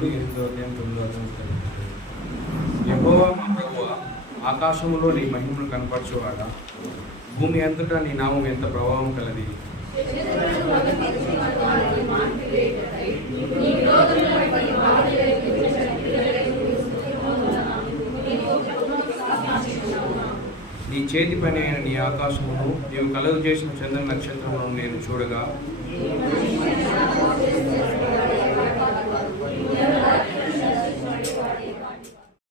కీర్తనలు 8:9 యెహోవా మా ప్రభువా, ఆకాశములో నీ మహిమను కనపరచువాడా, భూమి అంతటా నీ నామం ఎంత ప్రభావం కలది. నీ చేతి పని అయిన నీ ఆకాశమును, నీవు కలుగు చేసిన చంద్ర నక్షత్రములను నేను చూడగా,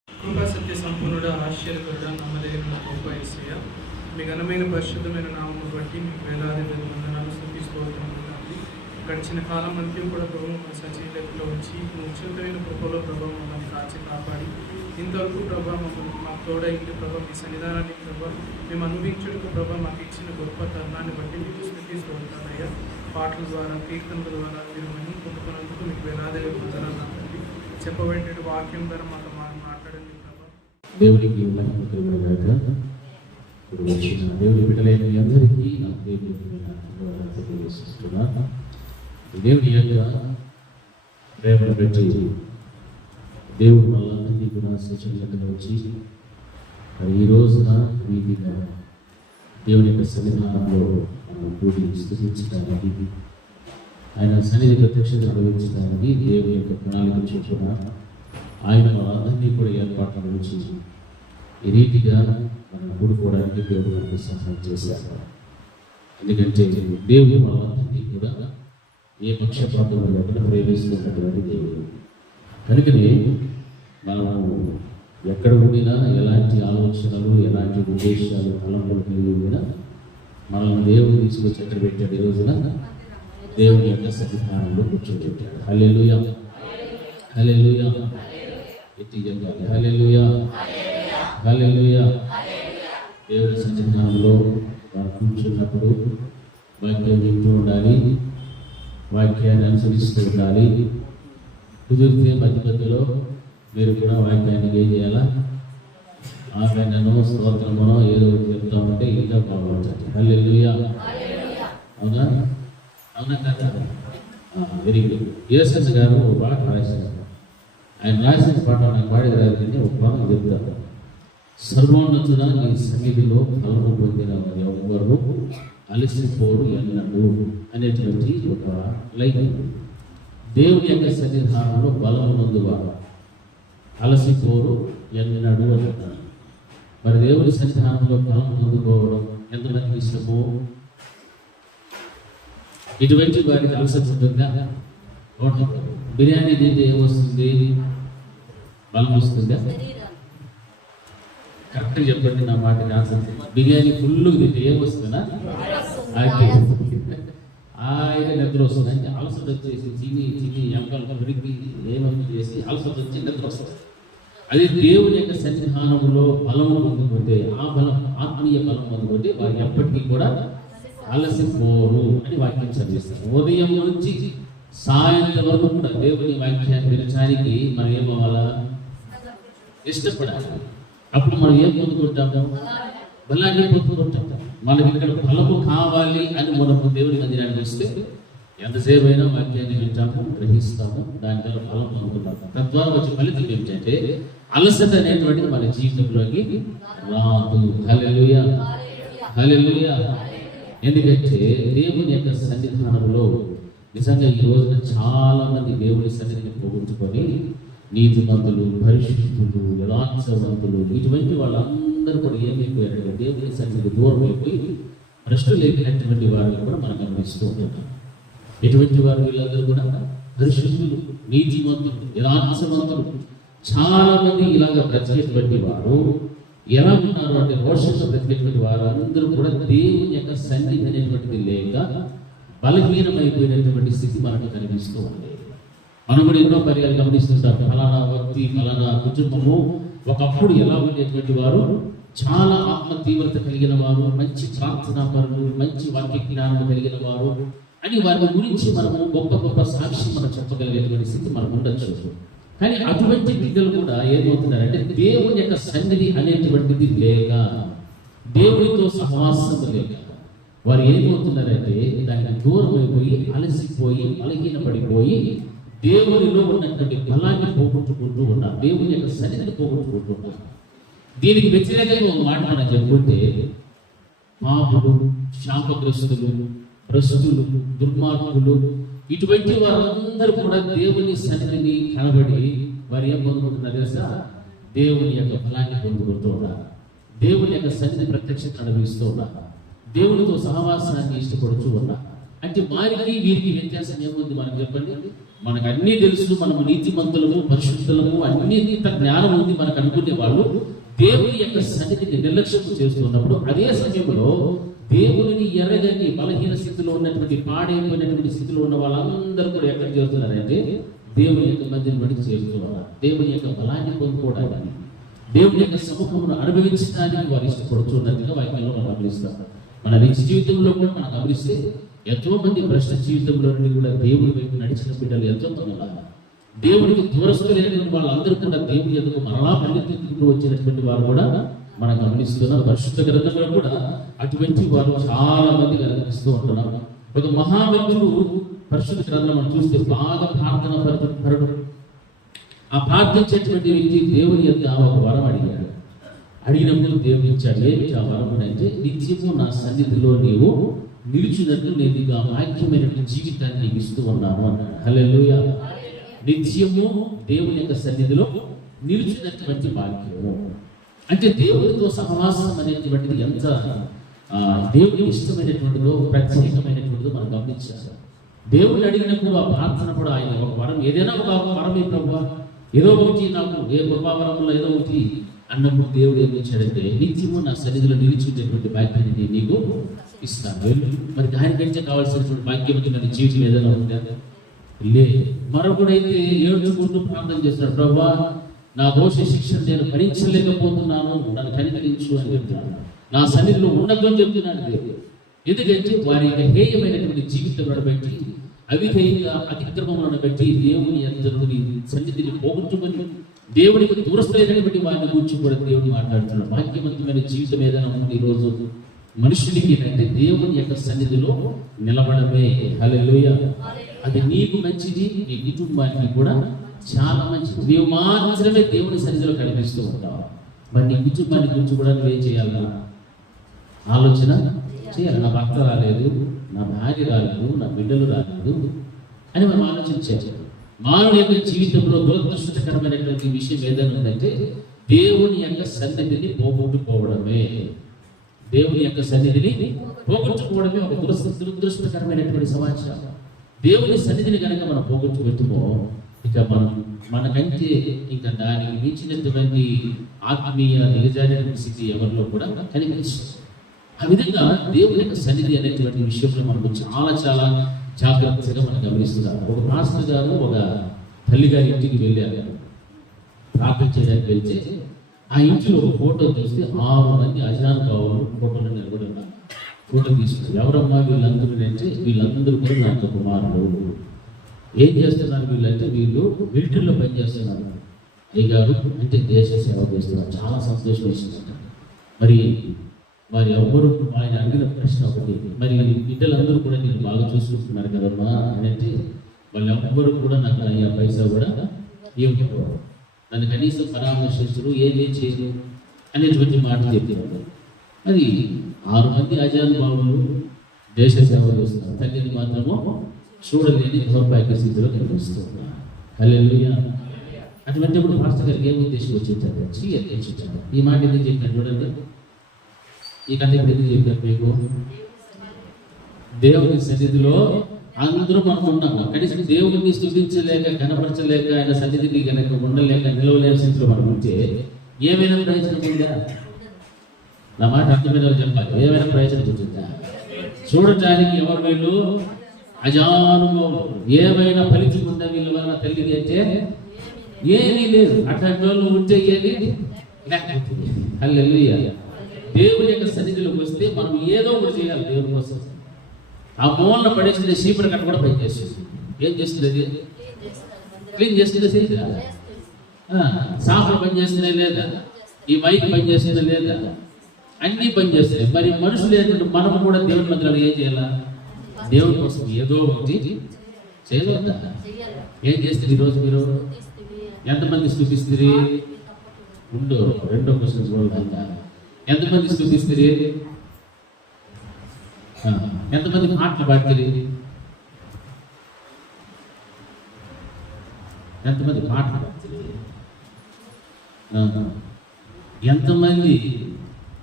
కృపా సత్య సంపూర్ణుడ, ఆశ్చర్యకరుడ, నమ్మదగిన గొప్ప యేసయ్య, మీ ఘనమైన పరిశుద్ధమైన నామమును బట్టి మీకు వేలాది వందనాలు స్తుతిస్తోత్రములు. గడిచిన కాలం అంతా కూడా ప్రభు మన సజీవులో ఉంచి ఉచితమైన కృపలో ప్రభావం మమ్మల్ని కాచి కాపాడి ఇంతవరకు ప్రభావ మమ్మల్ని మాకు తోడైంది ప్రభావ. మీ సన్నిధానాన్ని ప్రభావ మేము అనుభవించడానికి ప్రభావ మాకు ఇచ్చిన గొప్ప తరుణాన్ని బట్టి మీకు స్తుతిస్తోత్రాలయ్యా. పాటల ద్వారా, కీర్తనల ద్వారా మీరు మహిమ పొందుకున్నందుకు మీకు వేలాది వందనాలు నాకండి. చెప్పబడిన వాక్యం ద్వారా మాకు మాట్లాడండి ప్రభావ. దేవుడికి ఇప్పుడు వచ్చిన దేవుడి బిడ్డలైన మీ అందరికీ నా తెలియజేస్తున్నా. దేవుడి యొక్క ప్రేమను పెట్టి దేవుడు మళ్ళీ కూడా సూచనలు వచ్చి మరి ఈ రోజున వీధిగా దేవుని యొక్క సన్నిధానంలో మనం కూడి స్థుతించడానికి, ఆయన సన్నిధి ప్రత్యక్షత ప్రవేశించడానికి దేవుని యొక్క ప్రణాళిక చొప్పున ఆయన వాళ్ళందరినీ కూడా ఏర్పాట్ల నుంచి ఈ రీతిగా మనం కూడుకోవడానికి దేవుడు మనకు సహాయం చేశారు. ఎందుకంటే దేవుడు వాళ్ళందరినీ కూడా ఏ పక్షపాతం లేకుండా ప్రేమిస్తున్నటువంటి దేవుడు కనుకనే మనము ఎక్కడ ఉండినా ఎలాంటి ఆలోచనలు, ఎలాంటి ఉద్దేశాలు, తలంపులు కలిగి ఉండినా మనం దేవుడు తీసుకొచ్చి ఎక్కడ పెట్టాడు. ఈ రోజున దేవుని యొక్క సన్నిధానంలో కూర్చోబెట్టాడు. హల్లెలూయా, హల్లెలూయా, హల్లెలూయా, హల్లెలూయా. దేవుని సన్నిధానంలో కూర్చున్నప్పుడు వాక్యం వింటూ ఉండాలి, వాక్యాన్ని అనుసరిస్తూ ఉండాలి. కుదిరితే మధ్య మధ్యలో మీరు కూడా వాక్యాన్ని ఏం చేయాలా, ఆమెనో స్తోత్రమనో ఏదో చెప్తా ఉంటే ఇంకా బాగుంటుంది. హల్లెలూయా, అవునా అవునా కదా? Very good. యేసయ్య గారు ఒక పాట రాశారు. ఆయన రాసిన పాట నాకు పాడేది రాదంటే ఒక పాట చెప్తారు. సర్వోన్నతుడా నీ సన్నిధిలో ఫలము పొందిన ఎవరు అలసిపోరు ఎన్నడు అనేటువంటి ఒక లైన్. దేవుని యొక్క సన్నిధానంలో బలము నందువారు అలసిపోరు ఎన్నడు అంటున్నాడు. మరి దేవుని సన్నిధానంలో బలము పొందుకోవడం ఎంతమందికి ఇష్టమో, ఇటువంటి వారికి అలసట ఉంటుందా? బిర్యానీ తింటే ఏమొస్తుంది? బలం వస్తుందా? కరెక్ట్గా చెప్పండి నా మాట ఆన్సర్. బిర్యానీ ఫుల్ తింటే ఏమొస్తుందా? ఆయన నిద్ర వస్తుంది. అంటే అలసట వచ్చేసి తిని ఎంకలు పెరిగి ఏమని చేసి అలసట వచ్చి నిద్ర వస్తుంది. అదే దేవుని యొక్క సన్నిధానంలో బలము పొందుకుంటే, ఆ బలం ఆత్మీయ బలం పొందుకుంటే వారు ఎప్పటికీ కూడా అలసిపోరు అని వాక్యం చదివిస్తారు. ఉదయం నుంచి సాయంత్రం వరకు కూడా దేవుని వాక్యాన్ని వినడానికి మనం ఏమవ్వాలా? ఇష్టపడాలి. అప్పుడు మనం ఏం పొందుకుంటాము? బలాన్ని పొందుకుంటాం. మనకి ఇక్కడ బలము కావాలి అని మనకు దేవుని మందిరానికి వస్తే ఎంతసేపు అయినా వాక్యాన్ని వింటాము, గ్రహిస్తాము, దానివల్ల బలం పొందుకుంటాము. తద్వారా వచ్చే ఫలితం ఏమిటంటే అలసట అనేటువంటిది మన జీవితంలోకి రాదు. హల్లెలూయా, హల్లెలూయా. ఎందుకంటే దేవుని యొక్క సన్నిధానంలో నిజంగా ఈ రోజున చాలా మంది దేవుని సన్నిధిని పోగొట్టుకొని నీతిమంతులు, పరిశుద్ధులు, యథార్థవంతులు ఇటువంటి వాళ్ళందరూ కూడా ఏమైపోయారు? దేవుని సన్నిధికి దూరం అయిపోయి భ్రష్టు లేపినటువంటి వారిని కూడా మనం గమనిస్తూ ఉంటాం. ఎటువంటి వారు? వీళ్ళందరూ కూడా పరిశుద్ధులు, నీతిమంతులు, యథార్థవంతులు. చాలా మంది ఇలాగ బ్రతికేటువంటి వారు ఎలా ఉన్నారు అంటే, రోషంతో బ్రతికేటువంటి వారు అందరూ కూడా దేవుని యొక్క సన్నిధి అనేటువంటిది లేక బలహీనమైపోయినటువంటి స్థితి మనకు కనిపిస్తూ ఉంది. మనం కూడా ఎన్నో పర్యాలు గమనిస్తుంటాం. ఫలానా వ్యక్తి, ఫలానా కుటుంబము ఒకప్పుడు ఎలా ఉండేటువంటి వారు, చాలా ఆత్మ తీవ్రత కలిగిన వారు, మంచి ప్రార్థనా పరులు, మంచి వాక్య జ్ఞానం కలిగిన వారు అని వారి గురించి మనము గొప్ప గొప్ప సాక్షి మనం చెప్పగలిగేటువంటి స్థితి మనకు ఉండొచ్చు. కానీ అటువంటి బిడ్డలు కూడా ఏమవుతున్నారంటే, దేవుని యొక్క సన్నిధి అనేటువంటిది లేక, దేవుడితో సహవాసం లేక వారు ఏమవుతున్నారంటే దానికి దూరం అయిపోయి, అలసిపోయి, బలహీనపడిపోయి దేవునిలో ఉన్నటువంటి బలాన్ని పోగొట్టుకుంటూ ఉన్నారు, దేవుని యొక్క సన్నిధిని పోగొట్టుకుంటూ ఉన్నారు. దీనికి వ్యతిరేకంగా ఒక మాట మనం చెప్పుకుంటే పాపులు, శాపగ్రస్తులు, భ్రష్టులు, దుర్మార్గులు, ఇటువంటి వారందరూ కూడా దేవుని సన్నిధిని కనబడి వారు ఏం పొందుకుంటున్నారు తెలుసా? దేవుని యొక్క బలాన్ని పొందుకుంటూ ఉన్నారు, దేవుని యొక్క సన్నిధి ప్రత్యక్షత అనుభవిస్తూ ఉన్నారు, దేవునితో సహవాసాన్ని ఇష్టపడుతూ ఉన్నారు. అంటే వారికి వీరికి వ్యత్యాసం ఏముంది మనకు చెప్పండి? మనకు అన్నీ తెలుసు, మనము నీతిమంతులము, పరిశుద్ధులము, అన్ని జ్ఞానం ఉంది మనకు అనుకునే వాళ్ళు దేవుని యొక్క సన్నిధిని నిర్లక్ష్యం చేస్తున్నప్పుడు, అదే సమయంలో దేవుని ఎర్రగని బలహీన స్థితిలో ఉన్నటువంటి, పాడైపోయినటువంటి స్థితిలో ఉన్న వాళ్ళందరూ కూడా ఎక్కడ చేస్తున్నారంటే దేవుని యొక్క మధ్యలో బడికి చేరుతున్నారు. దేవుని యొక్క బలాన్ని పొందుకోవడానికి, దేవుని యొక్క సముఖమును అనుభవించడానికి వారు ఇష్టపడుతున్నట్టుగా వాక్యంలో మనం గమనిస్తాం. మన నిజ జీవితంలో కూడా మనం గమనిస్తే ఎంతో మంది భ్రష్ట జీవితంలో నుండి కూడా దేవుని వైపు నడిచిన బిడ్డలు ఎంతో మంది ఉన్నారు. దేవునికి దూరస్తులైన వాళ్ళందరూ కూడా దేవుని ఎదుగు మరలా పరిగెత్తుకుంటూ వచ్చినటువంటి వారు కూడా మనం గమనిస్తున్నాం. పరిశుద్ధ గ్రంథంలో కూడా అటువంటి వారు చాలా మంది కనిపిస్తూ ఉంటున్నారు. ఒక మహావ్యక్తుడు పరిశుద్ధ గ్రంథం మనం చూస్తే బాగా ప్రార్థన పరుడు, ఆ ప్రార్థించేటువంటి వ్యక్తి దేవుని యొక్క ఒక వరం అడిగాడు. అడిగినప్పుడు దేవుడు ఇచ్చాడు. ఏమి ఆ వరం అంటే, నిత్యము నా సన్నిధిలో నీవు నిలిచినట్లు నేను నీకు ఆ వాక్యమైనటువంటి జీవితాన్ని నీకు ఇస్తూ ఉన్నాను అన్నాడు. హల్లెలూయా. నిత్యము దేవుని యొక్క సన్నిధిలో నిలిచినటువంటి వాక్యము అంటే దేవునితో సహవాసం అనేటువంటిది ఎంత దేవునికి ఇష్టమైనటువంటిదో, ప్రత్యేకమైనటువంటిదో మనం గమనించాలి. దేవుడు అడిగినప్పుడు ఆ ప్రార్థన కూడా ఆయన ఒక వరం, ఏదైనా ఒక వరమే ప్రభు, ఏదో ఒకటి నాకు ఏ కృపావరంలో ఏదో ఒకటి అన్నప్పుడు దేవుడు ఏం ఇచ్చాడంటే, నిత్యము నా సన్నిధిలో నిలిచినటువంటి భాగ్యాన్ని నీకు ఇస్తాను. మరి దానికంటే కావాల్సినటువంటి భాగ్యం నన్ను జీవితం ఏదైనా ఉందా? లే. మరొకడైతే ఏడుచుకుంటూ ప్రార్థన చేస్తాడు, ప్రభా నా దోష శిక్షను నేను భరించలేకపోతున్నాను, నన్ను కనికరించు అని చెప్తున్నాడు. నా సన్నిధిలో ఉండదు అని చెప్తున్నాడు దేవుడు. ఎందుకంటే వారి యొక్క హేయమైనటువంటి జీవితం బట్టి, అవిధేయంగా అతిక్రమములను బట్టి దేవుని అందరిని సన్నిధిని పోగొట్టుకొని దేవునికి దూరస్తులైనటువంటి వారిని గురించి కూడా దేవుడు మాట్లాడుతున్నాడు. భాగ్యవంతమైన జీవితం ఏదైనా ఉంది ఈరోజు మనుషునికి అంటే దేవుని యొక్క సన్నిధిలో నిలబడమే. హల్లెలూయా. అది నీకు మంచిది, నీ కుటుంబానికి కూడా చాలా మంచిది. నీవు మాత్రమే దేవుని సన్నిధిలో కనిపిస్తూ ఉంటావు. మరి నీ కుటుంబాన్ని గురించి కూడా నువ్వేం చేయాలా? ఆలోచన చేయాలి. నా భర్త రాలేదు, నా భార్య రాలేదు, నా బిడ్డలు రాలేదు అని మనం ఆలోచించాలి. మానవుని యొక్క జీవితంలో దురదృష్టకరమైనటువంటి విషయం ఏదైనా ఉందంటే దేవుని యొక్క సన్నిధిని పోగొట్టుకోవడమే. దేవుని యొక్క సన్నిధిని పోగొట్టుకోవడమే ఒక దురదృష్టకరమైనటువంటి సమాచారం. దేవుని సన్నిధిని కనుక మనం పోగొట్టుకుంటామో ఇక మనకంటే ఇంకా దానికి మించినటువంటి ఆత్మీయ నిజాయితీ స్థితి ఎవరిలో కూడా కనిపించదు. ఆ విధంగా దేవుని యొక్క సన్నిధి అనేటువంటి విషయంలో మనకు చాలా జాగ్రత్తగా మనం గమనిస్తున్నారు. ఒక పాస్టర్ గారు ఒక తల్లి గారి ఇంటికి వెళ్ళారు, ప్రార్థన చేయడానికి వెళ్తే ఆ ఇంట్లో ఒక ఫోటో చూస్తే 6 మంది అజాన్ కావాలి ఫోటోలో నిలబడి ఉన్నారు. ఫోటో తీసుకున్నారు. ఎవరమ్మా వీళ్ళందరూ అంటే, వీళ్ళందరూ కూడా నాకు కుమారులు. ఏం చేస్తున్నారు వీళ్ళంటే, వీళ్ళు మిలిటరీలో పనిచేస్తున్నారు అయ్యగారు, అంటే దేశ సేవ చేస్తున్నారు. చాలా సంతోషం వేసిందంట. మరి ఎవరు ఆయన అడిగిన ప్రశ్న ఒకటి, మరి బిడ్డలందరూ కూడా నేను బాగా చూసుకుంటున్నారు కదమ్మా అని అంటే, వాళ్ళు ఎవ్వరు కూడా నాకు అయ్యా పైసా కూడా ఏమిటి, నన్ను కనీసం పరామర్శించరు, ఏమేం చేయరు అనేటువంటి మాట చెప్పారు. అది 6 మంది అజాన్ బాబులు దేశ సేవ చేస్తున్నారు. తల్లిని మాత్రము చూడలేని దౌర్భాగ్య స్థితిలో కనిపిస్తున్నారు. హల్లెలూయా. అటువంటి ఇప్పుడు పాస్టర్ గారికి ఏం ఉద్దేశం వచ్చింటారు? ఈ మాట ఎందుకు చెప్పాను చూడండి. ఈ కథ ఇప్పుడు ఎందుకు చెప్పారు మీకు? దేవుని సన్నిధిలో అందరూ మనం ఉన్నాము. కనీసం దేవుడిని స్తుతించలేక, కనపరచలేక, ఆయన సన్నిధిని కనుక ఉండలేక, నిలవలేని స్థితిలో మనం ఉంటే ఏమైనా ప్రయోజనం ఉందా? నా మాట అర్థమైన చెప్పాలి. ఏమైనా ప్రయోజనం ఉంటుందా? చూడటానికి ఎవరు వీళ్ళు? అజానుభవం. ఏమైనా ఫలితం ఉందా వీళ్ళ వల్ల తల్లిది అంటే? ఏమీ లేదు. అట్లాంటి వాళ్ళు ఉంటే ఏది లేకపోతే. హల్లెలూయా. దేవుని యొక్క సన్నిధిలోకి వస్తే మనం ఏదో ఒకటి చేయాలి దేవుని కోసం. ఆ మూలన పడేసిన చీపురు కట్ట కూడా పనిచేస్తుంది. ఏం చేస్తుంది? అది క్లీన్ చేస్తుందా? చేయదా? సాఫ్ట్ పని చేస్తున్నాయి లేదా? ఈ మైక్ పని చేస్తుందా లేదా? అన్నీ పని చేస్తున్నాయి. మరి మనుషులు ఏంటంటే మనం కూడా దేవుని మధ్యలో ఏం చేయాలా? దేవుని కోసం ఏదో ఒకటి చేయవద్దా? ఏం చేస్తారు ఈరోజు మీరు? ఎంతమంది స్థుతిస్తుంది? ఉండు, రెండో క్వశ్చన్ చూడాలి. ఎంతమంది స్థుతిస్తుంది? ఎంతమంది పాటలు పాడుతుంది? ఎంతమంది పాటలు పాడుతుంది? ఎంతమంది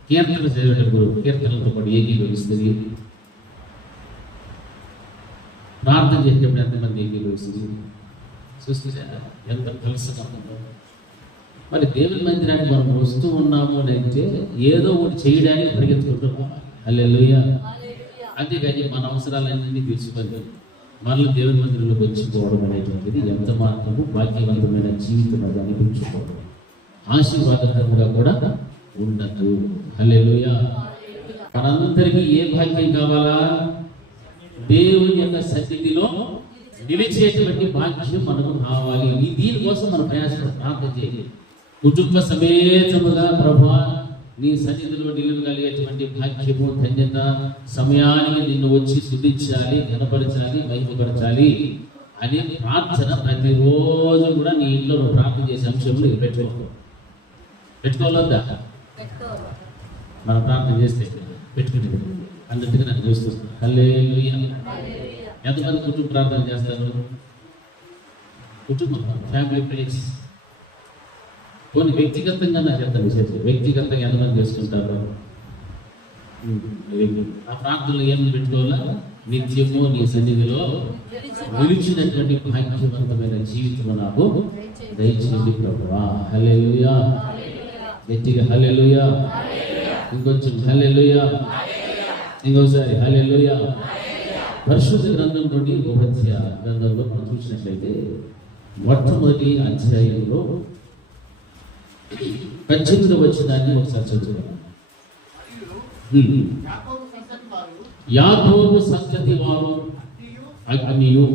కీర్తనలు చదివేటప్పుడు కీర్తనలతో పాటు ఏకీభవిస్తుంది? ప్రార్థన చేసేటప్పుడు ఎంతమంది ఏకీభవిస్తుంది? చూస్తే ఎంత కలిసిగా ఉందో. మరి దేవుని మందిరానికి మనం వస్తూ ఉన్నాము అని అంటే ఏదో ఒకటి చేయడానికి పరిగెత్తుకుంటున్నాం. హల్లెలూయా. అంతేగాని మన అవసరాలన్నీ తీర్చుకొని మళ్ళీ దేవుని మందిరంలోకి వచ్చిపోవడం అనేటువంటిది ఎంత మాత్రము భాగ్యవంతమైన జీవితం అది అనిపించుకోవడం, ఆశీర్వాదకరంగా కూడా ఉండదు. హల్లెలూయా. మనందరికీ ఏ భాగ్యం కావాలా? దేవుని యొక్క సన్నిధిలో నిలిచేటువంటి భాగ్యం మనకు కావాలి. దీనికోసం మనం ప్రయాసపడి ప్రార్థన చేయాలి. కుటుంబ సమేతముగా ప్రభువా నీ సన్నిధిలో నిలవగలిగేటువంటి భాగ్యము, ధన్యత, సమయానికి నిన్ను వచ్చి స్తుతించాలి, కనపరచాలి, మహిమపరచాలి అనే ప్రార్థన ప్రతిరోజు కూడా నీ ఇంట్లో నువ్వు ప్రార్థన చేసే అంశంలో పెట్టుకోవాలొద్దా? మనం ప్రార్థన చేస్తే పెట్టుకుంటే అన్నట్టుగా నన్ను చూస్తున్నాను. హల్లెలూయా. ఎంతమంది కుటుంబ ప్రార్థన చేస్తారు? కుటుంబం, ఫ్యామిలీ ప్రేయర్స్. కొన్ని వ్యక్తిగతంగా నాకు ఎంత విశేషం, వ్యక్తిగతంగా ఎంతమంది చేసుకుంటారు? ఆ ప్రార్థనలు ఏమి పెట్టుకోవాలా? నిత్యము నీ సన్నిధిలో నిలిచినటువంటి భాగ్యవంతమైన జీవితం నాకు దయచేయండి ప్రభువా. హల్లెలూయా. గట్టిగా హల్లెలూయా. ఇంకొంచెం హల్లెలూయా. ఇంకోసారి హల్లెలూయా. పరిశుద్ధ గ్రంథం నుండి ఉపధ్యాయ గ్రంథంలో మనం చూసినట్లయితే మొట్టమొదటి అధ్యాయంలో 18వ వచనాన్ని ఒకసారి చదువుతాం. యాకోబు సంతతి వారు అగ్నియు,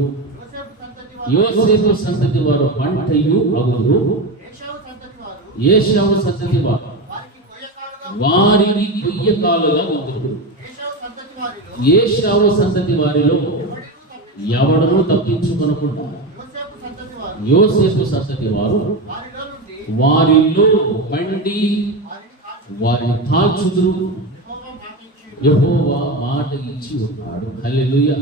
యోసేపు సంతతి వారు పంటయు అగురు. ఏశావు సంతతి వారు వారికి కొయ్యకాలుగా ఉందురు. ఏశావు సంతతి వారిలో ఎవడనూ తప్పించుకొనకుండా యోసేపు సంతతి వారు వారిలో పండి వారిని కాల్చుదురు. యెహోవా మాట ఇచ్చి ఉన్నాడు. హల్లెలూయా.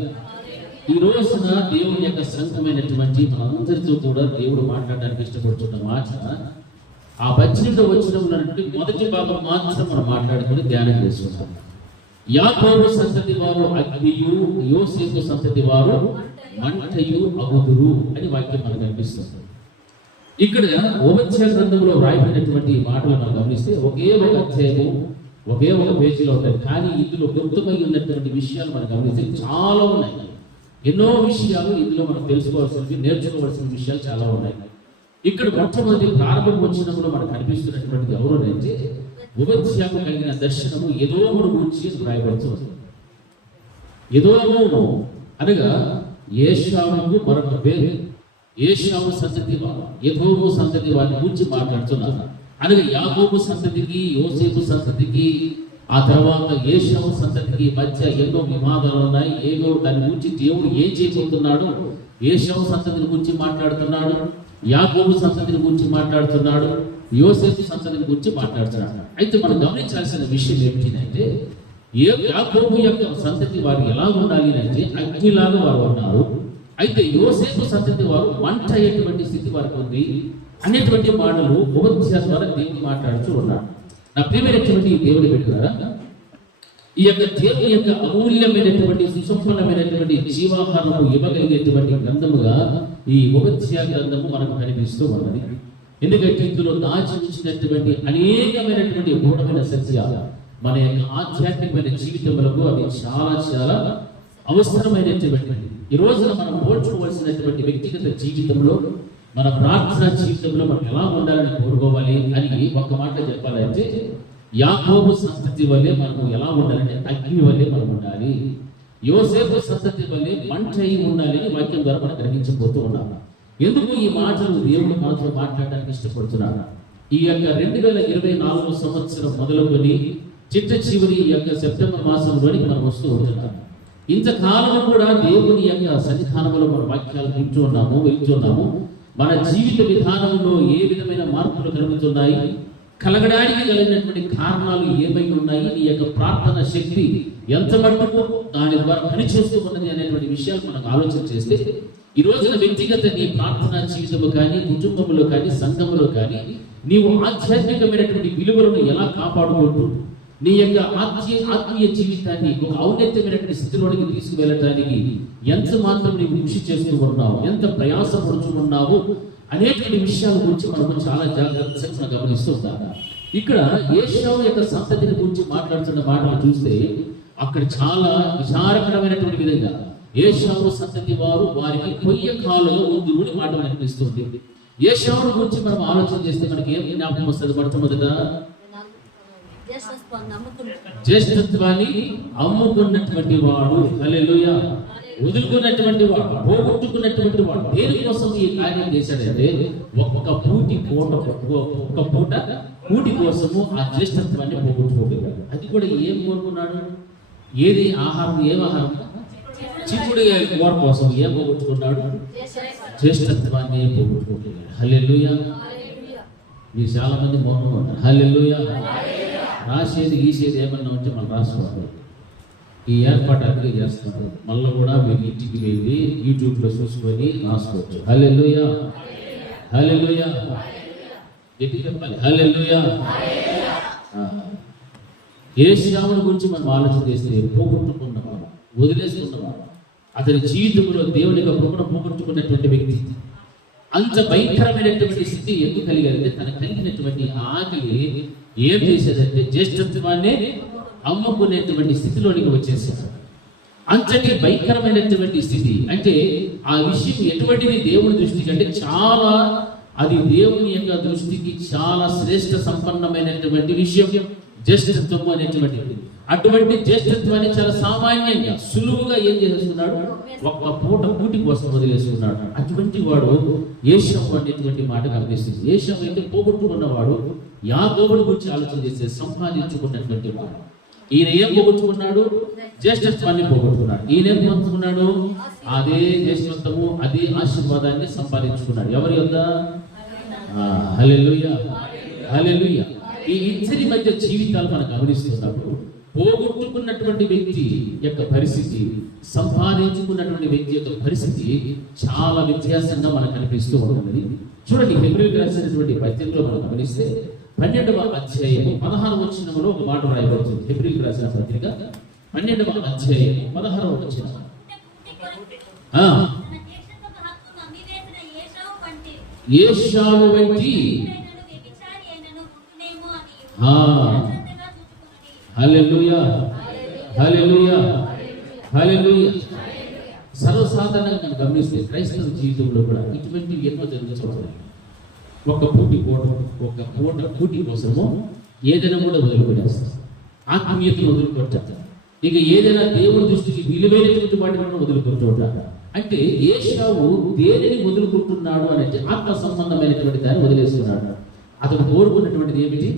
ఈ రోజున దేవుని యొక్క సంఘమైనటువంటి మనందరితో కూడా దేవుడు మాట్లాడడానికి ఇష్టపడుతున్న మాట ఆ 18వ వచనంలో ఉన్నటువంటి మొదటి భాగం మాత్రం మనం మాట్లాడుకొని ధ్యానం చేసుకుంటాం. యాకోబు సంతతి వారు అగ్నియు, యోసేపు సంతతి వారు మంటయు అగుదురు అని వాక్యం మనకు కనిపిస్తుంది. ఇక్కడ ఉపధ్యాయ గ్రంథంలో రాయబడినటువంటి మాటలు మనం గమనిస్తే ఒకే ఒక అధ్యాయము, ఒకే ఒక పేజీలో ఉంటాయి. కానీ ఇందులో గుర్తుపై ఉన్నటువంటి విషయాలు మనం గమనిస్తే చాలా ఉన్నాయి. ఎన్నో విషయాలు ఇందులో మనం తెలుసుకోవాల్సినవి, నేర్చుకోవాల్సిన విషయాలు చాలా ఉన్నాయి. ఇక్కడ మొట్టమొదటి ప్రారంభం వచ్చినప్పుడు మనకు కనిపిస్తున్నటువంటి ఎవరు అంటే ఉపధ్యాయము కలిగిన దర్శనము ఎదోమును గురించి రాయబడుతుంది. ఎదోము అనగా ఏశావుకు మరొక పేరు. ఏశావు సంతతి వారు ఎదోము సంతతి వారిని గురించి మాట్లాడుతున్నారు. అనగా యాకోబు సంతతికి, యోసేపు సంతతికి, ఆ తర్వాత ఏశావు సంతతికి మధ్య ఎన్నో వివాదాలు ఉన్నాయి. ఏదో దాని గురించి దేవుడు ఏం చేయబోతున్నాడు, ఏశావు సంతతిని గురించి మాట్లాడుతున్నాడు, యాకోబు సంతతిని గురించి మాట్లాడుతున్నాడు, యోసేపు సంతతిని గురించి మాట్లాడుతున్నాడు. అయితే మనం గమనించాల్సిన విషయం ఏమిటంటే యాకోబు యొక్క సంతతి వారు ఎలా ఉండాలి అంటే అగ్నిలాగా వారు ఉన్నారు. అయితే యోసేపు సంతతి వారు మంట అయ్యేటువంటి స్థితి వారికి ఉంది అనేటువంటి మాటలు ఉపధ్యాయ ద్వారా దేవుడు మాట్లాడుతూ ఉన్నాడు. నా ప్రియమైనటువంటి దేవుని బిడ్డలారా, ఈ యొక్క దేవుని యొక్క అమూల్యమైనటువంటి సుసంపన్నమైనటువంటి జీవాహారము ఇవ్వగలిగేటువంటి గ్రంథముగా ఈ ఉపధ్యాయ గ్రంథము మనకు కనిపిస్తూ ఉన్నది. ఎందుకంటే ఇందులో దాచి ఉంచినటువంటి అనేకమైనటువంటి గూఢమైన సత్యాలు మన యొక్క ఆధ్యాత్మికమైన జీవితములకు అది చాలా చాలా అవసరమైనటువంటి. ఈ రోజున మనం పోల్చుకోవాల్సినటువంటి వ్యక్తిగత జీవితంలో, మన ప్రార్థన జీవితంలో మనం ఎలా ఉండాలని కోరుకోవాలి అని ఒక మాట చెప్పాలంటే యాకోబు సంతతి వల్లే మనం ఎలా ఉండాలంటే అగ్ని వల్లే మనం ఉండాలి. యోసేపు సంతతి వల్లే మంట అయి ఉండాలి అని వాక్యం ద్వారా మనం గ్రహించబోతూ ఉన్నాము. ఎందుకు ఈ మాటలు దేవుడు మనతో మాట్లాడడానికి ఇష్టపడుతున్నారు? ఈ యొక్క 2024 సంవత్సరం మొదలుకొని చిట్ట చివరి ఈ యొక్క సెప్టెంబర్ మాసంలోని మనం వస్తూ ఉంటున్నాం. ఇంతకాలం కూడా దేవుని యొక్క సన్నిధానంలో మన వాక్యాలు వెళ్తున్నాము. మన జీవిత విధానంలో ఏ విధమైన మార్పులు కలుగుతున్నాయి, కలగడానికి కలిగినటువంటి కారణాలు ఏమై ఉన్నాయి, నీ యొక్క ప్రార్థన శక్తి ఎంత మట్టుకు దాని ద్వారా పనిచేస్తూ ఉన్నది అనేటువంటి విషయాలు మనకు ఆలోచన చేస్తే, ఈ రోజున వ్యక్తిగత నీ ప్రార్థనా జీవితము కానీ, కుటుంబంలో కానీ, సంఘంలో కానీ నీవు ఆధ్యాత్మికమైనటువంటి విలువలను ఎలా కాపాడుకుంటూ నీ యొక్క ఆత్మీయ జీవితాన్ని ఒక ఔన్నత్యమైనటువంటి స్థితిలోనికి తీసుకువెళ్ళటానికి ఎంత మాత్రం నీవు కృషి చేస్తూ ఉన్నావు, ఎంత ప్రయాసపడుతున్నావు అనేటువంటి విషయాల గురించి మనము చాలా జాగ్రత్తగా గమనిస్తుంటాం. ఇక్కడ ఏశావు యొక్క సంతతిని గురించి మాట్లాడుతున్న మాటలు చూస్తే అక్కడ చాలా విచారకరమైనటువంటి విధంగా ఏశావు సంతతి వారు వారికి కొయ్య కాలంలో ఉందురుని మాట అనిపిస్తుంది. ఏశావుని గురించి మనం ఆలోచన చేస్తే మనకి ఏం జ్ఞాపకం వస్తుంది? మొట్టమొదట జ్యేష్ఠత్వాన్ని అమ్ముకున్నటువంటి వాడు, హల్లెలూయా, వదులుకున్నటువంటి వాడు, పోగొట్టుకున్నటువంటి వాడు. దేనికోసం ఈ కార్యం చేశాడంటే ఒక్క పూట కూటి కోసము ఆ జ్యేష్ఠత్వాన్ని పోగొట్టుకోగలిగాడు. అది కూడా ఏం కోరుకున్నాడు? ఏది ఆహారం? ఏం ఆహారం? చిక్కుడుగా కూర కోసం ఏం పోగొట్టుకున్నాడు? జ్యేష్ఠత్వాన్ని పోగొట్టుకోగలిగాడు. హల్లెలూయా. మీరు చాలా మంది మౌనంగా ఉన్నారు. హల్లెలూయా. రాసేది గీసేది ఏమన్నా ఉంటే మనం రాసుకోవాలి. ఈ ఏర్పాటు అన్నీ చేస్తున్నారు. మళ్ళీ కూడా మీరు ఇంటికి వెళ్ళి యూట్యూబ్లో చూసుకొని రాసుకోవచ్చు. హల్లెలూయా, హల్లెలూయా. ఎట్టి చెప్పాలి? హల్లెలూయా. ఏశావుని గురించి మనం ఆలోచన చేస్తే పోగొట్టుకున్నవాడు, వదిలేసుకున్నవాడు, అతని జీవితంలో దేవుని యొక్క కృపను పోగొట్టుకున్నటువంటి వ్యక్తి. అంత భయంకరమైనటువంటి స్థితి ఎందుకు కలిగారంటే తనకు కలిగినటువంటి ఆకలి ఏం చేసేదంటే జ్యేష్ఠత్వాన్ని అమ్ముకునేటువంటి స్థితిలోనికి వచ్చేసాడు. అంతటి భయంకరమైనటువంటి స్థితి అంటే ఆ విషయం ఎటువంటిది దేవుని దృష్టికి అంటే చాలా, అది దేవుని యొక్క దృష్టికి చాలా శ్రేష్ఠ సంపన్నమైనటువంటి విషయం జ్యేష్ఠత్వం అనేటువంటిది. అటువంటి జ్యేష్ఠత్వాన్ని చాలా సామాన్యంగా సులువుగా ఏం చేస్తున్నాడు? ఒక్క పూట కూటి కోసం వదిలేసుకున్నాడు. అటువంటి వాడు ఏశావు అనేటువంటి మాట గమనిస్తుంది. ఏశావు అయితే పోగొట్టుకున్నవాడు. యాకోబుని గురించి ఆలోచన చేస్తే సంపాదించుకున్నటువంటి వాడు. ఈయన ఏం పోగొట్టుకున్నాడు? జ్యేష్ఠత్వాన్ని పోగొట్టుకున్నాడు. ఈయన ఏం పొందుకున్నాడు? అదే జ్యేష్ఠత్వము, అదే ఆశీర్వాదాన్ని సంపాదించుకున్నాడు. ఎవరి యొద్ద? హల్లెలూయా, హల్లెలూయా. ఈ ఇద్దరి మధ్య జీవితాలు మనం గమనిస్తున్నప్పుడు పోగొట్టుకున్నటువంటి వ్యక్తి యొక్క పరిస్థితి, సంపాదించుకున్నటువంటి వ్యక్తి యొక్క పరిస్థితి చాలా వ్యత్యాసంగా మనకు కనిపిస్తూ ఉంటుంది. చూడండి, హెబ్రీయులకు రాసినటువంటి పత్రికలో మనం గమనిస్తే 12వ అధ్యాయము 16వ వచనంలో ఒక మాట రాయబడుతుంది. హెబ్రీయులకు రాసిన పత్రిక 12వ అధ్యాయం 16వ వచనం. ఏశావు వంటి హల్లెలూయా, హల్లెలూయా, హల్లెలూయా. సర్వసాధారణంగా మనం గమనిస్తే క్రైస్తవ జీవితంలో కూడా ఇటువంటివి ఎన్నో జరుగుతున్నాయి. ఒక పూట కూటి కోసము ఏదైనా కూడా వదులుకొనేస్తాం, ఆత్మీయతను వదులుకొట్టారు. ఇక ఏదైనా దేవుడి దృష్టికి విలువైనటువంటి వాటిని వదులుకుంటూ ఉంటారు. అంటే ఏశావు దేనిని వదులుకుంటున్నాడు అంటే ఆత్మ సంబంధమైనటువంటి దాన్ని వదిలేస్తున్నాడు. అతను కోరుకున్నటువంటిది ఏమిటి?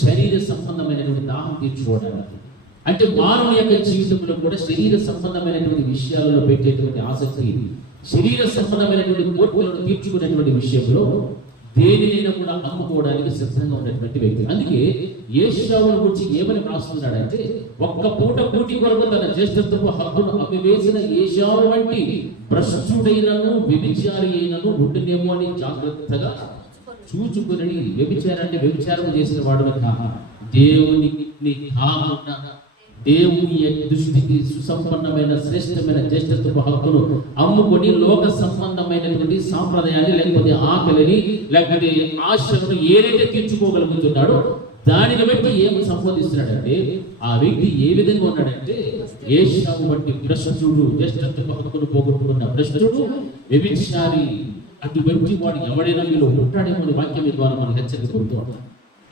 శరీర సంబంధమైనటువంటి దాహం తీర్చుకోవడానికి. అంటే మానవుని యొక్క జీవితంలో కూడా శరీర సంబంధమైనటువంటి విషయాలలో పెట్టేటువంటి ఆసక్తి, శరీర సంబంధమైనటువంటి కోరికలను తీర్చుకునేటువంటి విషయంలో దేనినైనా కూడా అమ్ముకోవడానికి సిద్ధంగా ఉన్నటువంటి వ్యక్తి. అందుకే ఏశావుని గురించి ఏమని రాస్తున్నాడంటే ఒక్క పూట కూటి కొరకు తన జ్యేష్ఠత్వపు హక్కును అమ్మివేసిన ఏశావు వంటి భ్రష్టుడైనను వ్యభిచారి అయినను ఉండునేమో అని జాగ్రత్తగా చూచుకుని. వ్యభిచారాన్ని వ్యభిచారం చేసిన వాడు దేవునికి కాకుండా దేవుని దృష్టికి సుసంపన్నమైన శ్రేష్టమైన జ్యేష్ఠత్వపు హక్కును అమ్ముకొని లోక సంబంధమైనటువంటి సాంప్రదాయాన్ని, లేకపోతే ఆకలిని, లేకపోతే ఆశలను ఏదైతే తీర్చుకోగలుగుతున్నాడో దానిని బట్టి ఏం సంబోధిస్తున్నాడంటే ఆ వ్యక్తి ఏ విధంగా ఉన్నాడంటే ఏశావు వంటి భ్రష్టుడు, జ్యేష్ఠత్వపు హక్కును పోగొట్టుకున్న భ్రష్టుడు, వ్యభిచారి. అటువంటి వాడు ఎవడైనా మీలో ఉంటాడేమో వాక్యం ద్వారా మనం హెచ్చరించుకుంటాం.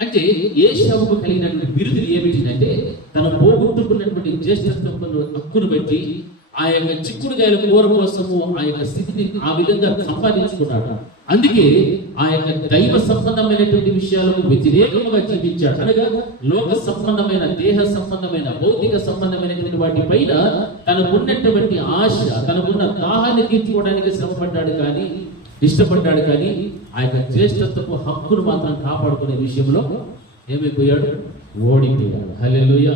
అంటే ఏశావుకు కలిగినటువంటి బిరుదులు ఏమిటంటే తన పోగొట్టుకున్నటువంటి జ్యేష్ఠత్వ హక్కును బట్టి ఆ యొక్క చిక్కుడుగాయల కూర కోసము ఆ యొక్క స్థితిని ఆ విధంగా సంపాదించుకున్నాడు. అందుకే ఆ యొక్క దైవ సంబంధమైనటువంటి విషయాలకు వ్యతిరేకముగా జీవించాడు. అనగా లోక సంబంధమైన, దేహ సంబంధమైన, భౌతిక సంబంధమైనటువంటి వాటి పైన తనకున్నటువంటి ఆశ, తనకున్న దాహాన్ని తీర్చుకోవడానికి శ్రమపడ్డాడు కానీ, ఇష్టపడ్డాడు కానీ, ఆ యొక్క జ్యేష్ఠత్వపు హక్కును మాత్రం కాపాడుకునే విషయంలో ఏమైపోయాడు? ఓడిపోయాడు. హల్లెలూయా,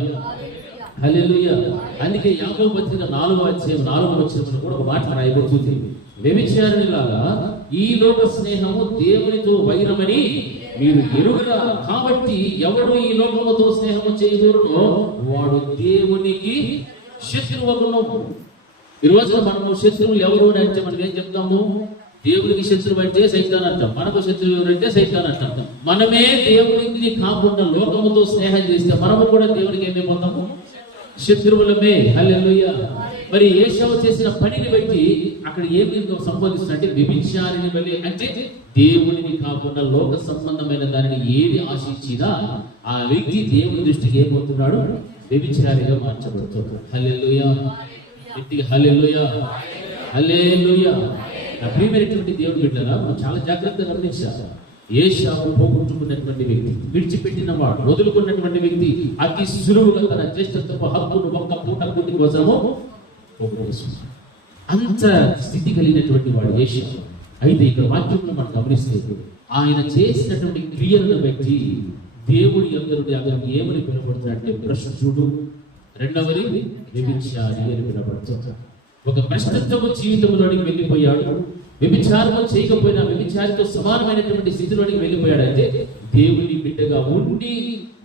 హల్లెలూయా. అందుకే యాకోబు పత్రిక 4వ అధ్యాయం 4వ వచనంలో కూడా ఒక మాట రాయబడుతుంది, వ్యభిచారిణిలాగా ఈ లోక స్నేహము దేవునితో వైరమని మీరు ఎరుగరా, కాబట్టి ఎవడు ఈ లోకముతో స్నేహము చేయకూడదో వాడు దేవునికి శత్రువును. ఈ రోజున మనము శత్రువులు ఎవరు అని అంటే మనకి ఏం చెప్తాము? దేవునికి శత్రువు అంటే సైతాన్ అంటాం, మనకు శత్రువు ఎవరంటే సైతాన్ అంటాం. మనమే దేవునికి కాకుండా లోకముతో స్నేహం చేస్తే మనము కూడా దేవునికి ఏమైపోతాము? శత్రువులమే. హల్లెలూయా. మరి ఏశావు చేసిన పనిని బట్టి అక్కడ ఏమి సంబోధిస్తుందంటే వ్యభిచారిని బలి, అంటే దేవునిని కాకుండా లోక సంబంధమైన దానిని ఏది ఆశించినా ఆ వ్యక్తి దేవుని దృష్టికి ఏమవుతున్నాడు? వ్యభిచారిగా మార్చబడుతున్నాడు. హల్లెలూయా, హల్లెలూయా, హల్లెలూయా. ప్రియమైనటువంటి దేవుని బిడ్డలారా, మనం చాలా జాగ్రత్తగా గమనించాలి. ఏశావు పోగొట్టుకున్నటువంటి వ్యక్తి, విడిచిపెట్టిన వాడు, వదులుకున్నటువంటి వ్యక్తి అతి సులువుగా తన జ్యేష్ఠత్వపు హక్కును ఒక్క పూట కూటి కోసము పోగొట్టుకున్నాడు. అంత స్థితి కలిగినటువంటి వాడు ఏశావు. అయితే ఇక్కడ వాక్యంలో మనం గమనిస్తే ఆయన చేసినటువంటి క్రియలను బట్టి దేవుడి అందరుడి అతను ఏమని పిలువబడుతున్నాడంటే భ్రష్టుడు, రెండవది వ్యభిచారి అని పిలువబడుతుంది. ఒక భ్రష్టత్వపు జీవితంలోనికి వెళ్ళిపోయాడు. వ్యభిచారము చేయకపోయినా వ్యభిచారితో సమానమైనటువంటి స్థితిలోనికి వెళ్ళిపోయాడు. అయితే దేవుని బిడ్డగా ఉండి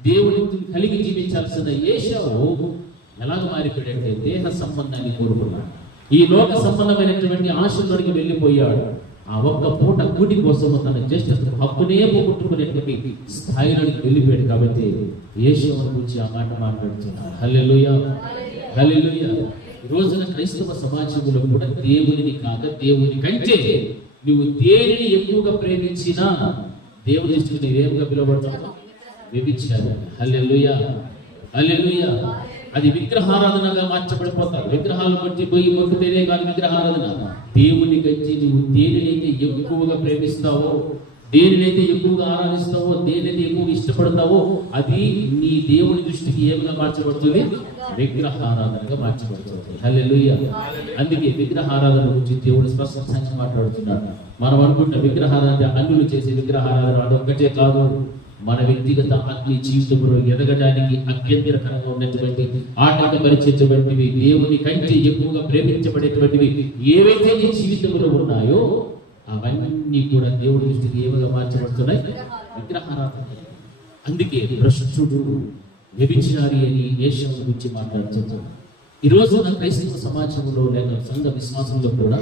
దేవుని కలిగి జీవించాల్సిన ఏశావు ఎలాగ మారిపోయాడంటే దేహ సంబంధాన్ని కోరుకున్నాడు. ఈ లోక సంబంధమైనటువంటి ఆశల్లోనికి వెళ్ళిపోయాడు. ఆ ఒక్క పూట కూటి కోసం తన జ్యేష్ఠత్వ హక్కునే పోగొట్టుకునేటువంటి స్థాయిలోనికి వెళ్ళిపోయాడు. కాబట్టి ఏశావుని గురించి ఆ మాట మాట్లాడుతున్నాడు. హల్లెలూయా, హల్లెలూయా. ఈ రోజున క్రైస్తవ సమాజంలో కూడా దేవుని కాక దేవుని కంటే నువ్వు దేనిని ఎక్కువగా ప్రేమించినా దేవుని దృష్టికి నీవేముగా పిలువబడతావు? వ్యభిచారి. హల్లెలూయా, హల్లెలూయా. అది విగ్రహారాధనగా మార్చబడిపోతారు. విగ్రహాలు బట్టి పోయి మొక్కుతేనే కాదు విగ్రహారాధన. దేవుని కంటే నువ్వు దేనినైతే ఎక్కువగా ప్రేమిస్తావో, దేనినైతే ఎక్కువగా ఆరాధిస్తావో, దేనినైతే ఎక్కువగా ఇష్టపడతావో అది నీ దేవుని దృష్టికి ఏమిగా మార్చబడుతుంది? విగ్రహారాధనగా మార్చబడుతుంది. హల్లెలూయా. అందుకే విగ్రహారాధన గురించి దేవుడు స్పష్టంగా మాట్లాడుతున్నాడు. మనం అనుకుంటే విగ్రహారాధన అంటే అన్యులు చేసే విగ్రహారాధన అదొక్కటే కాదు, మన వ్యక్తిగత ఆత్మీయ జీవితంలో ఎదగడానికి అభ్యంతరకరంగా ఉన్నటువంటి, ఆటంకపరిచేటువంటివి, దేవుని కంటే ఎక్కువగా ప్రేమించబడేటువంటివి ఏవైతే నీ జీవితంలో ఉన్నాయో అవన్నీ కూడా దేవుడి దృష్టికి ఏమిగా మార్చబడుతున్నాయి? విగ్రహారాధన. అందుకే భ్రష్టుడు, వ్యభిచారి అని ఏశావు గురించి మాట్లాడుతున్నాడు. ఈ రోజు క్రైస్తవ సమాజంలో లేక సంఘ విశ్వాసంలో కూడా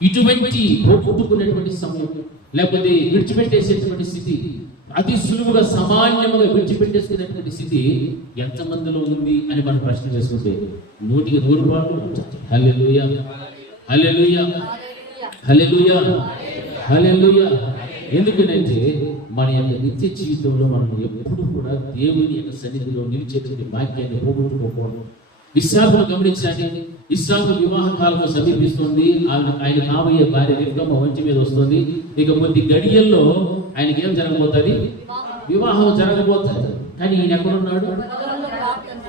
ఇటువంటి పోగొట్టుకునేటువంటి సమయం లేకపోతే విడిచిపెట్టేసేటువంటి స్థితి, అతి సులువుగా సామాన్యముగా విడిచిపెట్టేసుకునేటువంటి స్థితి ఎంతమందిలో ఉంది అని మనం ప్రశ్న చేసుకుంటే 100కి 100 పాటు. హల్లెలూయా, హల్లెలూయా, హల్లెలూయా, హల్లెలూయా. ఎందుకంటే మన యొక్క నిత్య జీవితంలో మనం ఎప్పుడు కూడా దేవుని యొక్క సన్నిధిలో నిలిచేటువంటి భాగ్యాన్ని పోగొట్టుకోకూడదు. ఇస్సాకును గమనించండి. ఇస్సాకు వివాహ కాలం సమీపిస్తుంది. ఆయన కాబోయే భార్య రిబ్కా వంటి మీద వస్తుంది. ఇక కొద్ది గడియల్లో ఆయనకి ఏం జరగబోతుంది? వివాహం జరగబోతుంది. కానీ ఈయన ఎక్కడున్నాడు?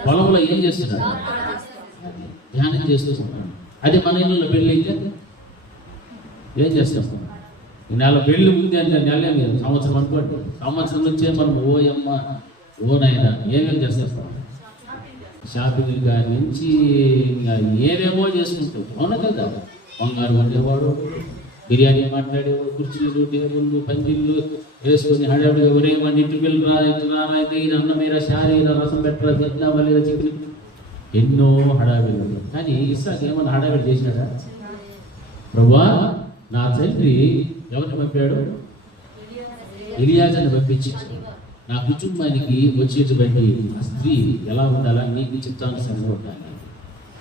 పొలంలో ఏం చేస్తున్నాడు? ధ్యానం చేస్తున్నాడు. అదే మన ఇళ్ళలో పెళ్ళి అయితే ఏం చేస్తాం? ఈ నెల పెళ్ళి ఉంది అంటే నెల సంవత్సరం అనుకోండి. సంవత్సరం నుంచే మనం ఓయమ్మ ఓనైనా ఏమేమి చేస్తాం? షాపింగ్ కాడి నుంచి ఇంకా ఏమేమో చేసుకుంటాం. అవునా కదా? బంగారు వండేవాడు, బిర్యానీ మాట్లాడేవాడు, కుర్చీలు, టేబుళ్ళు, పందిళ్ళు వేసుకొని హడావిడిగా ఒరే మన ఇంటికి వెళ్ళరా, అయితే ఈయన అన్నమేరా, శారీరా, రసం పెట్టరా, తిద్దామా లేదా, చికెన్, ఎన్నో హడావిడి. కానీ ఇస్సాకు ఏమన్నా హడావిడి చేసినాడా? ప్రభువా, నా తండ్రి ఎవరిని పంపాడు? ఎలియాజర్ని పంపించాడు. నా కుటుంబానికి వచ్చేటువంటి ఆ స్త్రీ ఎలా ఉండాలా? నీకు చిత్తానుసారంగా ఉండాలి.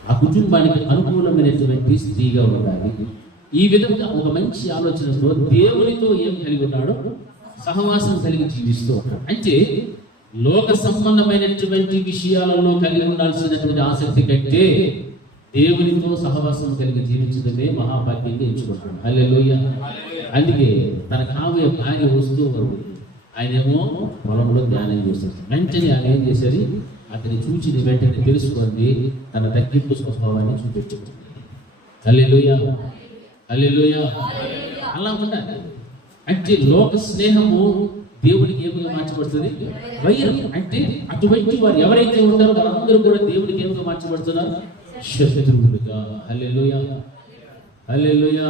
ఆ కుటుంబానికి అనుకూలమైనటువంటి స్త్రీగా ఉండాలి. ఈ విధంగా ఒక మంచి ఆలోచనతో దేవునితో ఏం కలిగి ఉన్నాడో సహవాసం కలిగి జీవిస్తూ ఉంటాడు. అంటే లోక సంబంధమైనటువంటి విషయాలలో కలిగి ఉండాల్సినటువంటి ఆసక్తి కంటే దేవునితో సహవాసం కలిగి జీవించడమే మహాభాగ్యంగా ఎంచుకుంటాడు. హల్లెలూయా. అందుకే తన కాబోయే భార్య వస్తూ ఆయనేమో పొలంలో ధ్యానం చేశాడు. వెంటనే ఆయన ఏం చేశారు, అతని చూచిన వెంటనే తెలుసుకుంది, తన తగ్గింపు స్వభావాన్ని చూపించుకుంది. హల్లెలూయా, హల్లెలూయా. అలా ఉండాలి. అంటే లోక స్నేహము దేవుడికి ఏమిగా మార్చబడుతుంది, వైరం. అంటే అటువంటి వారు ఎవరైతే ఉంటారో వారందరూ కూడా దేవుడికి ఏమిగా మార్చబడుతున్నారు, శత్రువులుగా. హల్లెలూయా, హల్లెలూయా.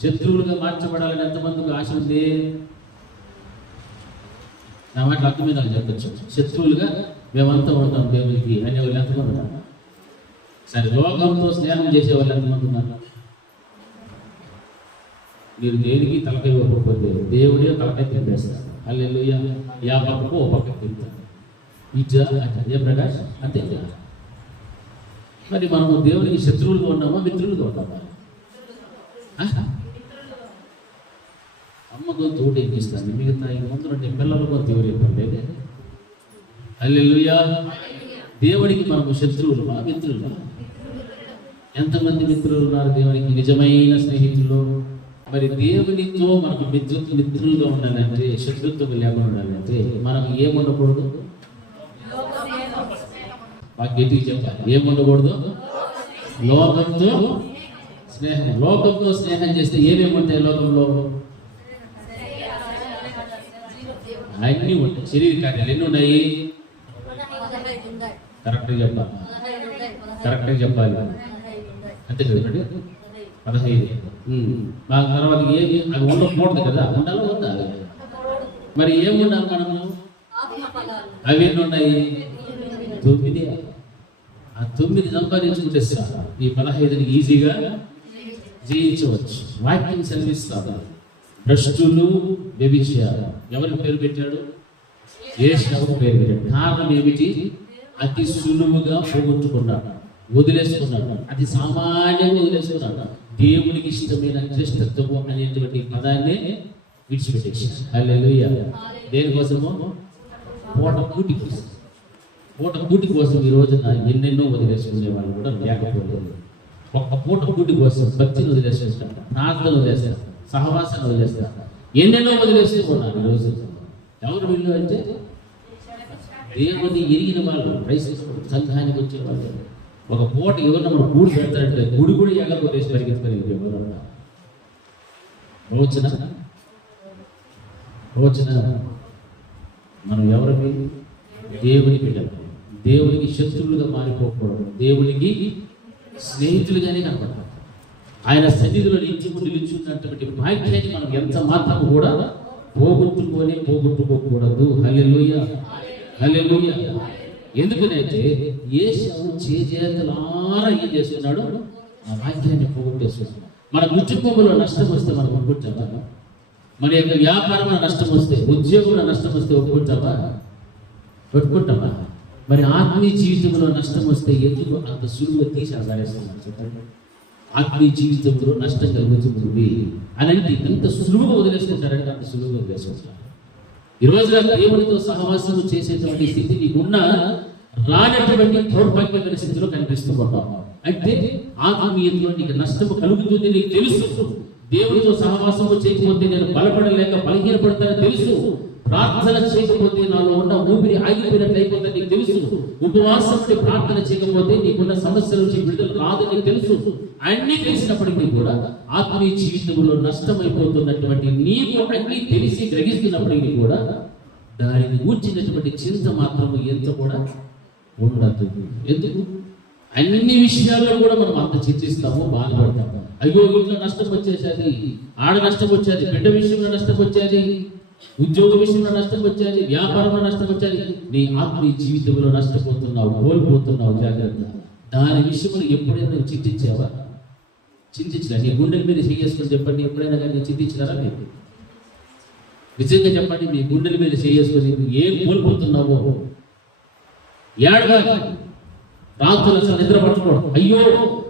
శత్రువులుగా మార్చబడాలని ఎంతమందికి ఆశ ఉంది? నా మాట అర్థమే నాకు చెప్పచ్చు. శత్రువులుగా మేమంతా ఉంటాం దేవుడికి అనే వాళ్ళు ఎంతమంది ఉన్నారు? సరే, లోకంతో స్నేహం చేసే వాళ్ళు ఎంతమంది ఉన్నారు? మీరు దేనికి తలకాయ ఇవ్వకపోతే దేవుడే తలకాయ తిప్పేస్తారు. హల్లెలూయా. యా పక్కకు ఓ పక్క తిప్పుతారు. ఇచ్చా అజయ ప్రకాష్ అంతే. మరి మనము దేవునికి శత్రువులుగా ఉన్నామా, మిత్రులుగా ఉన్నామా? అమ్మ గొంతు ఒకటి ఎక్కిస్తాను, మిగతా ఈ ముందు పిల్లల గొంతు ఎవరు చెప్పలేదు. హల్లెలూయా. దేవుడికి మనము శత్రువులు, మా మిత్రులు. ఎంతమంది మిత్రులు ఉన్నారు దేవునికి, నిజమైన స్నేహితులు? మరి దేవునితో మనకు మిత్రులుగా ఉండాలంటే, శత్రుత్వం లేకుండా ఉండాలంటే మనం ఏముండకూడదు? మాకు గట్టిగా చెప్పాలి, ఏముండకూడదు? లోకంతో స్నేహం. లోకంతో స్నేహం చేస్తే ఏమేమి ఉంటాయి లోకంలో? అన్నీ ఉంటాయి. శరీర కార్యాలు ఎన్ని ఉన్నాయి? కరెక్ట్గా చెప్పాలి, కరెక్ట్గా చెప్పాలి. అంతే కదండి, 15. ఆ తర్వాత ఏమి అవి ఉండకూడదు కదా, ఉండాలి, ఉండాలి. మరి ఏముండాలి మనము? అవి ఎన్ని ఉన్నాయి? 9. ఆ 9 సంపాదించుకుంటే ఈ 15ని ఈజీగా జయించవచ్చు. వాక్యం సెలవిస్తాడు, భ్రష్టులు, వ్యభిచారం. ఎవరికి పేరు పెట్టాడు? యేషావు పేరు పెట్టాడు. కారణం ఏమిటి? అతి సులువుగా పోగొట్టుకున్నాడు, వదిలేసుకున్నాడు. అది సామాన్యంగా వదిలేసుకున్నాడు. దేవునికి ఇష్టమైన శ్రేష్ఠత్వము అనేటువంటి పదాన్ని విడిచిపెట్టేసి. హల్లెలూయా. దేనికోసము? పూట కూటి కోసం. పూట కూటి కోసం ఈ రోజున ఎన్నెన్నో వదిలేసుకునే వాళ్ళు కూడా లేకపోలేదు. ఒక్క పూట కూటి కోసం భక్తిని వదిలేసేస్తారు, ప్రార్థన వదిలేస్తారు, సహవాసాన్ని వదిలేస్తారు, ఎన్నెన్నో వదిలేస్తూ ఉన్నారు ఈ రోజు. ఎవరు వీళ్ళు అంటే దేవుని ఎరిగిన వాళ్ళు, క్రైస్తవ సంఘానికి వచ్చే వాళ్ళు. ఒక పూట ఎవరన్నా మనం కూడి పెడతారంటే గుడి కూడా ఎగర వదిలేసి పరిగెత్తుకొని రోజున మనం ఎవరికి? దేవుని బిడ్డలు. దేవునికి శత్రువులుగా మారిపోకూడదు, దేవునికి స్నేహితులుగానే కనపడాలి. ఆయన సన్నిధిలో నిలిచున్నటువంటి భాగ్యాన్ని మనం ఎంత మాత్రం కూడా పోగొట్టుకోకూడదు. హల్లెలూయా, హల్లెలూయా. ఎందుకనైతే యేషావు చేజేతులారా ఏం చేస్తున్నాడు? ఆ భాగ్యాన్ని పోగొట్టేస్తున్నాడు. మన కుటుంబంలో నష్టం వస్తే మనం ఒప్పుకుంటామా? మన యొక్క వ్యాపారంలో నష్టం వస్తే, ఉద్యోగంలో నష్టం వస్తే ఒప్పుకుంటామా? మరి ఆత్మీయ జీవితంలో నష్టం వస్తే ఎందుకు అంత సులువుగా తీసి ఆధారిస్తున్నారు చెప్పండి? ఆత్మీయ జీవితంలో నష్టం కలుగుతుంది అని ఎంత సులువుగా వదిలేసుకుంటారంటే అంత సులువుగా వదిలేసుకుంటారు. ఈ రోజున దేవునితో సహవాసం చేసేటువంటి స్థితి నీకున్న రానటువంటి దౌర్భాగ్యమైన స్థితిలో కనిపిస్తూ ఉంటాం. అంటే ఆత్మీయంలో నీకు నష్టం కలుగుతుంది నీకు తెలుసు. దేవునితో సహవాసము చేయకపోతే నేను బలపడలేక బలహీనపడతానని తెలుసు. ప్రార్థన చేయకపోతే నాలో ఉన్న ఊపిరి ఆగిపోయినట్లు అయిపోతుంది నీకు తెలుసు. ఉపవాసం ప్రార్థన చేయకపోతే నీకున్న సమస్యల నుంచి విడుదల రాదని తెలుసు. అన్ని తెలిసినప్పటికీ కూడా ఆత్మీయ జీవితంలో నష్టమైపోతున్నటువంటి నీకు అన్ని తెలిసి గ్రహిస్తున్నప్పటికీ కూడా దానిని కూర్చున్నటువంటి చింత మాత్రము ఎంత కూడా ఉండదు. ఎందుకు? అన్ని విషయాల్లో కూడా మనం అంత చింతిస్తాము, బాధపడతాము. అయ్యో ఇంట్లో నష్టం వచ్చేసేది, ఆడ నష్టం వచ్చేది, బిడ్డ విషయంలో నష్టం వచ్చేది, ఉద్యోగ విషయంలో నష్టం వచ్చేది, వ్యాపారంలో నష్టం వచ్చేది. నీ ఆత్మీయ జీవితంలో నష్టపోతున్నావు, కోల్పోతున్నావు. జాగ్రత్త. దాని విషయంలో ఎప్పుడైనా నువ్వు చింతించావా? చింతించలే. నీ గుండెల మీద చేసుకొని చెప్పండి, ఎప్పుడైనా కానీ చింతించినారా? మీకు నిజంగా చెప్పండి, మీ గుండెల మీద చేసుకొని ఏం కోల్పోతున్నావో ఏడవాలి. రాత్రులు అసలు నిద్రపట్టుకోవడం, అయ్యో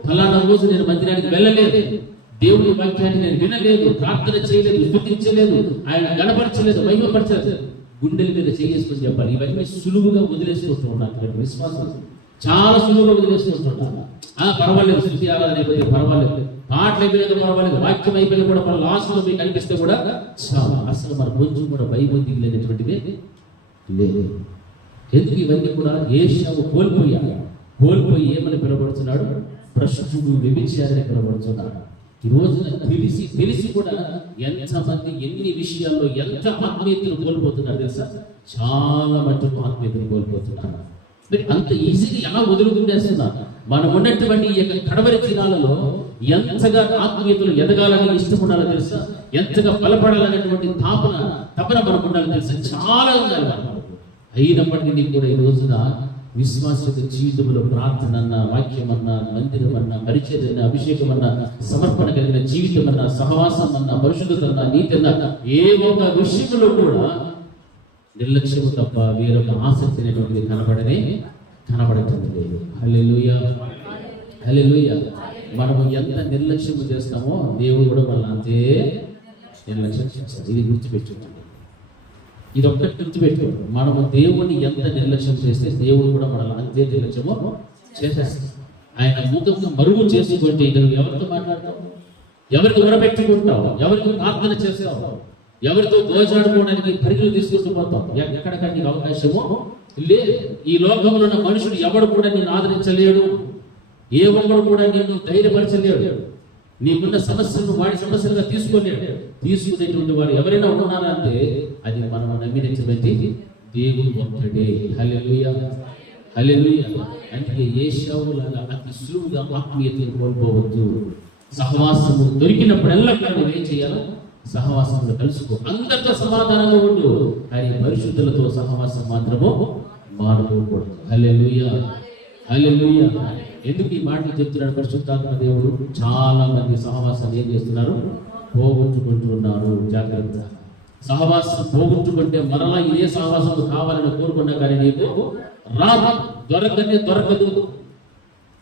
ఫలానా రోజు నేను మందిరానికి వెళ్ళలేదు, దేవుని వాక్యాన్ని నేను వినలేదు, ప్రార్థన చేయలేదు, స్తుతించలేదు, ఆయన గణపరచలేదు, మహిమపరచలేదు. గుండెల మీద చేసుకొని చెప్పాలి. ఇవన్నీ సులువుగా వదిలేసుకుంటూ ఉన్నాను. విశ్వాసం చాలా సులువుగా వదిలేసుకుంటున్నాను. పర్వాలేదు, స్థుతి ఆరాధన అయిపోతే పర్వాలేదు, పాటలు అయిపోయినా పర్వాలేదు, వాక్యం అయిపోయినా కూడా మన లాస్ట్లో మీకు అనిపిస్తే కూడా చాలా అసలు మన కొంచెం కూడా భయభక్తి లేనటువంటిదే లేదు. ఎందుకు ఇవన్నీ కూడా ఏషావు కోల్పోయి ఏమని పిలవబడుతున్నాడు? భ్రష్టుడు, వ్యభిచారిని పిలవబడుతున్నాడు. ఈ రోజున తెలిసి కూడా ఎంతమంది ఎన్ని విషయాల్లో ఎంత ఆత్మీయతను కోల్పోతున్నారు తెలుసా? చాలా మటుకు ఆత్మీయతను కోల్పోతున్నారు. మరి అంత ఈజీగా ఎలా వదులుకుంటేస్తున్నారు? మనం ఉన్నటువంటి ఈ యొక్క కడవరి దినాలలో ఎంతగా ఆత్మీయతలు ఎదగాలని ఇష్టం ఉండాలో తెలుసా? ఎంతగా బలపడాలనేటువంటి తపన మనకు ఉండాలని తెలుసా? చాలా ఉండాలి మనకు. అయినప్పటికీ కూడా ఈ రోజున విశ్వాస జీవితంలో ప్రార్థన అన్నా, వాక్యం అన్నా, మందిరం అన్నా, పరిచర్య, అభిషేకం అన్నా, సమర్పణ కలిగిన జీవితం అన్నా, సహవాసం అన్నా, పరిశుద్ధత అన్నా, నీతి అన్నా, ఏ ఒక్క విషయంలో కూడా నిర్లక్ష్యము తప్ప వేరొక ఆసక్తి అనేటువంటిది కనబడటం లేదు. హల్లెలూయా, హల్లెలూయా. మనము ఎంత నిర్లక్ష్యము చేస్తామో దేవుడు కూడా మనల్ని అంతే నిర్లక్ష్యం చేస్తాడు. ఇది గుర్తుపెట్టుకోండి, ఇది ఒక్కటి గుర్తుపెట్టుకోండి. మనము దేవుని ఎంత నిర్లక్ష్యం చేస్తే దేవుడు కూడా మనల్ని అంతే నిర్లక్ష్యము చేసేస్తాడు. ఆయన ముఖంగా మరుగు చేసుకుంటే నువ్వు ఎవరితో మాట్లాడతావు? ఎవరికి ఉరబెట్టుకుంటావు? ఎవరికి ప్రార్థన చేస్తావు? ఎవరితో గోజాడుకోవడానికి పరిధులు తీసుకుంటూ పోతాం? ఎక్కడికక్కడ నీకు అవకాశము లేదు. ఈ లోకంలో ఉన్న మనుషుడు ఎవడు కూడా నిన్ను ఆదరించలేడు, ఏ ఒక్కడు కూడా నిన్ను ధైర్యపరచలేడు. నీకున్న సమస్యలను వాడి సమస్యలుగా తీసుకోలేడు. తీసుకునేటువంటి వారు ఎవరైనా ఉన్నారా అంటే అది మనం నమ్మినటువంటి దేవుడు ఒక్కడే. హల్లెలూయా, హల్లెలూయా. అంటే ఏషావులాగా అతి సులువుగా ఆత్మీయతను కోల్పోవద్దు. సహవాసము దొరికినప్పుడల్లా నువ్వు ఏం చేయాలో సహవాసంలో కలుసుకో. అందరితో సమాధానంగా ఉండు, కానీ పరిశుద్ధులతో సహవాసం మాత్రము మానుకోకూడదు. హల్లెలూయా, హల్లెలూయా. ఎందుకు ఈ మాటలు చెప్తున్నాడు పరిశుద్ధాత్మ దేవుడు? చాలా మంది సహవాసాలు ఏం చేస్తున్నారు? పోగొట్టుకుంటున్నారు. జాగ్రత్త. సహవాసం పోగొట్టుకుంటే మరలా ఇదే సహవాసం కావాలని కోరుకున్నా కానీ నీకు రాదు, దొరకదు.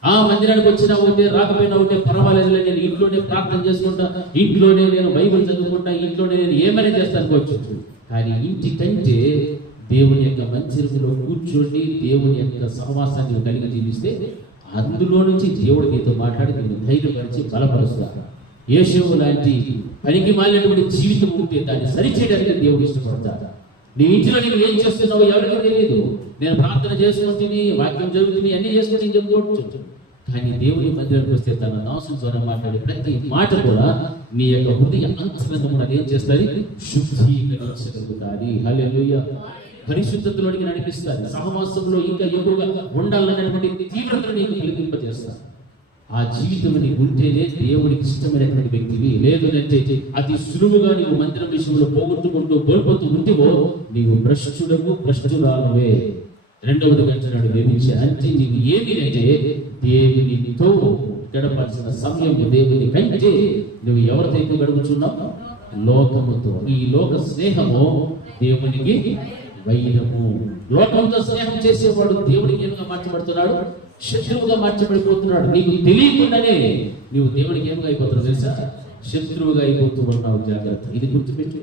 ఆ మందిరానికి వచ్చినా ఉంటే రాకపోయినా ఉంటే పర్వాలేదు, నేను ఇంట్లోనే ప్రార్థన చేసుకుంటా, ఇంట్లోనే నేను బైబిల్ చదువుకుంటా, ఇంట్లోనే నేను ఏమైనా చేస్తాను వచ్చు. కానీ ఇంటి కంటే దేవుని యొక్క మందిరంలో కూర్చోండి, దేవుని యొక్క సహవాసాన్ని కలిగి జీవిస్తే అందులో నుంచి దేవుడు నీతో మాట్లాడి నేను ధైర్యపరిచి బలపరుస్తాను. యేషోవు లాంటి పనికి మాలినటువంటి జీవితం ఉంటే దాన్ని సరిచేయడానికి దేవుడు ఇష్టపడతాడు. నీ ఇంట్లో నీవు ఏం చేస్తున్నావో ఎవరికి తెలియదు. నేను ప్రార్థన చేసుకుంటుంది, వాక్యం జరుగుతుంది, అన్ని చేసుకుని చెప్పుకోవచ్చు. కానీ దేవుని మందిరానికి వస్తే తన నాశం ద్వారా మాట్లాడే ప్రతి మాట కూడా నీ యొక్క హృదయ అంతరంగం ఏం చేస్తుంది? శుద్ధీకరించగలుగుతాది. హల్లెలూయా. పరిశుద్ధతలోనికి నడిపిస్తారు. సహవాసంలో ఇంకా ఎక్కువగా ఉండాలనేటువంటి తీవ్రతను నీకు కలిగింపజేస్తారు. ఆ జీవితం నీకు ఉంటేనే దేవుడికి ఇష్టమైనటువంటి వ్యక్తివి. లేదు అంటే అతి సులువుగా నీవు మందిరం విషయంలో పోగొట్టుకుంటూ కోల్పోతూ ఉంటేవో నీవు భ్రష్టురాలవే. రెండవది అంటున్నాడు అంటే నీవు ఏమి అంటే దేవునితో గడపాల్సిన సమయం దేవుని కంటే నువ్వు ఎవరితో ఎక్కువ గడుపుచున్నావు? లోకముతో. ఈ లోక స్నేహము దేవునికి వైరము. లోకంతో స్నేహం చేసేవాడు దేవుడికి ఏమిగా మార్చబడుతున్నాడు? శత్రువుగా మార్చబడిపోతున్నాడు. నీకు తెలియకుండానే నీవు దేవుడికి ఏమిగా అయిపోతున్నావు తెలుసా? శత్రువుగా అయిపోతూ ఉన్నావు. జాగ్రత్త, ఇది గుర్తుపెట్టు.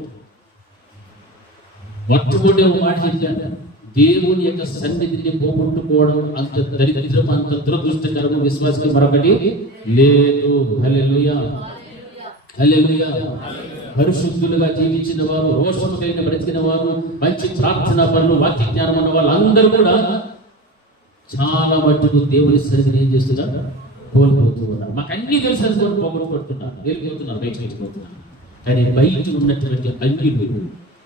మొట్టమొదటి ఒక మాట చెప్పాను, దేవుని యొక్క సన్నిధిని పోగొట్టుకోవడం అంత దరిద్రం, అంత దురదృష్టకరము విశ్వాసం మరొకటి లేదు. హల్లెలూయా, హల్లెలూయా. పరిశుద్ధులుగా జీవించిన వారు, రోషము కలిగిన బ్రతికిన వారు, మంచి ప్రార్థన పనులు, వాక్య జ్ఞానం ఉన్న వాళ్ళు అందరూ కూడా చాలా మట్టుకు దేవుని సన్నిధిని ఏం చేస్తున్నారు? కోల్పోతూ ఉన్నారు. మాకు అన్ని తెలిసిన పోగొట్టుకుంటున్నారు, వెళ్ళిపోతున్నారు, బయటకు వెళ్ళిపోతున్నారు. కానీ బయట ఉన్నటువంటి అన్యులు,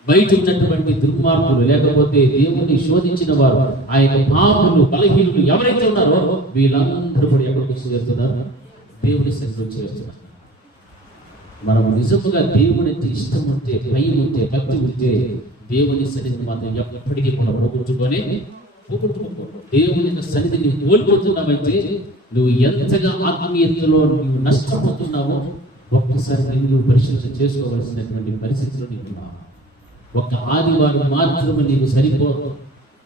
బయట ఉన్నటువంటి దుర్మార్గులు, లేకపోతే దేవుని శోధించిన వారు, ఆ యొక్క పాపులు, బలహీనులు ఎవరైతే ఉన్నారో వీళ్ళందరూ కూడా ఎక్కడికి చేరుతున్నారు? దేవుని సన్నిధిలో చేరుతున్నారు. మనం నిజముగా దేవుని ఇష్టం ఉంటే, భయం ఉంటే, భక్తి ఉంటే దేవుని సన్నిధిని మాత్రం ఎప్పటికీ కూడా పోగొట్టుకోకూడదు. దేవుని సన్నిధిని కోల్పోతున్నావంటే నువ్వు ఎంతగా ఆత్మీయతలో నువ్వు నష్టపోతున్నావో ఒక్కసారి నువ్వు పరిశీలన చేసుకోవాల్సినటువంటి పరిస్థితిలో నీకు ఉన్నావు. ఒక ఆదివారం మాత్రమే నీకు సరిపోదు.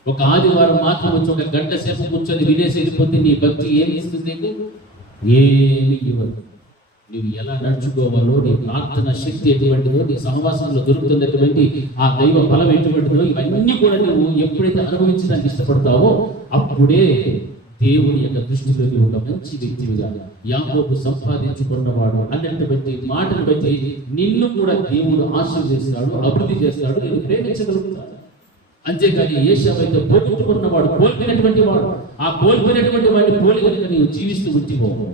ఒక ఆదివారం మాత్రం వచ్చి ఒక గంట సేపు కూర్చొని వినేసి వెళ్ళిపోతే నీ భక్తి ఏమి ఇస్తుంది? ఏమి ఇవ్వదు. నువ్వు ఎలా నడుచుకోవాలో, నీ ప్రార్థన శక్తి ఎటువంటిదో, నీ సహవాసంలో దొరుకుతున్నటువంటి ఆ దైవ ఫలం ఎటువంటిదో, ఇవన్నీ కూడా నువ్వు ఎప్పుడైతే అనుభవించడానికి ఇష్టపడతావో అప్పుడే దేవుని యొక్క దృష్టిలోకి ఒక మంచి వ్యక్తిగా యాకోబు సంపాదించుకున్నవాడు అన్నటువంటి మాటను బట్టి నిన్ను కూడా దేవుడు ఆశీర్వదిస్తాడు, అభివృద్ధి చేస్తాడు, నేను ప్రేమించగలుగుతాడు. అంతేకాని ఏశావు అయితే పోగొట్టుకున్నవాడు, కోల్పోయినటువంటి వాడు, ఆ కోల్పోయినటువంటి వాడిని పోలి కనుక నీవు జీవిస్తూ ఉండిపోవు,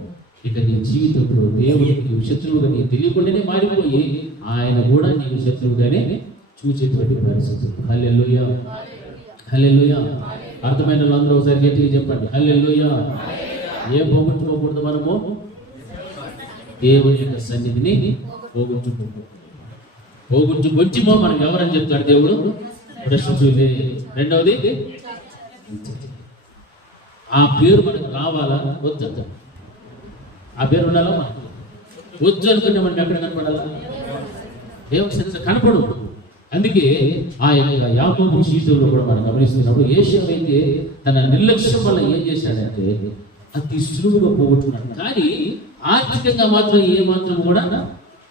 ఇక నీ జీవితంలో దేవుడికి శత్రువుగా నీ తెలియకుండానే మారిపోయి ఆయన కూడా నీకు శత్రువుగానే చూసేటువంటి పరిస్థితి. హల్లెలూయా, హల్లెలూయా. అర్థమైన వాళ్ళందరూ ఒకసారి గట్టిగా చెప్పండి హల్లెలూయా. ఏం పోగొట్టుకోకూడదు మనము? దేవుని యొక్క సన్నిధిని పోగొట్టుకొచ్చిమో మనం ఎవరని చెప్తాడు దేవుడు? ప్రశ్నలే. రెండవది, ఆ పేరు మనకు రావాలా వద్దు? ఆ పేరు ఉండాలా మనకు? వద్దు అనుకుంటే మనం ఎక్కడ కనపడాలా? దేవుడు కనపడు. అందుకే ఆ యొక్క యాకోబు జీవితంలో కూడా మనం గమనిస్తున్నప్పుడు ఏశావు అయితే తన నిర్లక్ష్యం వల్ల ఏం చేశాడంటే అతి సులువుగా పోగొట్టుకున్నాడు. కానీ ఆర్థికంగా మాత్రం ఏ మాత్రం కూడా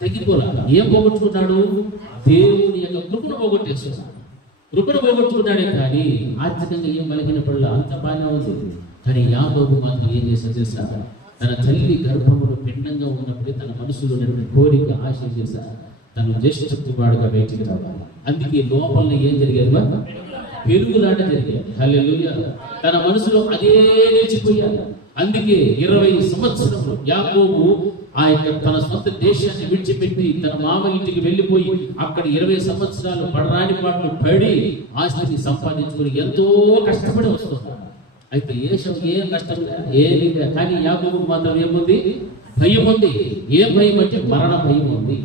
తగ్గిపోలే. ఏం పోగొట్టుకున్నాడు? దేవుని యొక్క కృపను పోగొట్టేస్తున్నాడు. కృపను పోగొట్టుకున్నాడే కానీ ఆర్థికంగా ఏం బలహీనపడలే, అంత బాగానే ఉంది. కానీ యాకోబు మాత్రం ఏం చేశాడు తెలుసా? తన తల్లి గర్భములో పిండంగా ఉన్నప్పుడే తన మనసులో కోరిక, ఆశ చేశాడు తను జ్యేష్ఠత్వాడుగా బయటికి రావాలి. అందుకే లోపల ఏం జరిగేది? పెరుగులాట జరిగేది. హల్లెలూయా. తన మనసులో అదే నిలిచిపోయాడు. అందుకే 20 సంవత్సరములు యాకోబు ఆ యొక్క తన సొంత దేశాన్ని విడిచిపెట్టి తన మామ ఇంటికి వెళ్ళిపోయి అక్కడ 20 సంవత్సరాలు పడరాని పాటలు పడి ఆస్తిని సంపాదించుకుని ఎంతో కష్టపడి వస్తున్నాడు. అయితే ఏశావు ఏం కష్టం ఏమీ లేదు. కానీ యాకోబుకు మాత్రం ఏముంది? భయం ఉంది. ఏం భయం అంటే మరణ భయం ఉంది.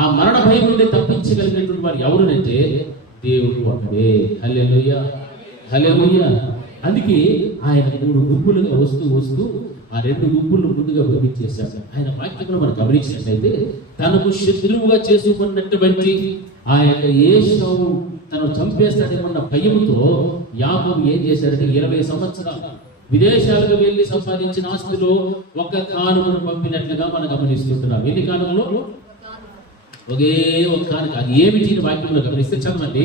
ఆ మరణ భయం నుండి తప్పించగలిగినటువంటి వారు ఎవరునంటే దేవుడు ఒక్కడే. హల్లెలూయా, హల్లెలూయా. అందుకే ఆయన 3 గుంపులుగా వస్తూ ఆ 2 గుంపులు ముందుగా పంపించేశాడు. ఆయన వాక్యంలో మనం గమనించినట్లయితే తనకు శత్రువుగా చేసుకున్నటువంటి ఆ యొక్క ఏశావు తను చంపేస్తాడేమన్న భయంతో యాకోబు ఏం చేశాడంటే 20 సంవత్సరాలు విదేశాలకు వెళ్ళి సంపాదించిన ఆస్తిలో ఒక కానుకను పంపినట్లుగా మనం గమనిస్తుంటున్నాం. ఎన్ని కానుకలు? ఒకే ఒక కానుక. అది ఏమిటి వాక్యంలో గమనిస్తే చదవండి.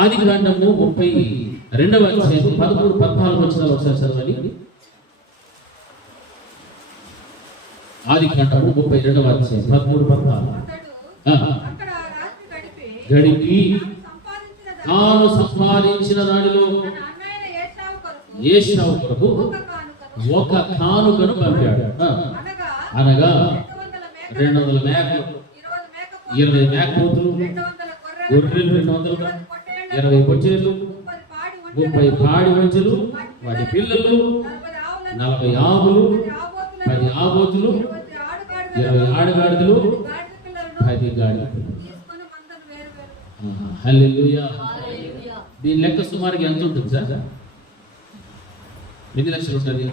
ఆదికాండము 32వ అధ్యాయం 13-14 వచనాలు ఒకసారి చదవండి. ఆదికాండము 32వ అధ్యాయం 13-14. గడిపి తాను సంపాదించిన దానిలో ఏశావు కొరకు ఒక కానుకను పంపాడు. అనగా 200 మేకలు, 20 మేకపోతులు, గొర్రెలు 200, 20 పొట్టేళ్ళు, 30 పాడి వంచెలు, వాటి పిల్లలు, 40 ఆవులు, 10 ఆబోతులు, 20 ఆడగాడిదలు, 10 గాడిదలు. హల్లెలూయా. దీని లెక్క సుమారుగా ఎంత ఉంటుంది సార్? ఎన్ని లక్షలు ఉంటుంది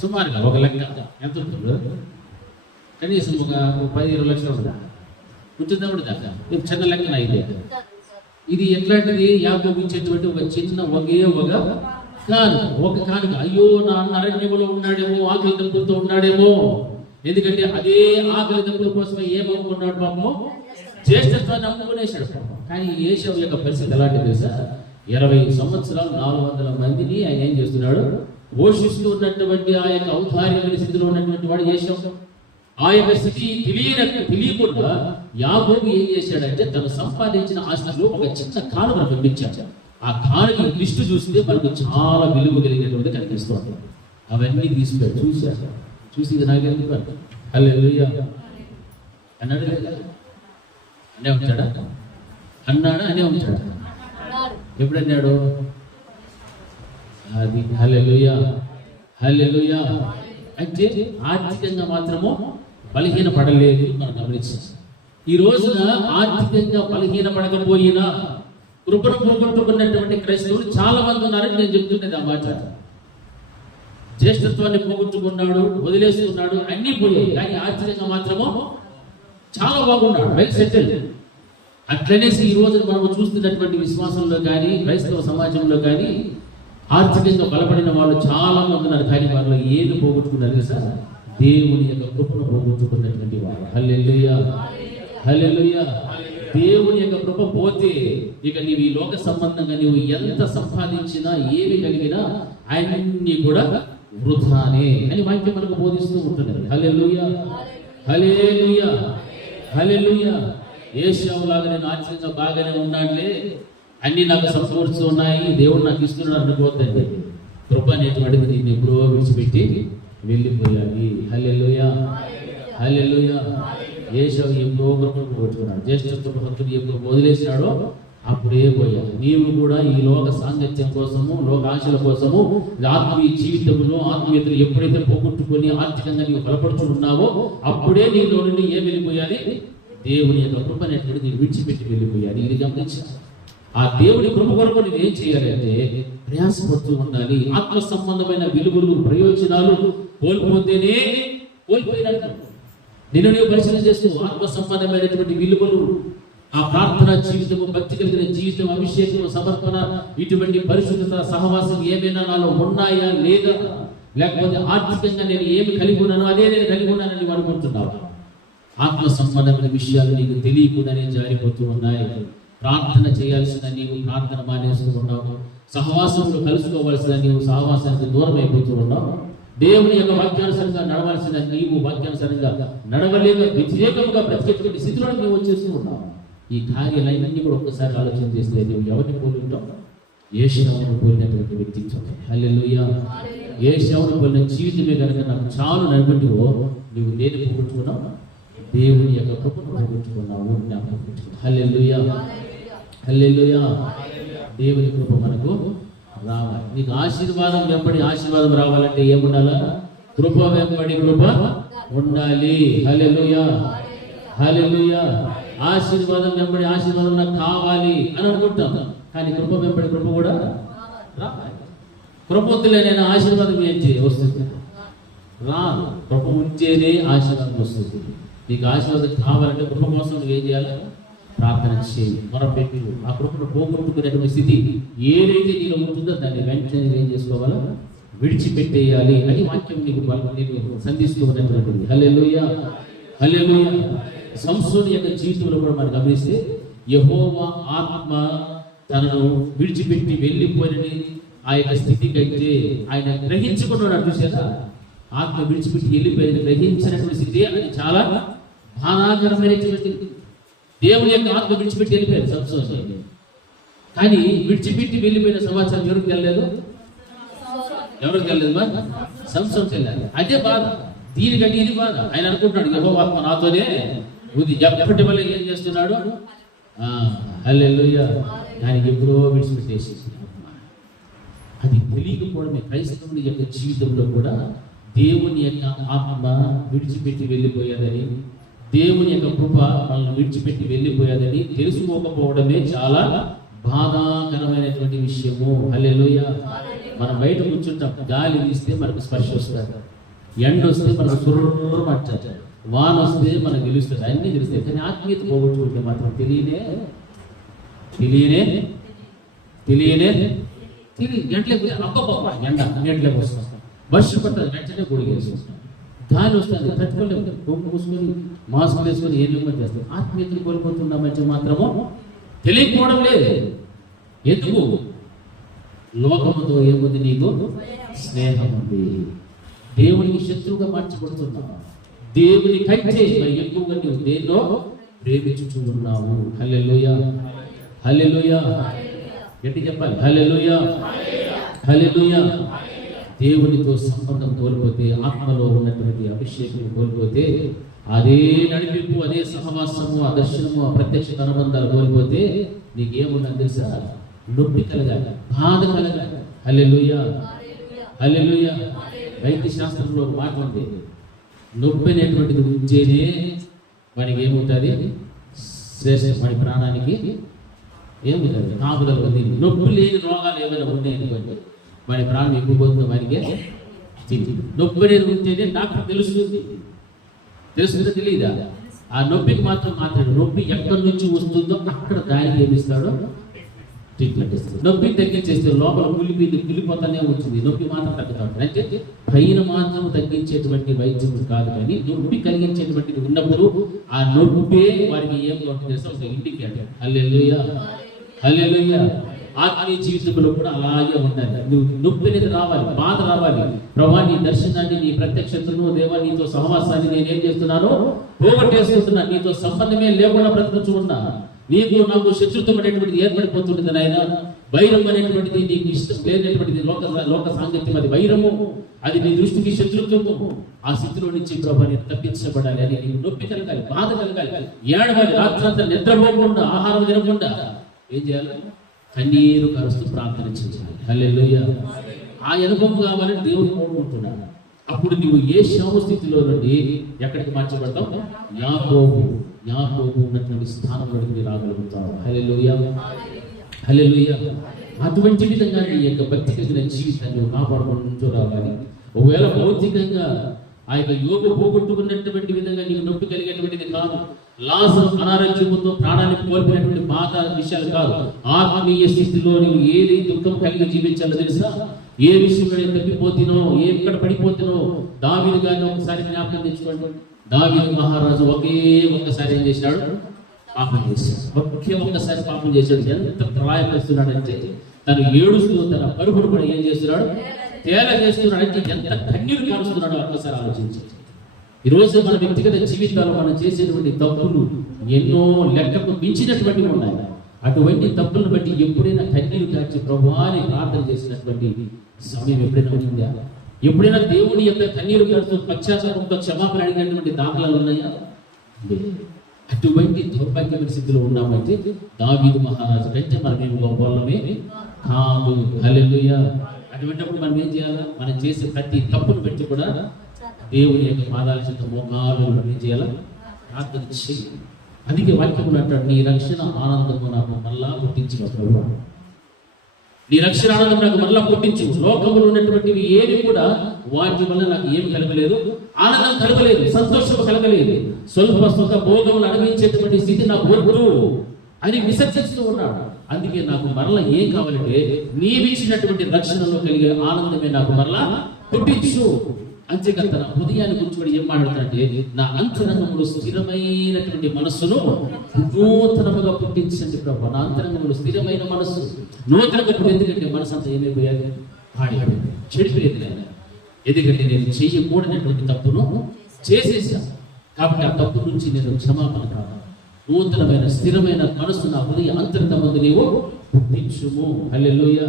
సుమారుగా? ఒక లెక్క ఎంత ఉంటుంది? కనీసం ఒక 10-20 లక్షలు ఉంటుందా? ఉండదా? చిన్న లెక్కన అయితే ఇది ఎట్లాంటిది? యాకోబు ఇచ్చేటువంటి ఒక చిన్న ఒకే ఒక కానుక. అయ్యో నా అన్న అరణ్యములో ఉన్నాడేమో, ఆకలి దప్పులతో ఉన్నాడేమో. ఎందుకంటే అదే ఆకలి దప్పుల కోసమే ఏమనుకున్నాడు పాపము? జ్యేష్ఠత్వాన్ని అమ్ముకునేశాడు. కానీ ఏశావు యొక్క పరిస్థితి ఎలాంటి తెలుసా? 20 సంవత్సరాలు 400 మందిని ఆయన ఏం చేస్తున్నాడు? పోషిస్తూ ఉన్నటువంటి ఆ యొక్క ఔదార్యమైన స్థితిలో ఉన్నటువంటి వాడు ఏశావు. ఆ యొక్క స్థితి తెలియకుండా యాకోబు ఏం చేశాడంటే తను సంపాదించిన ఆస్తిలో ఒక చిన్న కానుక పంపించాడు. ఆ కానుక లిస్టు చూస్తే మనకు చాలా విలువ కలిగినటువంటి కనిపిస్తుంది. అవన్నీ తీసుకెళ్ళి చూసి ఇది నాకెందుకు హల్లెలూయా అన్నాడు లేదా? అనే ఉంటాడా? అన్నాడా? అనే ఉంటాడా? ఎప్పుడన్నాడు? అది హల్లెలూయా, హల్లెలూయా. అంటే ఆర్థికంగా మాత్రము బలహీన పడలేదు మనం గమనించాం. ఈ రోజున ఆర్థికంగా బలహీన పడకపోయినా కృపను పోగొట్టుకున్నటువంటి క్రైస్తవులు చాలా మంది ఉన్నారని నేను చెప్తున్నది. ఆ మాట జ్యేష్ఠత్వాన్ని పోగొట్టుకున్నాడు, వదిలేస్తున్నాడు, అన్నీ పోయాయి. కానీ ఆర్థికంగా మాత్రము చాలా బాగున్నాడు, వెల్ సెటిల్డ్. అట్లనేసి ఈ రోజు మనం చూస్తున్నటువంటి విశ్వాసంలో కానీ క్రైస్తవ సమాజంలో కానీ ఆర్థికంగా బలపడిన వాళ్ళు చాలా మంది ఉన్నారు. కానీ వాళ్ళు ఏది పోగొట్టుకున్నారు సార్? దేవుని యొక్క కృపను పోగొట్టుకున్నటువంటి వారు. హల్లెలూయా, హల్లెలూయా. దేవుని యొక్క కృప పోతే ఇక నీవు ఈ లోక సంబంధంగా నీవు ఎంత సంపాదించినా ఏమి కలిగినా ఆయన్ని కూడా వృధానే అని వాక్యం మనకు బోధిస్తూ ఉంటున్నారు. హల్లెలూయా, హల్లెలూయా, హల్లెలూయా. యేషావులాగా నేను ఆశ్చర్యంగా బాగానే ఉన్నానులే, అన్ని నాకు సమకూర్చు ఉన్నాయి, దేవుడు నాకు ఇస్తున్నాడు అనుకోవద్దండి. కృప అనేటువంటిది నేను ఎప్పుడో విడిచిపెట్టి వెళ్ళిపోయాలి. హల్లెలూయా, హల్లెలూయా. యేషావు ఎప్పుడో కృపను పోగొట్టుకున్నాడు. జ్యేష్ఠత్వ భక్తుడు ఎప్పుడు వదిలేసినాడో అప్పుడే పోయాడు. నీవు కూడా ఈ లోక సాంగత్యం కోసము, లోక ఆశల కోసము, ఆత్మీయ జీవితంలో ఆత్మీయతలు ఎప్పుడైతే పోగొట్టుకొని ఆర్థికంగా నీవు బలపడుతున్నావో అప్పుడే నీలో నుండి ఏం వెళ్ళిపోయాలి? దేవుని యొక్క కృప అనేటువంటిది నీవు విడిచిపెట్టి వెళ్ళిపోయాలి. ఇది గమనించాలి. ఆ దేవుని కృప కొరకు నువ్వు ఏం చేయాలి అంటే ప్రయాసపడుతూ ఉండాలి. ఆత్మ సంబంధమైన విలువలు, ప్రయోజనాలు కోల్పోతేనే కోల్పోయినట్టు. నిన్ను నీవు పరిశీలన చేస్తూ ఆత్మ సంబంధమైనటువంటి విలువలు, ఆ ప్రార్థన జీవితము, భక్తి కలిగిన జీవితం, అభిషేకం, సమర్పణ, ఇటువంటి పరిశుద్ధత, సహవాసం ఏమైనా నాలో ఉన్నాయా లేదా? లేకపోతే ఆర్థికంగా నేను ఏమి కలిగి ఉన్నానో అదే నేను కలిగి ఉన్నానని నువ్వు అనుకుంటున్నావు. ఆత్మ సంబంధమైన విషయాలు నీకు తెలియకుండానే జారిపోతూ ఉన్నాయి. ప్రార్థన చేయాల్సిన నీవు ప్రార్థన మానేస్తూ ఉన్నావు. సహవాసంలో కలుసుకోవాల్సిన నీవు సహవాసానికి దూరం అయిపోతూ ఉన్నావు. దేవుని యొక్క వాక్యానుసారంగా నడవాల్సిన నీవు వాక్యానుసారంగా నడవలేక వ్యతిరేకంగా బ్రతికేటువంటి స్థితిలో నువ్వు వచ్చేస్తూ ఉన్నావు. ఈ కార్యాలన్నీ కూడా ఒక్కసారి ఆలోచన చేస్తే నువ్వు ఎవరిని పోలి ఉంటావు? యేషావును పోలినటువంటి వ్యక్తిత్వం. హల్లెలూయా. యేషావును పోలిన జీవితమే కనుక నాకు చాలు నడిపెట్టుకో, నువ్వు దేని పోగొట్టుకున్నావు? దేవుని యొక్క కృపను పోగొట్టుకున్నావు. హల్లెలూయా, హల్లెలూయా. దేవుని కృప మనకు రావాలి. నీకు ఆశీర్వాదం వెంబడి ఆశీర్వాదం రావాలంటే ఏముండాలా? కృప వెంబడి కృప ఉండాలి. హల్లెలూయా, హల్లెలూయా. ఆశీర్వాదం వెంబడి ఆశీర్వాదం నాకు కావాలి అని అనుకుంటాం, కానీ కృప వెంబడి కృప కూడా రావాలి. కృప వద్దులేనైనా ఆశీర్వాదం ఏంటి వస్తుంది? రాదు. కృప ఉంటేనే ఆశీర్వాదం వస్తుంది. నీకు ఆశీర్వాదం కావాలంటే కృప కోసం నువ్వు ఏం చేయాలి? ప్రార్థన చేయి, మొరపెట్టు. ఆ కృపను పోగొట్టుకునేటువంటి స్థితి ఏదైతే నీలో ఉంటుందో దాన్ని వెంటనే ఏం చేసుకోవాలో విడిచిపెట్టేయాలి అని వాక్యం నీకు సంధిస్తూ ఉన్నటువంటిది. హల్లెలూయా, హల్లెలూయా. సంసోను యొక్క జీవితంలో కూడా మనం గమనిస్తే యెహోవా ఆత్మ తనను విడిచిపెట్టి వెళ్ళిపోయినని ఆ యొక్క స్థితికి అయితే ఆయన గ్రహించుకున్నాడు. చూసారా? ఆత్మ విడిచిపెట్టి వెళ్ళిపోయిన గ్రహించినటువంటి స్థితి అది చాలా బాధాకరమైనటువంటి. దేవుని యొక్క ఆత్మ విడిచిపెట్టి వెళ్ళిపోయారు సంసోను. కానీ విడిచిపెట్టి వెళ్ళిపోయిన సమాచారం ఎవరికి వెళ్ళలేదు? ఎవరికి వెళ్ళలేదు? సంసోనుకి వెళ్ళాలి. అదే బాధ. దీనికంటే ఇది బాధ. ఆయన అనుకుంటున్నాడు యెహోవా ఆత్మ నాతోనే ఉంది, ఎప్పటి వల్ల ఏం చేస్తున్నాడు? హల్లెలూయా. కానీ ఎప్పుడో విడిచిపెట్టేసి అది తెలియకపోవడమే. క్రైస్తవుని యొక్క జీవితంలో కూడా దేవుని యొక్క ఆత్మ విడిచిపెట్టి వెళ్ళిపోయేదని, దేవుని యొక్క కృప మనల్ని విడిచిపెట్టి వెళ్ళిపోయేదని తెలుసుకోకపోవడమే చాలా బాధాకరమైనటువంటి విషయము. హల్లెలూయా. మనం బయట కూర్చుంటాం, గాలి వీస్తే మనకు స్పర్శ వస్తుంది, ఎండ వస్తే మనకు సుర్రు పట్టారు, వాన వస్తే మనకు తెలుస్తుంది, అన్నీ తెలుస్తాయి. కానీ ఆత్మీయత పోగొట్టుకుంటే మాత్రం తెలియనే గంటలకు అబ్బబ్బ ఎండ గంటలకు వస్తాం, వర్షం పట్టదు వెంటనే గొడిగేసుకుంటాం, గాలి వస్తుంది తట్టుకోలేము, కొమ్ము మూసుకొని మాస్క్ వేసుకొని ఏం చేస్తాం. ఆత్మీయతను కోల్పోతున్నామంటే మాత్రము తెలియకపోవడం లేదు. ఎందుకు? లోకముతో ఏముంది? నీకు స్నేహం ఉంది. దేవునికి శత్రువుగా మార్చబడుతున్నావు. దేవుని కంటే మరి ఎక్కువగా నువ్వు దేనిలో ప్రేమించుచూ ఉన్నావు. హల్లెలూయా, హల్లెలూయా. గట్టి చెప్పాలి. హల్లెలూయా, హల్లెలూయా. దేవునితో సంబంధం కోల్పోతే, ఆత్మలో ఉన్నటువంటి అభిషేకం కోల్పోతే, అదే నడిపింపు, అదే సహవాసము, ఆ దర్శనము, ఆ ప్రత్యక్ష అనుబంధాలు కోల్పోతే నీకేమున్నది తెలుసా? నొప్పి కలగాలి, బాధ కలగాలి. హల్లెలూయా, హల్లెలూయా. వైద్య శాస్త్రంలో ఒక మాట ఉంది, నొప్పి అనేటువంటిది ఉంటేనే వాడికి ఏముంటుంది? శ్రేష్ఠ. వాడి ప్రాణానికి ఏముంటుంది? కాపుదల ఉంది. నొప్పి లేని రోగాలు ఏమైనా ఉన్నాయనుకోండి, వాడి ప్రాణం ఎక్కువ పోతుంది. వాడికి నొప్పి అనేది ఉంటేనే డాక్టర్ తెలుస్తుందా? తెలియదా? ఆ నొప్పికి మాత్రం మాట్లాడు. నొప్పి ఎక్కడి నుంచి వస్తుందో అక్కడ దానికి ఏమిస్తాడో ట్రీట్మెంట్ ఇస్తుంది. నొప్పి తగ్గించేస్తే లోపల కులిపోతానే వచ్చింది, నొప్పి మాత్రం తగ్గుతాడు. అంటే పైన మాత్రం తగ్గించేటువంటి వైద్యం కాదు, కానీ నొప్పి కలిగించేటువంటిది ఉన్నప్పుడు ఆ నొప్పే వారికి ఏం ఉంటుంది ఒక ఇండికేటర్. హల్లెలూయా, హల్లెలూయా. ఆత్మీయ జీవితంలో కూడా అలాగే ఉండాలి. నువ్వు నొప్పి అనేది రావాలి, బాధ రావాలి. ప్రభా నీ దర్శనాన్ని, నీ ప్రత్యక్షతను, దేవా నీతో సహవాసాన్ని నేనేం చేస్తున్నాను, పోగొట్టేస్తున్నా. నీతో సంబంధమే లేకుండా బ్రతుకుతూ ఉన్నా. నీకు నాకు శత్రుత్వం అనేటువంటిది ఏర్పడిపోతుంటుంది నాయన. వైరం అనేటువంటిది నీకు ఇష్టం లేనటువంటిది, లోక సాంగత్యం, అది వైరము, అది నీ దృష్టికి శత్రుత్వము. ఆ స్థితిలో నుంచి ప్రభా నేను తప్పించబడాలి అని నీకు నొప్పి కలగాలి, బాధ కలగాలి, ఏడవాలి. రాత్రంతా నిద్రపోకుండా, ఆహారం తినకుండా ఏం చేయాలి? కన్నీరు కరుస్తూ ప్రార్థన చేయాలి. హల్లెలూయా. ఆ అనుభవం కావాలని దేవుడు కోరుకుంటున్నాడు. అప్పుడు నీవు ఏ శవ స్థితిలో నుండి ఎక్కడికి మార్చబడతావు? యాకోబు ఉన్నటువంటి స్థానంలోకి మీరు రాగలుగుతావు. హల్లెలూయా, హల్లెలూయా. అటువంటి విధంగా నీ యొక్క భక్తి కలిగిన జీవితాన్ని కాపాడుకుంటూ రావాలి. ఒకవేళ భౌతికంగా ఆ యొక్క యోగ పోగొట్టుకున్నటువంటి విధంగా నీకు నొప్పి కలిగేటువంటిది కాదు. లాజరు అనారోగ్యంతో ప్రాణాన్ని కోల్పోయినటువంటి బాధ విషయాలు కాదు. ఆత్మీయ స్థితిలో నీవు ఏది దుఃఖం కలిగి జీవించాలో తెలుసా? ఏ విషయంలో నేను తప్పిపోతున్నో, ఎక్కడ పడిపోతున్నో దావీదు గారిని ఒకసారి జ్ఞాపకం తెచ్చుకోండి. దావీదు మహారాజు ఒక్కసారి ఏం చేశాడు? పాపం చేశాడు. ఒక్కసారి పాపం చేశాడు. ఎంత ప్రళయపరుస్తున్నాడంటే తను ఏడుస్తూ తన పరుగును కూడా ఏం చేస్తున్నాడు? తేల చేస్తున్నాడంటే ఎంత కన్నీరు కారుస్తున్నాడో ఒక్కసారి ఆలోచించాడు. ఈరోజు మన వ్యక్తిగత జీవితాల్లో మనం చేసేటువంటి తప్పులు ఎన్నో లెక్కకు మించినటువంటివి ఉన్నాయి. అటువంటి తప్పులను బట్టి ఎప్పుడైనా కన్నీరు కాచి ప్రభువాని ప్రార్థన చేసినటువంటి సమయం ఎప్పుడైనా ఉందా? ఎప్పుడైనా దేవుని యొక్క కన్నీరు కాడుతూ పశ్చాత్తాపంతో క్షమాపణ అడిగినటువంటి దాఖలాలు ఉన్నాయా? అటువంటి దౌర్భాగ్యమైన స్థితిలో ఉన్నామంటే దావీదు మహారాజు కంటే మనమేమి గొప్పలమే కాదు. హల్లెలూయా. అటువంటిప్పుడు మనం ఏం చేయాలా? మనం చేసే ప్రతి తప్పును బట్టి కూడా దేవుని యొక్క పాదాల చేత మోకాలు ఏం చేయాలా? ప్రార్థన చేయాలి. అందుకే వాక్యములు అంటాడు, నీ రక్షణ ఆనందము నాకు మళ్ళా పుట్టించు ప్రభు. నీ రక్షణ ఆనందం నాకు మళ్ళా పుట్టించు. లోకంలో ఉన్నటువంటివి ఏవి కూడా వాటి వల్ల నాకు ఏమి కలగలేదు, ఆనందం కలగలేదు, సంతోషం కలగలేదు. స్వల్ప సుఖ భోగములు అనుభవించేటువంటి స్థితి నాకు వద్దు అని విసర్జిస్తూ ఉన్నాడు. అందుకే నాకు మరలా ఏం కావాలంటే నీవిచ్చినటువంటి రక్షణలో కలిగే ఆనందమే నాకు మరలా పుట్టించు. అంతేకాదు తన హృదయాన్ని గురించి కూడా ఏం మాట్లాడుతాడంటే, నా అంతరంగంలో స్థిరమైనటువంటి మనస్సును నూతనముగా పుట్టించండి ప్రభు. నా అంతరంగంలో స్థిరమైన మనస్సు నూతనంగా పుట్టి. ఎందుకంటే మనసు అంతా ఏమైపోయాది? పాడిపోయింది, చెడిపోయింది. ఎందుకంటే నేను చేయకూడనటువంటి తప్పును చేసేసాను. కాబట్టి ఆ తప్పు నుంచి నేను క్షమాపణ కావాలి. నూతనమైన స్థిరమైన మనస్సు నా హృదయ అంతరంగమందు నీవు పుట్టించుము. హల్లెలూయా.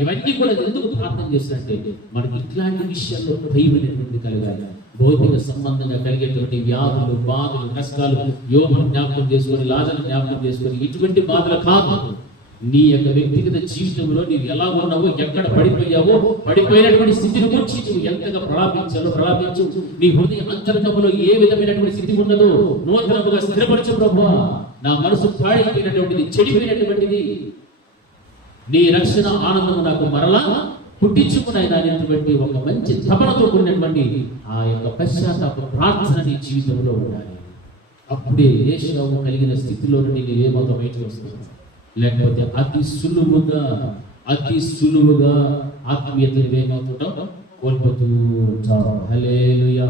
ఇవన్నీ కూడా ఎందుకు ప్రార్థన చేస్తారంటే మనకి ఇట్లాంటి విషయాల్లో భయమైనటువంటి కలగాలి. భౌతిక సంబంధంగా కలిగేటువంటి వ్యాధులు, బాధలు, కష్టాలు యోగును జ్ఞాపకం చేసుకొని, లాజరును జ్ఞాపకం చేసుకొని ఇటువంటి బాధలు కాదు. నీ యొక్క వ్యక్తిగత జీవితంలో నీవు ఎలా ఉన్నావో, ఎక్కడ పడిపోయావో, పడిపోయినటువంటి స్థితిని గురించి నువ్వు ఎంతగా ప్రలాపించు. నీ హృదయ అంతరంగంలో ఏ విధమైనటువంటి స్థితి ఉన్నదో నూతనముగా స్థిరపరచు ప్రభువా. నా మనసు పాడిపోయినటువంటిది, చెడిపోయినటువంటిది, నీ రక్షణ ఆనందము నాకు మరలా పుట్టించుకున్నాయి అనేటువంటి ఒక మంచి తపనతో కూడినటువంటి ఆ యొక్క పశ్చాత్తాప ప్రార్థన నీ జీవితంలో ఉండాలి. అప్పుడే యేషువు కలిగిన స్థితిలో నుండి నీవేమవుతావు? బయటకు వస్తుంది. లేకపోతే అతి సులువుగా ఆత్మీయతను ఏమవుతుంటావు? కోల్పోతూ ఉంటావు. హల్లెలూయా,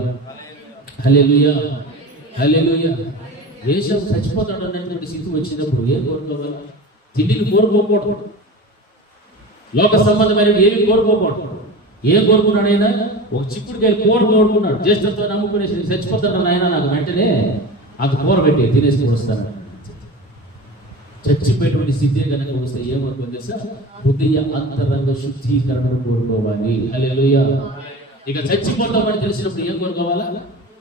హల్లెలూయా, హల్లెలూయా. యేషువు చచ్చిపోతాడు అన్నటువంటి స్థితి వచ్చినప్పుడు ఏం కోరుకోవాలి? తిండిని కోరుకోకూడదు, లోక సంబంధమైన ఏమి కోరుకోకూడదు. ఏం కోరుకున్నాడు ఆయన? ఒక చిక్కుడుకాయ కూర కోరుకున్నాడు. జ్యేష్ఠతో నమ్ముకునేసి చచ్చిపోతాడు ఆయన, నాకు వెంటనే అది కూర పెట్టి తినేసి వస్తాను. చచ్చిపోయేటువంటి స్థితి కనుక వస్తే ఏమవుతుంది తెలుసా? హృదయ అంతరంగ శుద్ధీకరణను కోరుకోవాలి. హల్లెలూయా. ఇక చచ్చిపోతామని తెలిసినప్పుడు ఏం కోరుకోవాలా?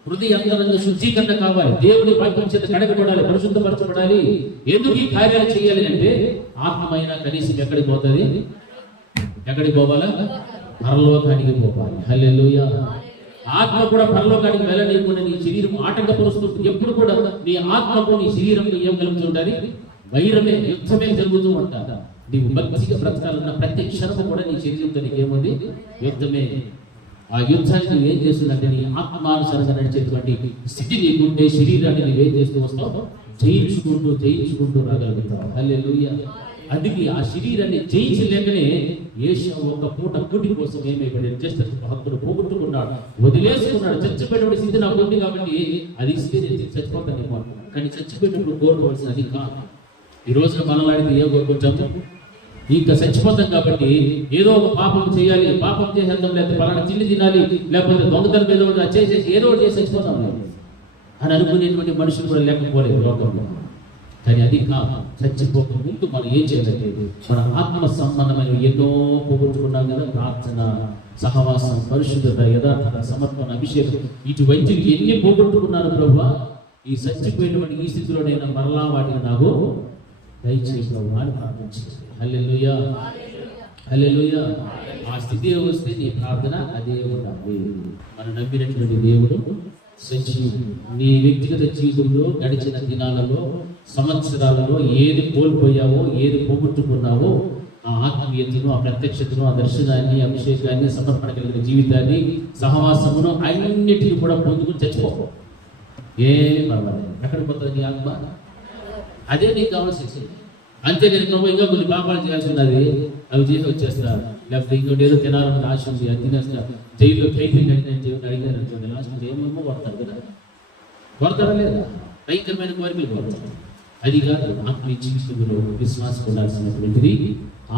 హృదయ అంతరంగ శుద్ధీకరణ కావాలి. దేవుని వాక్యం చేత కడగబడాలి, పరిశుద్ధపరచబడాలి. ఎందుకు ఈ కార్యాలు చేయాలి అంటే ఆత్మైన కనీసం ఎక్కడికి పోతుంది? ఎక్కడికి పోవాలా? పరలోకానికి పోవాలి. హల్లెలూయా. ఆత్మ కూడా పరలోకానికి వెళ్ళలేకుండా నీ శరీరం ఆటంకపరుస్తుంది. ఎప్పుడు కూడా నీ ఆత్మకు నీ శరీరంలో ఏం కలుగుతుంటారు? వైరమే, యుద్ధమే జరుగుతూ ఉంటారు. నీవు భక్తిగా బ్రతకాలన్న ప్రతి క్షణము కూడా నీ శరీరంతో నీకేముంది? యుద్ధమే. ఆ యుద్ధాన్ని నువ్వు ఏం చేస్తున్నట్టే నీ ఆత్మానుసారంగా నడిచేటువంటి స్థితి నీకుంటే శరీరాన్ని నువ్వేం చేస్తూ వస్తావు? జయించుకుంటూ రాగలుగుతావు. హల్లెలూయా. అందుకే ఆ శరీరాన్ని జయించలేకనే ఏషావు ఒక పూట కూటి కోసం ఏమైపోయాడు, జస్ట్ హక్కును పోగొట్టుకున్నాడు, వదిలేసుకున్నాడు. చచ్చిపోయినప్పుడు స్థితి నాకు ఉంది కాబట్టి అది ఇస్తే నేను చచ్చిపోతానేమో, కానీ చచ్చిపోయినప్పుడు కోరుకోవాల్సిన అది కాదు. ఈ రోజున మనల్ని అడిగితే ఏం కోరుకుంటాము? ఇంకా చచ్చిపోతాం కాబట్టి ఏదో ఒక పాపం చేయాలి, పాపం చేసేద్దాం, లేకపోతే పలానా తిండి తినాలి, లేకపోతే దొంగతనం మీద చేసేసి ఏదో ఒకటి చేసి చచ్చిపోతాం అని అనుకునేటువంటి మనుషులు కూడా లేకపోలేదు లోకంలో. కానీ అది కాదు. చచ్చిపోక ముందు మనం ఏం చేయాలంటే మన ఆత్మ సంబంధమైన ఎన్నో పోగొట్టుకున్నాం కదా, ప్రార్థన, సహవాసం, పరిశుద్ధత, యథార్థత, సమర్పణ, అభిషేకం, ఇటువంటి ఎన్ని పోగొట్టుకున్నాను ప్రభువా, ఈ చచ్చిపోయినటువంటి ఈ స్థితిలోనైనా మరలా వాటిని నాకు దయచేసి ప్రభు అని ప్రార్థించాలి. హల్లెలూయా, హల్లెలూయా. ఆ స్థితి వస్తే నీ ప్రార్థన అదే ఉండాలి. మనం నమ్మినటువంటి దేవుడు సజీవుడు. నీ వ్యక్తిగత జీవితంలో గడిచిన దినాలలో, సంవత్సరాలలో ఏది కోల్పోయావో, ఏది పోగొట్టుకున్నావో, ఆ ఆత్మీయతను, ఆ ప్రత్యక్షతను, ఆ దర్శనాన్ని, అభిషేకాన్ని, సమర్పణ కలిగిన జీవితాన్ని, సహవాసమును అన్నిటిని కూడా పొందుకుని చచ్చిపో. ఏం పర్వాలేదు. ఎక్కడ పోతుంది నీ ఆత్మ? అదే నీకు కావాల్సింది. అంతే నేను ఇంకా కొన్ని పాపాలు చేయాల్సి ఉన్నది, అవి చేసి వచ్చేస్తారు. లేకపోతే ఇంకోటి ఏదో తినాలని ఆశ ఉంది, అది తినేస్తా. జైల్లో ఖైదీ అడిగారు అనుకోండి, లాస్ట్ ఏమేమో కొడతారు కదా, కొడతారా లేదా? భయంకరమైన కోరికలు కొడతారు. అది కాదు ఆత్మీయ జీవితంలో విశ్వాసం ఉండాల్సినటువంటిది.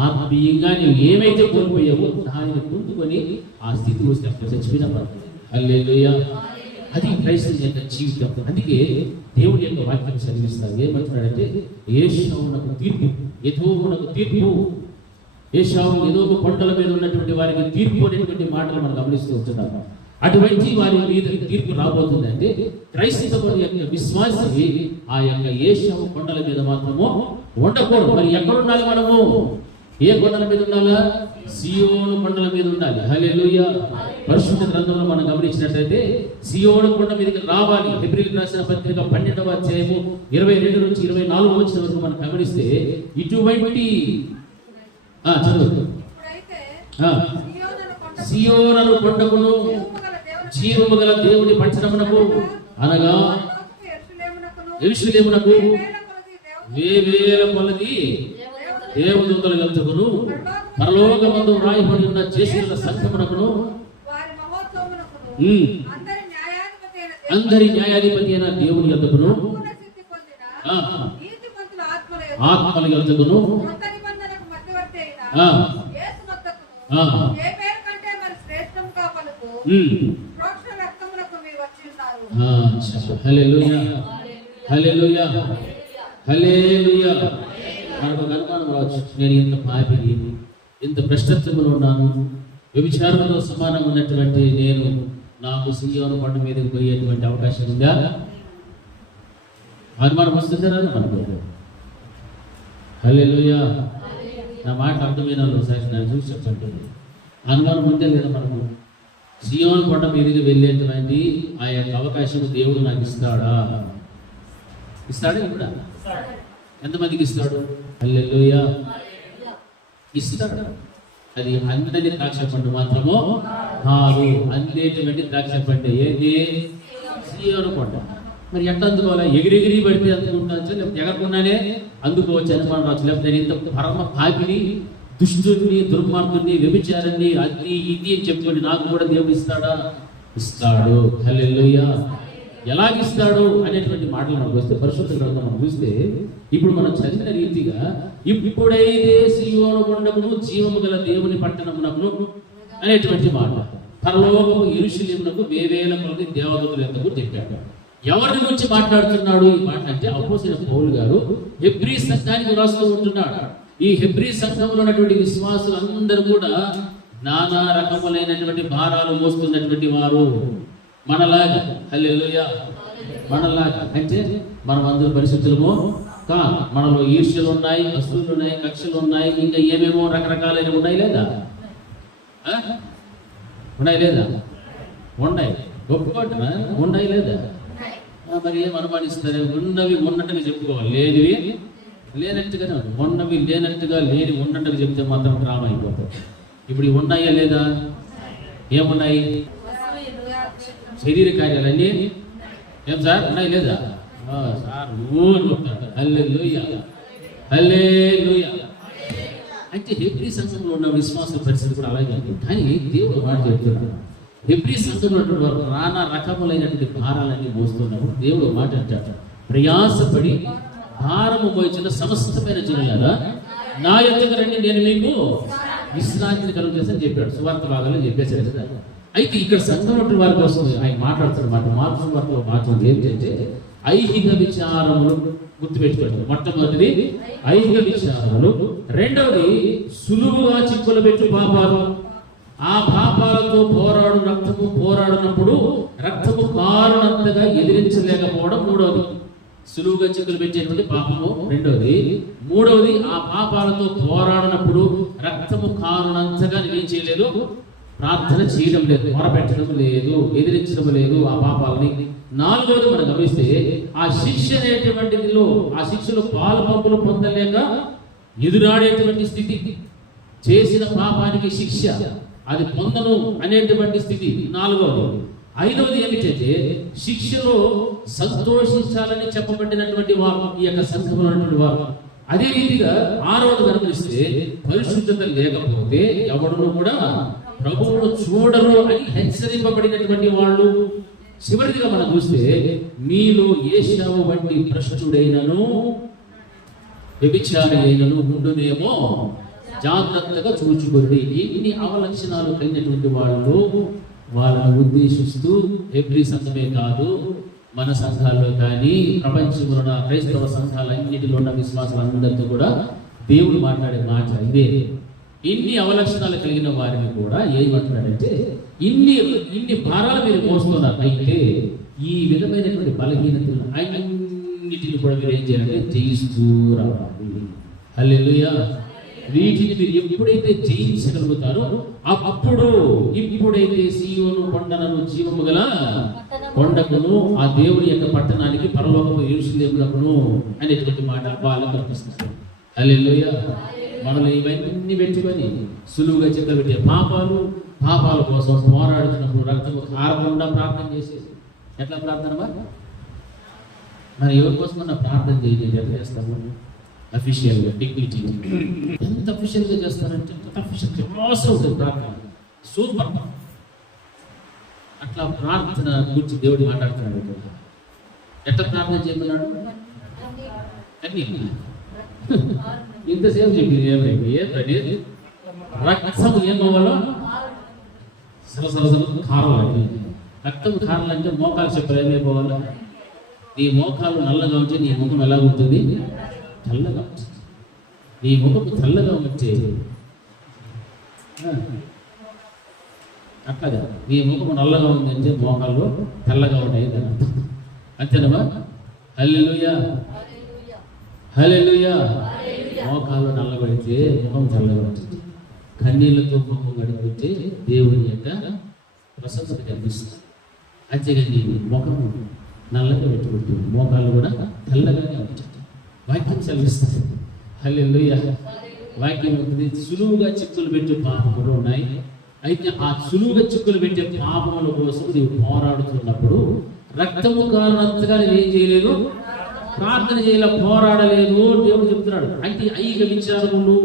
ఆత్మీయంగా నువ్వు ఏమైతే కోల్పోయావో దానిని పొందుకొని ఆ స్థితి వస్తే అప్పుడు చచ్చిపోయినా పడుతుంది. హల్లెలూయా. అది క్రైస్తవ యొక్క జీవితం. అందుకే దేవుడి యొక్క వాక్యం చదివిస్తారు. ఏమంటున్నాడంటే ఏషావునకు తీర్పు, ఎదోమునకు తీర్పు. ఏషావు ఎదోము కొండల మీద ఉన్నటువంటి వారికి తీర్పు అనేటువంటి మాటలు మనం గమనిస్తూ ఉంటున్నాం. అటువంటి వారి మీద తీర్పు రాబోతుందంటే క్రైస్తవ యొక్క విశ్వాసి ఆ యొక్క ఏషావు కొండల మీద మాత్రము ఉండకూడదు. మరి ఎక్కడుండాలి మనము? ఏ కొండల మీద ఉండాలా? సియోను కొండల మీద ఉండాలి. హల్లెలూయా. పరిశుద్ధ గ్రంథంలో మనం గమనించినట్లయితే సియోను కొండ మీదకి రావాలి. హెబ్రీయులకు రాసిన పత్రిక 12వ అధ్యాయము 22 నుంచి 24 వచనం వరకు మనం గమనిస్తే ఇటువంటి చదువు సియోను కొండకును జీవము గల దేవుని పట్టణమునకు అనగా యెరూషలేమునకు వేవేల కొలది దేవదూతలు కలుగును, పరలోకమందు రాయబడి ఉన్న చేసిన సంఘమునకును అందరి న్యాయాధిపతి అయిన దేవుని యొద్దకును ఆత్మలు కలుగును. హల్లెలూయా, హల్లెలూయా, హల్లెలూయా. మనకు అనుమానం రావచ్చు, నేను ఇంత పాపిని, ఇంత భ్రష్టత్వంలో ఉన్నాను, వ్యభిచారంలో సమానంగా ఉన్నటువంటి నేను, నాకు సియోను కొండ మీదకి పోయేటువంటి అవకాశం ఉందా? అనుమానం వస్తుందా మనకు? హల్లెలూయా. నా మాట అర్థమైన ఒకసారి నన్ను చూసి చెప్పండి. అనుమానం ఉందే లేదా మనకు? సియోను కొండ మీదకి వెళ్ళేటువంటి ఆ యొక్క అవకాశం దేవుడు నాకు ఇస్తాడా? ఇస్తాడా? ఇప్పుడు ఎంతమందికి ఇస్తాడు? హల్లెలూయా. ఇస్తాడు. అది అందరి ద్రాక్ష పండు మాత్రమో కాదు, అందేటువంటి ద్రాక్ష పండు ఏది? సియోను కొండ. మరి ఎట్లా అందుకోవాలా? ఎగిరెగిరి పడితే అందుకుంటాచ్చు, లేకపోతే ఎగరకుండానే అందుకోవచ్చు అనుమానం రావచ్చు. లేకపోతే నేను ఇంత పరమ పాపిని, దుష్టుని, దుర్మార్గుని, వ్యభిచారాన్ని, అది ఇది అని చెప్పుకోండి, నాకు కూడా దేవుడు ఇస్తాడా? ఇస్తాడు. హల్లెలూయా. ఎలాగిస్తాడు అనేటువంటి మాటలు మనకు వస్తే పరిశుద్ధ గ్రంథం మనం చూస్తే ఇప్పుడు మనం చదివిన రీతిగా ఇప్పుడైతే సియోను కొండకును జీవము గల దేవుని పట్టణమునకును అనేటువంటి మాట, పరలోకము యెరూషలేమునకు వేవేల కొలది దేవదూతల యొద్దకు చెప్పాడు. ఎవరి గురించి మాట్లాడుతున్నాడు ఈ మాట అంటే అపోస్తలుడైన పౌలు గారు హెబ్రీ సంఘానికి రాస్తూ ఉంటున్నాడు. ఈ హెబ్రీ సంఘంలో ఉన్నటువంటి విశ్వాసులందరూ కూడా నానా రకములైనటువంటి భారాలు మోస్తున్నటువంటి వారు, మనలాగా. హల్లెలూయా. మనలాగా అంటే మనం అందరూ పరిశుద్ధులము కా, మనలో ఈర్ష్యలు ఉన్నాయి, అసూయలు ఉన్నాయి, కక్షలు ఉన్నాయి, ఇంకా ఏమేమో రకరకాలైన ఉన్నాయి లేదా? ఉన్నాయి లేదా? ఉన్నాయి. ఒప్పుకోవటమా? ఉన్నాయి లేదా? మరి ఏం అనుమానిస్తారు? ఉన్నవి ఉన్నట్టుగా చెప్పుకోవాలి, లేనివి లేనట్టుగానే. ఉన్నవి లేనట్టుగా, లేని ఉన్నట్టుగా చెప్తే మాత్రం డ్రామా అయిపోతుంది. ఇప్పుడు ఇవి ఉన్నాయా లేదా? ఏమున్నాయి? శరీర కార్యాలన్నీ ఏం సార్ ఉన్నాయి లేదా? సార్ హల్లెలూయా, హల్లెలూయా. అయితే హెబ్రీ సంఘంలో ఉన్న విశ్వాస పరిస్థితి కూడా అలాగే ఉంది. కానీ దేవుడు మాట చెప్తున్నాడు, హెబ్రీ సంఘంలో ఉన్నటువంటి వారు నానా రకములైనటువంటి భారాలన్నీ మోస్తున్నారు. దేవుడు మాట అంటాడు, ప్రయాసపడి భారము మోయించిన సమస్తమైన జనులారా నా యొద్దకు రండి, నేను మీకు విశ్రాంతిని కలుగు చేస్తానని చెప్పాడు. సువార్త భాగాల్లో చెప్పేశాడు కదా. అయితే ఇక్కడ సంఘం వారి కోసం ఆయన మాట్లాడుతున్న మాట మార్పు వార్తలో మాట్లాడుతుంది ఏంటంటే ఐహిక విచారములు గుర్తుపెట్టుకోండి. మొట్టమొదటిది ఐహిక విచారములు, రెండవది సులువుగా చిక్కులు పెట్టు పాపాలు. ఆ పాపాలతో పోరాడినప్పుడు రక్తము కారునంతగా ఎదిరించలేకపోవడం మూడవది. సులువుగా చిక్కులు పెట్టేటువంటి పాపము రెండవది. మూడవది ఆ పాపాలతో పోరాడినప్పుడు రక్తము కారునంతగా నేనేం చేయలేదు, ప్రార్థన చేయడం లేదు, మొరపెట్టడం లేదు, ఎదిరించడం లేదు ఆ పాపాలని. నాలుగవది మనం గమనిస్తే ఆ శిక్ష అనేటువంటిదిలో ఆ శిక్షలో పాలు పంపులు పొందలేక ఎదురాడేటువంటి స్థితి, చేసిన పాపానికి శిక్ష అది పొందను అనేటువంటి స్థితి నాలుగవది. ఐదవది ఏమిటంటే శిక్షలో సంతోషించాలని చెప్పబడినటువంటి వారు ఈ యొక్క సంఘంలో ఉన్నటువంటి వారు. అదే రీతిగా ఆరవది గమనిస్తే పరిశుద్ధత లేకపోతే ఎవడును కూడా ప్రభువును చూడరు అని హెచ్చరింపబడినటువంటి వాళ్ళు. చివరిదిగా మనం చూస్తే మీలో ఏశావు వంటి భ్రష్టుడైనను వ్యభిచారి అయినను ఉండునేమో జాగ్రత్తగా చూచుకొని. ఎన్ని అవలక్షణాలు కలిగినటువంటి వాళ్ళు వాళ్ళను ఉద్దేశిస్తూ హెబ్రీ సంఘమే కాదు మన సంఘాల్లో కానీ ప్రపంచంలో ఉన్న క్రైస్తవ సంఘాలన్నిటిలో ఉన్న విశ్వాసాలందరితో కూడా దేవుడు మాట్లాడే మాట ఇదే. ఇన్ని అవలక్షణాలు కలిగిన వారిని కూడా ఏమంటున్నాడంటే ఇన్ని భారాలు మీరు మోస్తున్నారు, అయితే ఈ విధమైనటువంటి బలహీనతలు అన్నిటిని కూడా మీరు ఏం చేయాలంటే జయిస్తూ రావాలి. హల్లెలూయా. వీటిని మీరు ఎప్పుడైతే జయించగలుగుతారో అప్పుడు ఇప్పుడైతే సీయోను కొండను జీవము గల కొండకును ఆ దేవుని యొక్క పట్టణానికి పరలోకము యెరూషలేమునకును అనేటువంటి మాట వాళ్ళకు కనిపిస్తుంది. హల్లెలూయా. మనలో ఇవన్నీ పెట్టుకొని సులువుగా చెప్పబెట్టే పాపాల కోసం పోరాడుతున్నప్పుడు రక్తము కారకుండా ప్రార్థన చేసేది. ఎట్లా ప్రార్థన? మరి ఎవరి కోసమన్నా ప్రార్థన చేయలేదు, ఎట్లా చేస్తాము? అఫీషియల్గా, డిగ్నిటీ. ఎంత అఫీషియల్గా చేస్తారంటే ఎంత అఫీషియల్గా ఉంటుంది ప్రార్థన, సూపర్. అట్లా ప్రార్థన గురించి దేవుడు మాట్లాడుతున్నాడు. ఎట్లా ప్రార్థన చేయమన్నాడు? అన్ని ఇంతసేపు చెప్పింది ఏమిటి? రక్తం ఏమవ్వాలో సరసరసలు కారాలి. రక్తం కారాలంటే మోకాలు చెప్పాలి ఏమైపోవాలో. నీ మోకాలు నల్లగా ఉంటే నీ ముఖం ఎలా ఉంటుంది? తెల్లగా ఉంటుంది. నీ ముఖం తెల్లగా ఉంటే అట్లాగా నీ ముఖం నల్లగా ఉందంటే మోకాలు తెల్లగా ఉన్నాయి కదా, అంతేనమ్మా? హల్లెలూయా, హల్లెలూయా. మోకాలు నల్లబడితే ముఖం తెల్లగా ఉంటుంది. కన్నీళ్లతో ముఖం గడిపితే దేవుని యొక్క ప్రసన్నత కనిపిస్తుంది. అంతేగాని ముఖం నల్లగా పెట్టుకుంటుంది, మోకాలు కూడా తెల్లగానే ఉంటుంది. వాక్యం సెలవిస్తుంది. హల్లెలూయా. వాక్యం సులువుగా చిక్కులు పెట్టే పాపములు ఉన్నాయి. అయితే ఆ సులువుగా చిక్కులు పెట్టే పాపముల కోసం నీవు పోరాడుతున్నప్పుడు రక్తము కారణంతగా ఏం చేయలేదు, ప్రార్థన చేయాల, పోరాడలేదు. దేవుడు చెప్తున్నాడు. అంటే ఐహిక విచారములు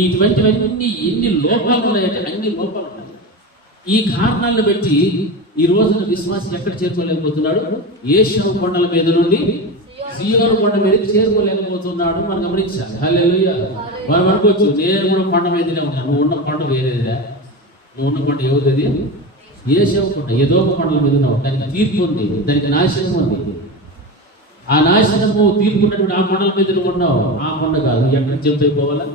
ఇటువంటివన్నీ ఎన్ని లోపాలు ఉన్నాయంటే అన్ని లోపాలు ఉన్నాయి. ఈ కారణాలను బట్టి ఈ రోజున విశ్వాసం ఎక్కడ చేరుకోలేకపోతున్నాడు? ఏశావు కొండల మీద నుండి సీయోను కొండ మీదకి చేరుకోలేకపోతున్నాడు. మనం గమనించాలి. హల్లెలూయా. మనం అనుకోవచ్చు, నేను కూడా కొండ మీదనే ఉన్నాను. నువ్వు ఉన్న కొండ వేరేదిరా. నువ్వు ఉన్న కొండ ఎవరిది? ఏశావు కొండ. ఏదో ఒక కొండల మీద ఉన్నావు. దానికి తీర్పు ఉంది, దానికి నాశనం ఉంది. ఆ నాశనము తీర్పున్నటువంటి ఆ కొండల మీద నువ్వు ఉన్నావు. ఆ కొండ కాదు, ఎక్కడికి చెబుతైపోవాలా?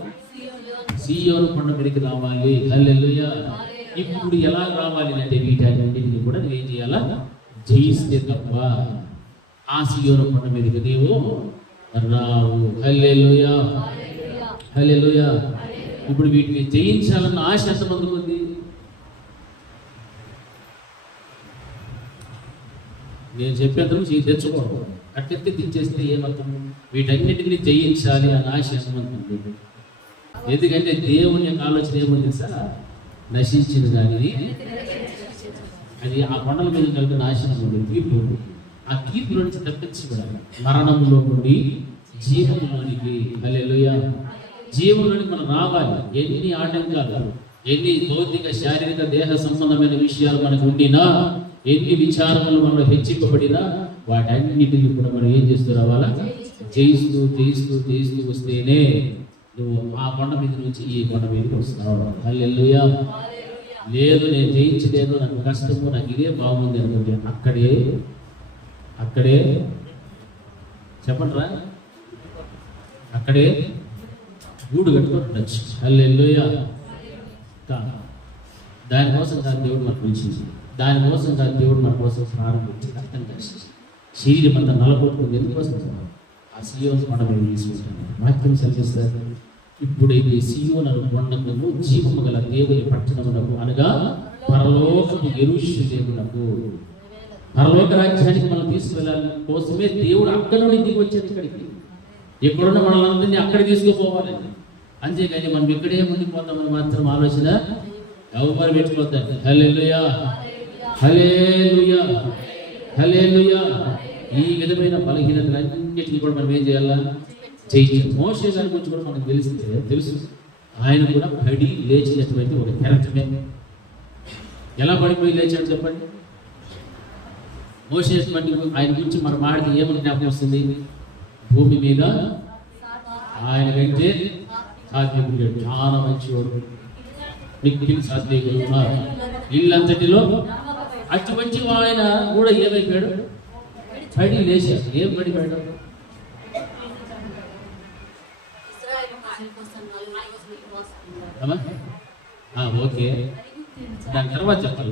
సీయోను కొండ మీదకి రావాలి. హల్లెలూయా. ఇప్పుడు ఎలా రావాలి అంటే వీటన్నింటిని కూడా నువ్వేం చేయాలా? జయిస్తే తప్ప ఆ సీయోను కొండ మీదకి నీవు రావు. హల్లెలూయా, హల్లెలూయా. ఇప్పుడు వీటిని జయించాలన్న ఆశ ఎంతమందికి ఉంది? నేను చెప్పేందుకు తెచ్చుకోవడం అట్లెత్తి దించేస్తే ఏమర్థం? వీటన్నిటిని జయించాలి అన్న ఆశ ఎంతమంది? ఎందుకంటే దేవుని యొక్క ఆలోచన ఏముంది సార్? నశించింది కానీ అది ఆ కొండల మీద కలిపి నాశనం ఉంది, తీర్పు ఉంది. ఆ తీర్పులో నుంచి తప్పించబడాలి, మరణంలో నుండి జీవంలోనికి. హల్లెలూయా. జీవంలోనికి మనం రావాలి. ఎన్ని ఆటంకాలు, ఎన్ని భౌతిక శారీరక దేహ సంబంధమైన విషయాలు మనకు ఉండినా, ఎన్ని విచారములు మనం హెచ్చింపబడినా, వాటన్నిటిని కూడా మనం ఏం చేస్తూ రావాలా? జయిస్తూ జయిస్తూ జయిస్తూ వస్తేనే నువ్వు ఆ కొండ మీద నుంచి ఈ కొండ మీదకి వస్తున్నావు. హల్లెలూయా. లేదు నేను జయించలేదు, నాకు కష్టము, నాకు ఇదే బాగుంది అనుకుంటే అక్కడే చెప్పండిరా, అక్కడే గూడు కట్టుకొని ఉండొచ్చు. హల్లెలూయా. దానికోసం కాదు దేవుడు మనకు పిలిచింది, దానికోసం కాదు దేవుడు మన కోసం ప్రారంభించి రక్తం కలిసి శరీరం అంతా నలగొట్టుకుంది. ఎందుకోసం? ఆ సియోను కొండ మీద తీసుకుంటాను. వాక్యం సెలవిస్తారు, ఇప్పుడైతే సియోను కొండకు జీవము గల దేవుని పట్టణమునకు, అనగా పరలోకపు యెరూషలేమునకు, పరలోక రాజ్యానికి మనం తీసుకువెళ్ళాలి కోసమే దేవుడు అక్కడి నుండి దిగి వచ్చేది ఇక్కడికి. ఎక్కడున్న మనల్ని అక్కడ తీసుకుపోవాలి. అంతేకాని మనం ఇక్కడే ముందుకుపోతామని మాత్రం ఆలోచన ఎవరు పెట్టుకోవద్దండి. హల్లెలూయా, హల్లెలూయా, హల్లెలూయా. ఈ విధమైన బలహీనతలన్నిటిని కూడా మనం ఏం చేయాలా? జయించాలి. మోషే గారి గురించి కూడా మనకు తెలుసు. ఆయన కూడా పడి లేచినటువంటి ఒక క్యారెక్టరే. ఎలా పడిపోయి లేచాడు చెప్పండి? మోషే ఆయన గురించి మన మాటకి ఏమని జ్ఞాపకం వస్తుంది? భూమి మీద ఆయన కంటే సాత్వికుడు, చాలా మంచివాడు, మిక్కిలి సాత్వికుడు ఉన్నారు ఇల్లంతటిలో. అటువంటి ఆయన కూడా ఏమైపోయాడు? పడి లేచాడు. ఏం పడిపోయాడు? ఓకే, దాని తర్వాత చెప్పాలి.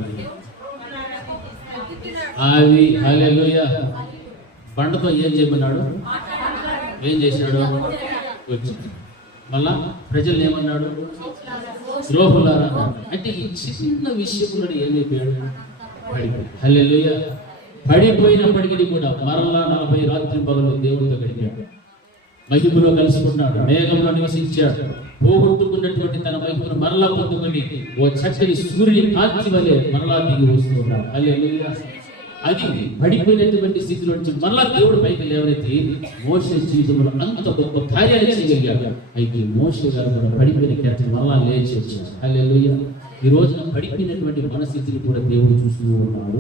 అవి హల్లెలూయా. బండతో ఏం చేయమన్నాడు? ఏం చేశాడు? వచ్చి మళ్ళా ప్రజలు ఏమన్నాడు? ద్రోహులారా అన్నాడు. అంటే ఈ చిన్న విషయంలో ఏమైపోయాడు? పడిపోయాడు. హల్లెలూయా. పడిపోయినప్పటికీ కూడా మరలా 40 రాత్రి పగలు దేవుడితో గడిపాడు. మహిమలో కలుసుకున్నాడు, మేఘంలో నివసించాడు. పోగొట్టుకున్నటువంటి తన మహిమను మరలా పొందుకొని ఓ చక్కని సూర్యుని కాంతి వలె మరలా దిగి వస్తున్నాడు. హల్లెలూయా. అది పడిపోయినటువంటి స్థితిలో నుంచి మరలా దేవుడు పైకి లేవనెత్తి మోషే జీవితంలో అంత గొప్ప కార్యాలు చేయగలిగాడు. అయితే మోషే గారు కూడా పడిపోయిన క్యారెక్టర్ మరలా లేచి వచ్చాడు. హల్లెలూయా. ఈ రోజున పడిపోయినటువంటి మన స్థితిని కూడా దేవుడు చూస్తూ ఉన్నాడు.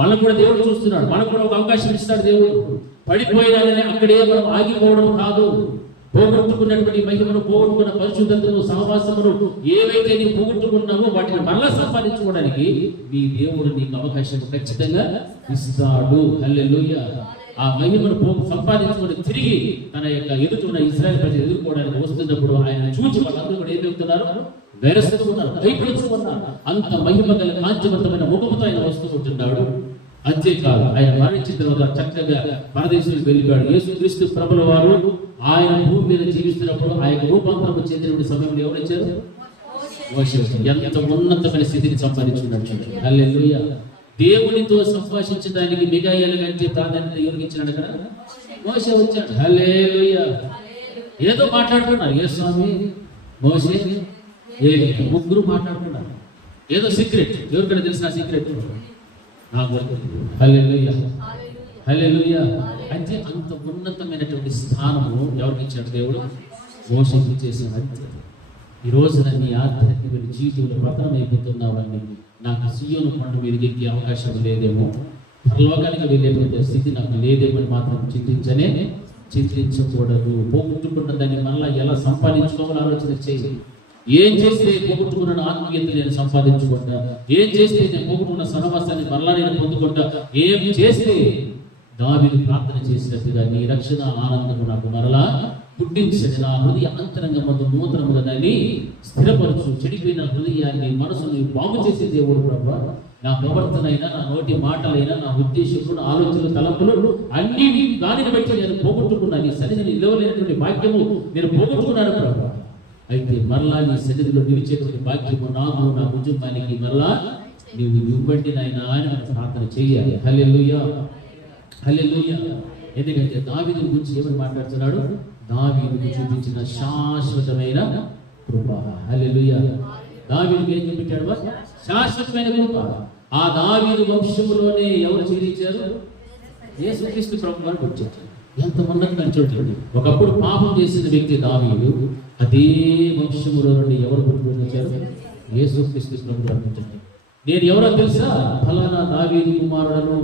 మనకు కూడా దేవుడు చూస్తున్నాడు. మనకు కూడా ఒక అవకాశం ఇస్తాడు దేవుడు. పడిపోయినాడని అక్కడే మనం ఆగిపోవడం కాదు. పోగొట్టుకున్నటువంటి మహిమను, పోగొట్టుకున్న పరిశుద్ధతను, సహవాసమును ఏవైతే నీవు పోగొట్టుకున్నావో వాటిని మరలా సంపాదించుకోవడానికి నీ దేవుడు నీకు అవకాశం ఖచ్చితంగా ఇస్తాడు. హల్లెలూయా. ఆ మహిమను సంపాదించుకొని తిరిగి తన యొక్క ఎదుర్కొన్న ఇశ్రాయేలు ప్రజలు ఎదుర్కోవడానికి వస్తున్నప్పుడు ఆయన చూచి వాళ్ళందరూ కూడా ఏం చెప్తున్నారు? వెరస్తూ ఉన్నారు, భయపడుతూ ఉన్నారు. అంత మహిమ గల కాంతివంతమైన ముఖముతో ఆయన వస్తూ ఉంటున్నాడు. అంతేకాదు, ఆయన మరణించిన తర్వాత చక్కగా పరదేశానికి వెళ్ళిపోయాడు. యేసుక్రీస్తు ప్రభుల వారు ఆయన భూమి మీద జీవిస్తున్నప్పుడు ఆయన రూపాంతరం చెందిన సమయంలో ఎవరు వచ్చారు? మోషే. ఎంత ఉన్నతమైన స్థితిని సంపాదించుకున్నాడు. హల్లెలూయా. దేవునితో సంభాషించడానికి మిగాయాలు కంటే ప్రాధాన్యత ఎవరికి ఇచ్చినాడు? కదా మోషే వచ్చాడు. హల్లెలూయా. ఏదో మాట్లాడుతున్నారు, ఏ స్వామి, మోషే, ముగ్గురు మాట్లాడుతున్నారు. ఏదో సీక్రెట్. ఎవరికైనా తెలిసిన సీక్రెట్? హల్లెలూయా, హల్లెలూయా. అంటే అంత ఉన్నతమైనటువంటి స్థానము ఎవరికి ఇచ్చాడు? దేవుడు మోషేకి చేసిన. ఈ రోజున నీ ఆధ్యాత్మిక జీవితంలో పతనం అయిపోతున్నావని, నాకు సియోను కొండ మీద ఎక్కే అవకాశం లేదేమో, పరలోకానికి వెళ్ళేటువంటి స్థితి నాకు లేదేమో అని మాత్రం చింతించకూడదు. పోగొట్టుకున్న దాన్ని మళ్ళీ ఎలా సంపాదించుకోవాలో ఆలోచన చేయి. ఏం చేస్తే పోగొట్టుకున్న ఆత్మీయత నేను సంపాదించుకుంటా, ఏం చేస్తే నేను పోగొట్టుకున్న సహవాసాన్ని మరలా నేను పొందుకుంటా, ఏం చేస్తే దావీదు ప్రార్థన చేసినట్టుగా నీ రక్షణ ఆనందము నాకు మరలా పుట్టించండి. నా హృదయ అంతరంగమందు నూతనముగా దాన్ని స్థిరపరచు. చెడిపోయిన హృదయాన్ని, మనసుని బాగు చేసే దేవుడు ప్రభువా. నా ప్రవర్తన అయినా, నా నోటి మాటలైనా, నా ఉద్దేశములు, నా ఆలోచనలు, తలంపులు అన్ని దానిని బట్టి నేను పోగొట్టుకున్నాను. నీ సన్నిధిని నిలవలేనటువంటి భాగ్యము నేను పోగొట్టుకున్నాను ప్రభువా. అయితే మరలా నీ సన్నిధిలో నిలిచేటువంటి భాగ్యము నాకు, నా కుటుంబానికి మరలా నీవు ఇవ్వండి నాయనా అని మనం ప్రార్థన చేయాలి. హల్లెలూయా, హల్లెలూయా. ఎందుకంటే దావీదు గురించి ఏమని మాట్లాడుతున్నాడు? దావీదుకు చూపించిన శాశ్వతమైన కృప. హల్లెలూయా. దావీదుకు ఏం చూపించాడు? శాశ్వతమైన కృప. ఆ దావీదు వంశములోనే ఎవరు చేరించారు? యేసుక్రీస్తు ప్రభువు గారు వచ్చారు. ఎంత ఉన్నతంగా చూడండి. ఒకప్పుడు పాపం చేసిన వ్యక్తి దావీదు, అదే వంశములో నుండి ఎవరు పుట్టుకొని వచ్చారు? యేసుక్రీస్తు ప్రభువు రప్పించాడు. నేను ఎవరో తెలుసా? ఫలానా దావీదు కుమారుడను.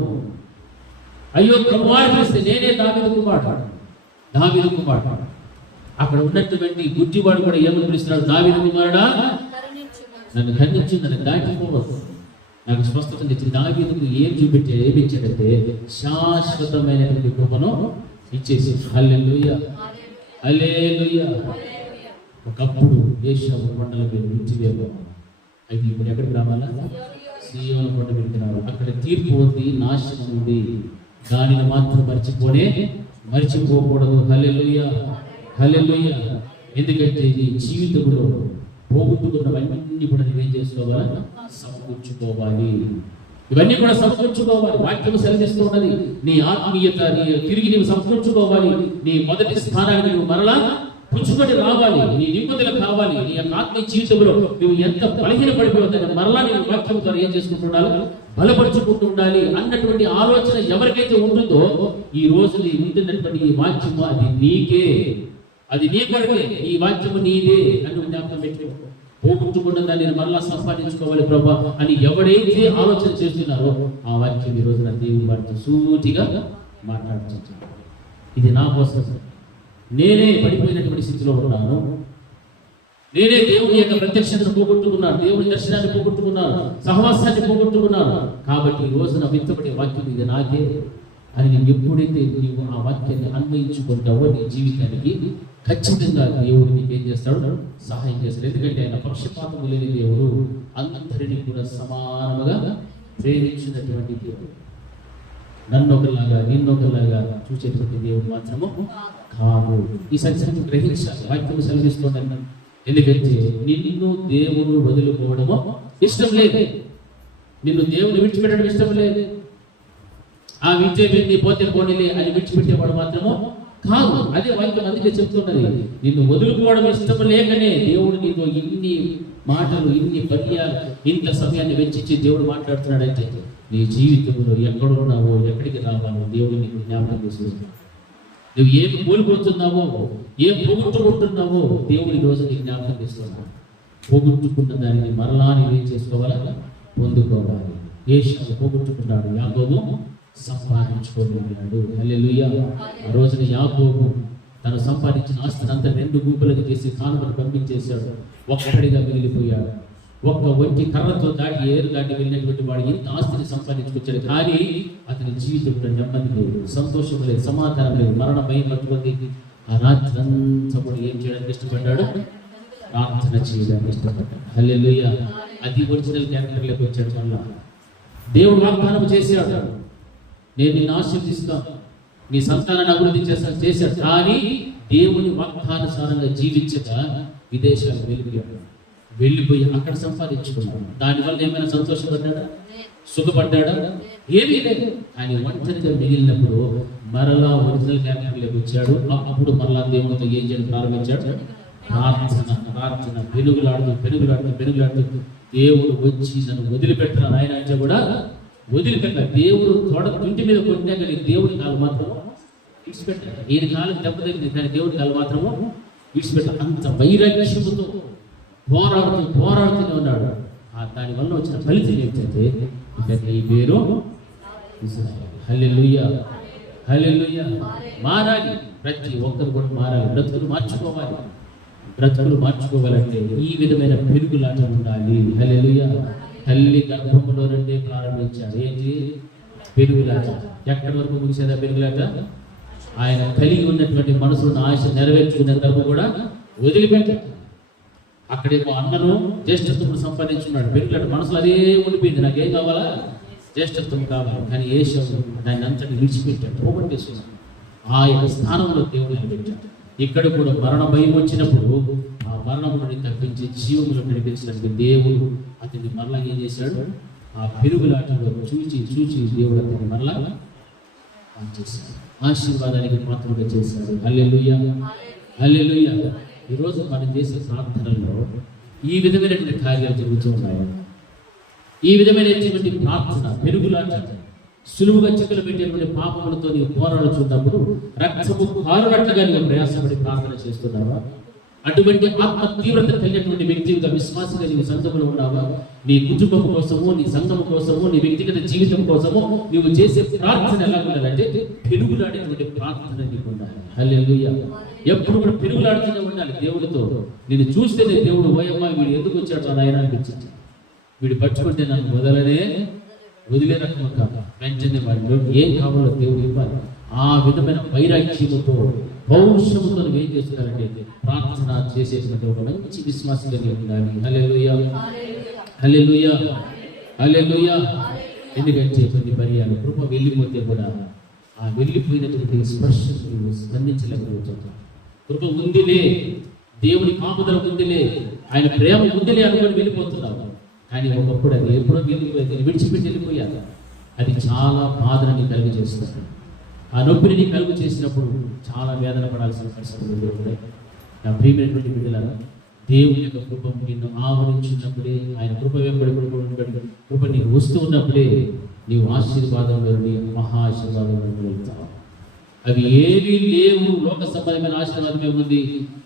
అయ్యో ప్రభువా పిలిస్తే నేనే దావీదు కుమారుడు, దావీదు కుమారుడు. అక్కడ ఉన్నటువంటి గుడ్డివాడు కూడా ఏమని పిలుస్తున్నాడు? దావీదు కుమారుడా, నన్ను ఖండించి నన్ను దాటిపోవద్దు. నాకు స్పష్టత ఇచ్చింది. దావీదుకు ఏమిచ్చాడంటే శాశ్వతమైనటువంటి కృపను ఇచ్చేసి. హల్లెలూయా, హల్లెలూయా. ఒకప్పుడు ఏషావు కొండల మీద విడిచివేయడం, అయితే ఇప్పుడు ఎక్కడికి రావాలా? సీయోను కొండ పెడుతున్నారు. అక్కడ తీర్పు ఉంది, నాశనం ఉంది. దానిని మాత్రం మర్చిపోకూడదు. హల్లెలూయా, హల్లెలూయా. ఎందుకంటే నీ జీవితంలో పోగొట్టుకున్నవన్నీ కూడా నువ్వేం చేసుకోవాలా? సమకూర్చుకోవాలి. ఇవన్నీ కూడా సమకూర్చుకోవాలి. వాక్యం సెలవిస్తున్నది. నీ ఆత్మీయత తిరిగి నీవు సమకూర్చుకోవాలి. నీ మొదటి స్థానానికి నువ్వు మరలా పుచ్చుకొని రావాలి. నీ నింపుదల కావాలి. నీ యొక్క ఆత్మీయ జీవితంలో నువ్వు ఎంత బలహీనపడిపోతుందని మరలా నేను వాక్యం ద్వారా ఏం చేసుకుంటుండాలి? బలపరుచుకుంటూ ఉండాలి అన్నటువంటి ఆలోచన ఎవరికైతే ఉంటుందో, ఈ రోజు నీ ఉంటున్నటువంటి ఈ వాక్యము అది నీకే, అది నీ కొరకే. ఈ వాక్యము నీదే అని జ్ఞాపకం పెట్టుకో. పోగొట్టుకున్న దాన్ని నేను మరలా సంపాదించుకోవాలి ప్రభా అని ఎవడైతే ఆలోచన చేస్తున్నారో, ఆ వాక్యం ఈ రోజున దేవుని వారితో సూటిగా మాట్లాడుతున్నాను. ఇది నా కోసం. నేనే పడిపోయినటువంటి స్థితిలో ఉన్నాను. నేనే దేవుని యొక్క ప్రత్యక్షతను పోగొట్టుకున్నాను, దేవుని దర్శనాన్ని పోగొట్టుకున్నాను, సహవాసాన్ని పోగొట్టుకున్నాను. కాబట్టి ఈ రోజున విత్తబడే వాక్యం ఇది నాకే అని నేను ఎప్పుడైతే నీవు ఆ వాక్యాన్ని అన్వయించుకుంటావో నీ జీవితానికి ఖచ్చితంగా దేవుడు నీకు ఏం చేస్తాడు? సహాయం చేస్తాడు. ఎందుకంటే ఆయన పక్షపాతం లేని దేవుడు, అందరినీ కూడా సమానముగా ప్రేమించినటువంటి దేవుడు. నన్ను ఒకలాగా నిన్నొకలాగా చూసేటువంటి దేవుడు మాత్రము కాదు. ఈ సత్యాన్ని గ్రహించాలి. వాక్యం సెలవిస్తుందని. ఎందుకంటే నిన్ను దేవుడు వదులుకోవడము ఇష్టం లేదు. నిన్ను దేవుడు విడిచిపెట్టడం ఇష్టం లేదు. ఆ విడిచిపెట్టి పోతే పోనీలే అని విడిచిపెట్టేవాడు మాత్రము కాదు. అదే వాక్యం అందుకే చెప్తున్నది. నిన్ను వదులుకోవడం ఇష్టం లేకనే దేవుడు నీతో ఇన్ని మాటలు, ఇన్ని పర్యాలు, ఇంత సమయాన్ని వెచ్చించి దేవుడు మాట్లాడుతున్నాడంటే నీ జీవితంలో ఎక్కడున్నావో, ఎక్కడికి రావాలో దేవుడు నీకు జ్ఞాపకం చేసుకుంటున్నావు. నువ్వు ఏం కోల్పోతున్నావో, ఏం పోగొట్టుకుంటున్నావో దేవుడు ఈ రోజు నీకు జ్ఞాపకం చేస్తున్నావు. పోగొట్టుకున్న దానిని మరలా నీవేం చేసుకోవాలా? పొందుకోవాలి. ఏషావు పోగొట్టుకున్నాడు, యాకోబు సంపాదించుకోగలిగాడు. హల్లెలూయా. ఆ రోజున యాకోబు తను సంపాదించిన ఆస్తిని అంతా 2 గుంపులకు చేసి కానుకను పంపించేశాడు. ఒక్కడిగా మిగిలిపోయాడు. ఒక్క వంటి కర్రతో దాటి ఏరు దాటి వెళ్ళినటువంటి వాడు ఇంత ఆస్తిని సంపాదించుకొచ్చాడు. కానీ అతని జీవితంలో నెమ్మది లేదు, సంతోషం లేదు, సమాధానం లేదు, మరణ భయం పట్టుకుంది. ఆ రాత్రి అంతా కూడా ఏం చేయడానికి ఇష్టపడ్డాడు? ప్రార్థన చేయడానికి ఇష్టపడ్డాడు. హల్లెలూయా. అది ఒరిజినల్ క్యారెక్టర్లోకి వచ్చాడు. మళ్ళా దేవుడు వాగ్దానం చేశాడు, నేను నిన్ను ఆశీర్వదిస్తాను, నీ సంతానాన్ని అభివృద్ధి చేశాడు. కానీ దేవుని వాగ్దానుసారంగా జీవించక విదేశాలకు వెళ్ళిపోయి అక్కడ సంపాదించుకున్నాడు. దానివల్ల ఏమైనా సంతోషపడ్డాడా? సుఖపడ్డాడా? ఏమీ లేదు. ఆయన ఒంటరిగా మిగిలినప్పుడు మరలా ఒరిజినల్ క్యారెక్టర్లోకి వచ్చాడు. అప్పుడు మరలా దేవునితో ఏం చేయడం ప్రారంభించాడు? ప్రార్థన. పెనుగులాడుతూ దేవుడు వచ్చి నన్ను వదిలిపెట్టాను ఆయన అంటే కూడా వదిలిపెట్ట. దేవుడు ఇంటి మీద కొట్టినా కానీ దేవుడి కాలు మాత్రం విడిచిపెట్టాడు. ఈయన కాలం దెబ్బతగిలింది కానీ దేవుడి కాలు మాత్రము విడిచిపెట్టాడు. అంత వైరాగ్యముతో పోరాడుతూనే ఉన్నాడు. దానివల్ల వచ్చిన ఫలితం ఏంటంటే ఈ పేరు ఇశ్రాయేలు. హల్లెలూయా, హల్లెలూయా. మారాలి, ప్రతి ఒక్కరు కూడా మారాలి. బ్రతుకులు మార్చుకోవాలంటే ఈ విధమైన పెరుగులాట ఉండాలి. హల్లెలూయా. తల్లి గర్భంలో నుండి ప్రారంభించాడు. ఏంటి? పెరుగులాట. ఎక్కడి వరకు ముగిసేదా పెరుగులాట? ఆయన కలిగి ఉన్నటువంటి మనసును ఆశ నెరవేర్చుకునే వరకు కూడా వదిలిపెట్టాడు. అక్కడేమో అన్నను జ్యేష్ఠత్వం సంపాదించున్నాడు. పెరుగులాట మనసులో అదే ఉండిపోయింది, నాకేం కావాలా? జ్యేష్ఠత్వం కావాలి. కానీ ఏషావు దాన్ని అంతటి విడిచిపెట్టాడు, పోగొట్టేసుకున్నాడు. ఆ యొక్క స్థానంలో దేవుడు నిలబెట్టాడు. ఇక్కడ కూడా మరణ భయం వచ్చినప్పుడు ఆ మరణం నుండి తప్పించి జీవంలో నడిపించడానికి దేవుడు అతన్ని మరలా ఏం చేశాడు? ఆ పెరుగులాటలో చూచి దేవుడు అతన్ని మరలా చేశాడు, ఆశీర్వాదానికి పాత్రగా చేశాడు. హల్లెలూయా, హల్లెలూయా. ఈరోజు మనం చేసే ప్రార్థనల్లో ఈ విధమైనటువంటి కార్యాలు జరుగుతూ ఉన్నాయి. ఈ విధమైనటువంటి ప్రార్థన పెరుగులాట సులువుగా చిక్కులు పెట్టేటువంటి పాపములతో నీవు పోరాడుతున్నప్పుడు రక్తము కారునట్లుగా నీవు ప్రయాసపడి ప్రార్థన చేస్తున్నావా? అటువంటి ఆత్మ తీవ్రత కలిగినటువంటి వ్యక్తిగా విశ్వాసంగా నీవు సంఘంలో ఉన్నావా? నీ కుటుంబం కోసము, నీ సంఘం కోసము, నీ వ్యక్తిగత జీవితం కోసము నీవు చేసే ప్రార్థన ఎలా ఉండాలంటే పెరుగులాడేటువంటి ప్రార్థన నీకు ఉండాలి. హల్లెలూయా. ఎప్పుడు కూడా పెరుగులాడుతూనే ఉండాలి దేవుడితో. నేను చూస్తేనే దేవుడు ఓయమ్మ వీడు ఎందుకు వచ్చాడు నాయన అనిపించింది. వీడు పట్టుకుంటే నన్ను వదిలే రకం కాదు. వెంటనే వాళ్ళు ఏం కావాలో దేవుడు ఇవ్వాలి. ఆ విధమైన వైరాగ్యముతో పౌరుషముతో ఏం చేస్తున్నారంటే ప్రార్థన చేసేటువంటి ఒక మంచి విశ్వాసం కలిగి ఉండాలి. హల్లెలూయా, హల్లెలూయా, హల్లెలూయా. ఎందుకంటే కొన్ని పర్యాలు కృప వెళ్ళిపోతే కూడా ఆ వెళ్ళిపోయినటువంటి స్పర్శను స్పందించలేకపోతున్నాం. కృప ఉందిలే, దేవుని కాపుదల ఉందిలే, ఆయన ప్రేమ ఉందిలే అనుకుని వెళ్ళిపోతున్నాము. కానీ ఒకప్పుడు అది ఎప్పుడో విడిచిపెట్టి వెళ్ళిపోయారు. అది చాలా బాధని కలుగు చేస్తుంది. ఆ నొప్పిని కలుగు చేసినప్పుడు చాలా వేదన పడాల్సిన పరిస్థితులు ఉంటాయి. నా ప్రియమైనటువంటి బిడ్డలారా, దేవుని యొక్క కృప నిన్ను ఆవరించినప్పుడే, ఆయన కృప వెంబడి కృప నీకు వస్తూ ఉన్నప్పుడే నీవు ఆశీర్వాదంలో మహా ఆశీర్వాదంలో వెళ్తావు. అవి ఏవీ లేవు. లోక సంబంధమైన ఆశీర్వాదమే ఉంది,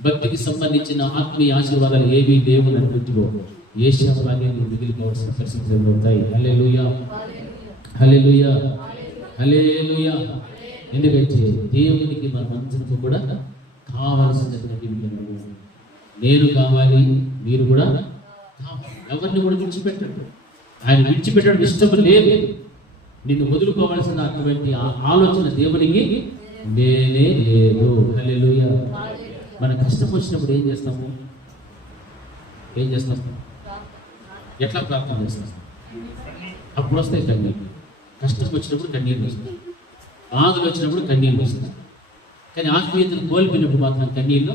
భక్తికి సంబంధించిన ఆత్మీయ ఆశీర్వాదాలు ఏవీ లేవు అని అనుకుంటున్నావు. ఏషియాలాగే నువ్వు మిగిలిపోవాల్సిన పరిస్థితులు ఉంటాయి. హల్లెలూయా, హల్లెలూయా, హల్లెలూయా. ఎందుకంటే దేవునికి మనమంతా కూడా కావాల్సినటువంటి నేను కావాలి, మీరు కూడా కావాలి. ఎవరిని కూడా విడిచిపెట్టడు. ఆయన విడిచిపెట్టడం ఇష్టం లేదు. నిన్ను వదులుకోవాల్సిన అటువంటి ఆలోచన దేవునికి లేనే లేదు. హల్లెలూయా. మన కష్టం వచ్చినప్పుడు ఏం చేస్తాము? ఎట్లా ప్రార్థన చేస్తాం? అప్పుడు వస్తాయి కన్నీళ్ళు. కష్టం వచ్చినప్పుడు కన్నీళ్ళు వస్తాయి, బాధలు వచ్చినప్పుడు కన్నీళ్ళు వస్తాయి. కానీ ఆత్మీయతను కోల్పోయినప్పుడు మాత్రం కన్నీళ్ళు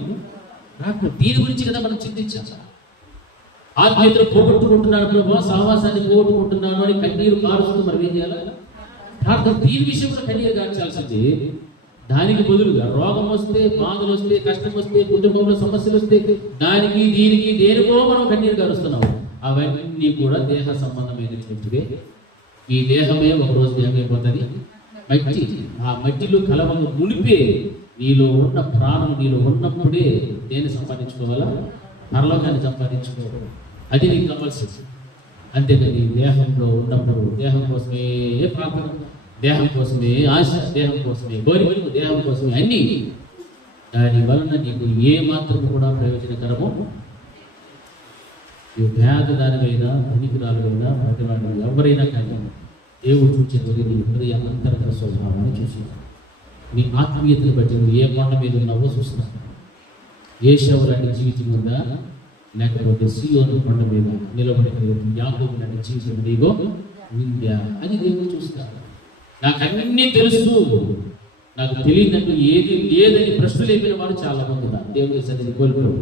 రాకుండా. దీని గురించి కదా మనం చింతించాలి. ఆత్మీయతను పోగొట్టుకుంటున్నాను ప్రభు, సహవాసాన్ని పోగొట్టుకుంటున్నాను అని కన్నీరు కారుస్తూ మనం ఏం చేయాలి? ప్రార్థన. దీని విషయంలో కన్నీరు కార్చాల్సింది. దానికి బదులుగా రోగం వస్తే, బాధలు వస్తే, కష్టం వస్తే, కుటుంబంలో సమస్యలు వస్తే దానికి దీనికి దేనికో మనం కన్నీరు కారుస్తున్నాము. అవన్నీ కూడా దేహ సంబంధమైనటువంటివే. ఈ దేహమే ఒక రోజు ఏమైపోతుంది? మట్టి. ఆ మట్టిలో కలవలు మునిపే నీలో ఉన్న ప్రాణం నీలో ఉన్నప్పుడే దేన్ని సంపాదించుకోవాలా? పరలోకాన్ని సంపాదించుకోవాలి. అది నీకు కావాల్సింది. అంతేకాని దేహంలో ఉన్నప్పుడు దేహం కోసమే ప్రార్థన, దేహం కోసమే ఆశ, దేహం కోసమే కోరికలు, దేహం కోసమే అన్నీ. దాని వలన నీకు ఏ మాత్రం కూడా ప్రయోజనకరము. ఈ పేదదానివైనా, ధనికురాలువైనా, ప్రతివాడు ఎవరైనా కానీ దేవుడు చూసేది నీ హృదయ అంతర్గత స్వభావాన్ని చూస్తున్నాడు. నీ ఆత్మీయతను బట్టి నువ్వు ఏ కొండ మీద ఉన్నావో చూస్తున్నావు. ఏశావు లాంటి జీవితం ఉందా, లేకపోతే సీయోను కొండ మీద నిలబడి యాకోబు లాంటి జీవితం నీగో ఉందా అని దేవుడు చూస్తాడు. నాకు అన్నీ తెలుసు, నాకు తెలియనట్టు ఏది లేదని ప్రశ్నలు లేపిన వారు చాలా మంది ఉన్నారు. దేవుని సన్నిధిని కోల్పోరు.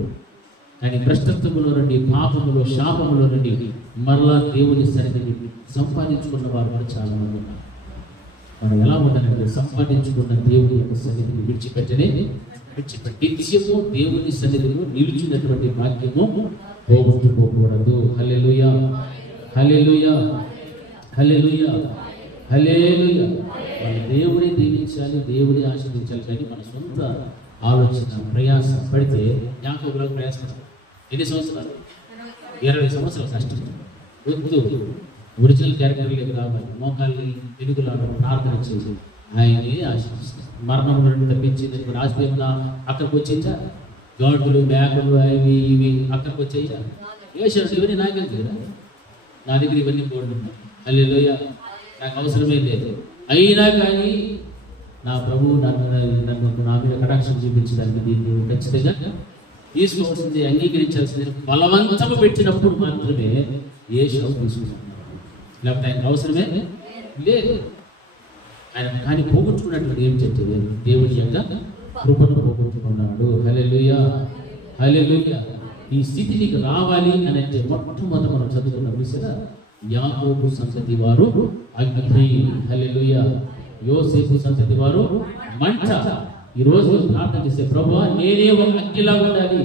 కానీ భ్రష్టత్వములో నుండి, పాపములో, శాపములో నుండి మరలా దేవుని సన్నిధిని సంపాదించుకున్న వారు కూడా చాలా మంది ఉన్నారు. మనం ఎలా ఉండాలంటే సంపాదించుకున్న దేవుని యొక్క సన్నిధిని విడిచిపెట్టి నిత్యము దేవుని సన్నిధిలో నిలిచినటువంటి భాగ్యము పోగొట్టుకోకూడదు. హల్లెలూయా, హల్లెలూయా, హల్లెలూయా, హల్లెలూయా. మన దేవుని దీవించాలి, దేవుని ఆశీర్వదించాలి. కానీ మన సొంత ఆలోచన ప్రయాస పడితే యాకోబులో ప్రయాసం ఎన్ని సంవత్సరాలు? 20 సంవత్సరాలు కష్టం. వద్దు, ఒరిజినల్ క్యారెక్టర్లోకి రావాలి. మోకాల్ని వెనుకలాడడం, ప్రార్థన చేసి ఆయనే ఆశీర్వదిస్తారు. మరణం నుండి తప్పించింది ఆస్తి ఏమన్నా అక్కడికి వచ్చిందా? గాడులు, బ్యాగులు, అవి ఇవి అక్కడికి వచ్చాయా? వేసాడు. ఇవన్నీ నాకేం కదా, నా దగ్గర ఇవన్నీ బోర్డు ఉన్నాయి. హల్లెలూయా. నాకు అవసరమే లేదు. అయినా కానీ నా ప్రభువు నన్ను నా మీద కటాక్షం చూపించడానికి దీన్ని ఖచ్చితంగా తీసుకోవాల్సింది, అంగీకరించాల్సింది. బలవంతము పెట్టినప్పుడు మాత్రమే యేషావు తీసుకుంటున్నాడు. లేకపోతే ఆయన అవసరమే లేదు. ఆయన కానీ పోగొట్టుకున్నట్లు ఏం చెప్తుంది? దేవుని యొక్క కృపను పోగొట్టుకున్నాడు. హల్లెలూయా, హల్లెలూయా. ఈ స్థితి నీకు రావాలి అని అంటే మొట్టమొదట మనం చదువుకున్న విషయం యాకోబు సంతతి వారు అగ్ని. హల్లెలూయా. యోసేపు సంతతి వారు మంట. ఈ రోజు ప్రార్థన చేసే ప్రభువా, నేనే ఒక అగ్నిలాగా ఉండాలి,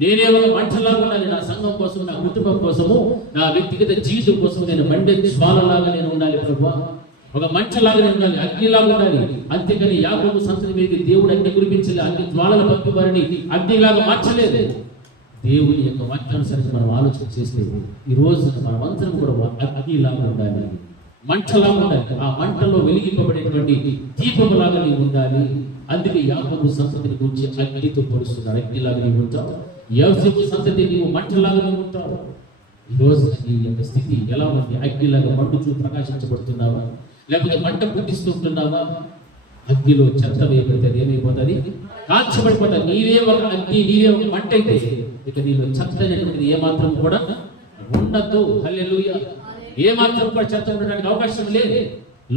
నేనే ఒక మంటలాగా ఉండాలి. నా సంఘం కోసం, నా కుటుంబం కోసము, నా వ్యక్తిగత జీవితం కోసం నేను మండే జ్వాలలాగా నేను ఉండాలి ప్రభువా. ఒక మంటలాగానే ఉండాలి, అగ్నిలాగా ఉండాలి. అంతేకాని యాకోబు సంతతి మీదకి దేవుడు అగ్ని కురిపించలే, అగ్ని జ్వాలల పంపి వారిని అగ్నిలాగా మార్చలేదు. దేవుని యొక్క వాక్యానుసరించి మనం ఆలోచన చేస్తే ఈ రోజు మనమందరం కూడా అగ్నిలాగా ఉండాలి, మంటలాగా ఉండాలి. ఆ మంటలో వెలిగింపబడేటువంటి దీపములాగా నీవు ఉండాలి. అందుకే యాకోబు సంతతిని గురించి అగ్నితో పోలుస్తున్నాడు. అగ్నిలాగా నీవు ఉంటావు. యోసేపు సంతతి నీవు మంటలాగా నీవు ఉంటావు. ఈ రోజు నీ యొక్క స్థితి ఎలా ఉంది? అగ్నిలాగా మండుచూ ప్రకాశించబడుతున్నావా, లేకపోతే మంట పుట్టిస్తుంటున్నావా? అగ్నిలో చెత్త వేయబడితే ఏమైపోతుంది? కాల్చబడిపోతుంది. నీవే ఒక అగ్ని, నీవే ఒక మంట అయితే ఇక నీలో చెత్త అనేటువంటిది ఏమాత్రం కూడా ఉండదు. హల్లెలూయా. ఏమాత్రం కూడా చెత్త ఉండడానికి అవకాశం లేదు.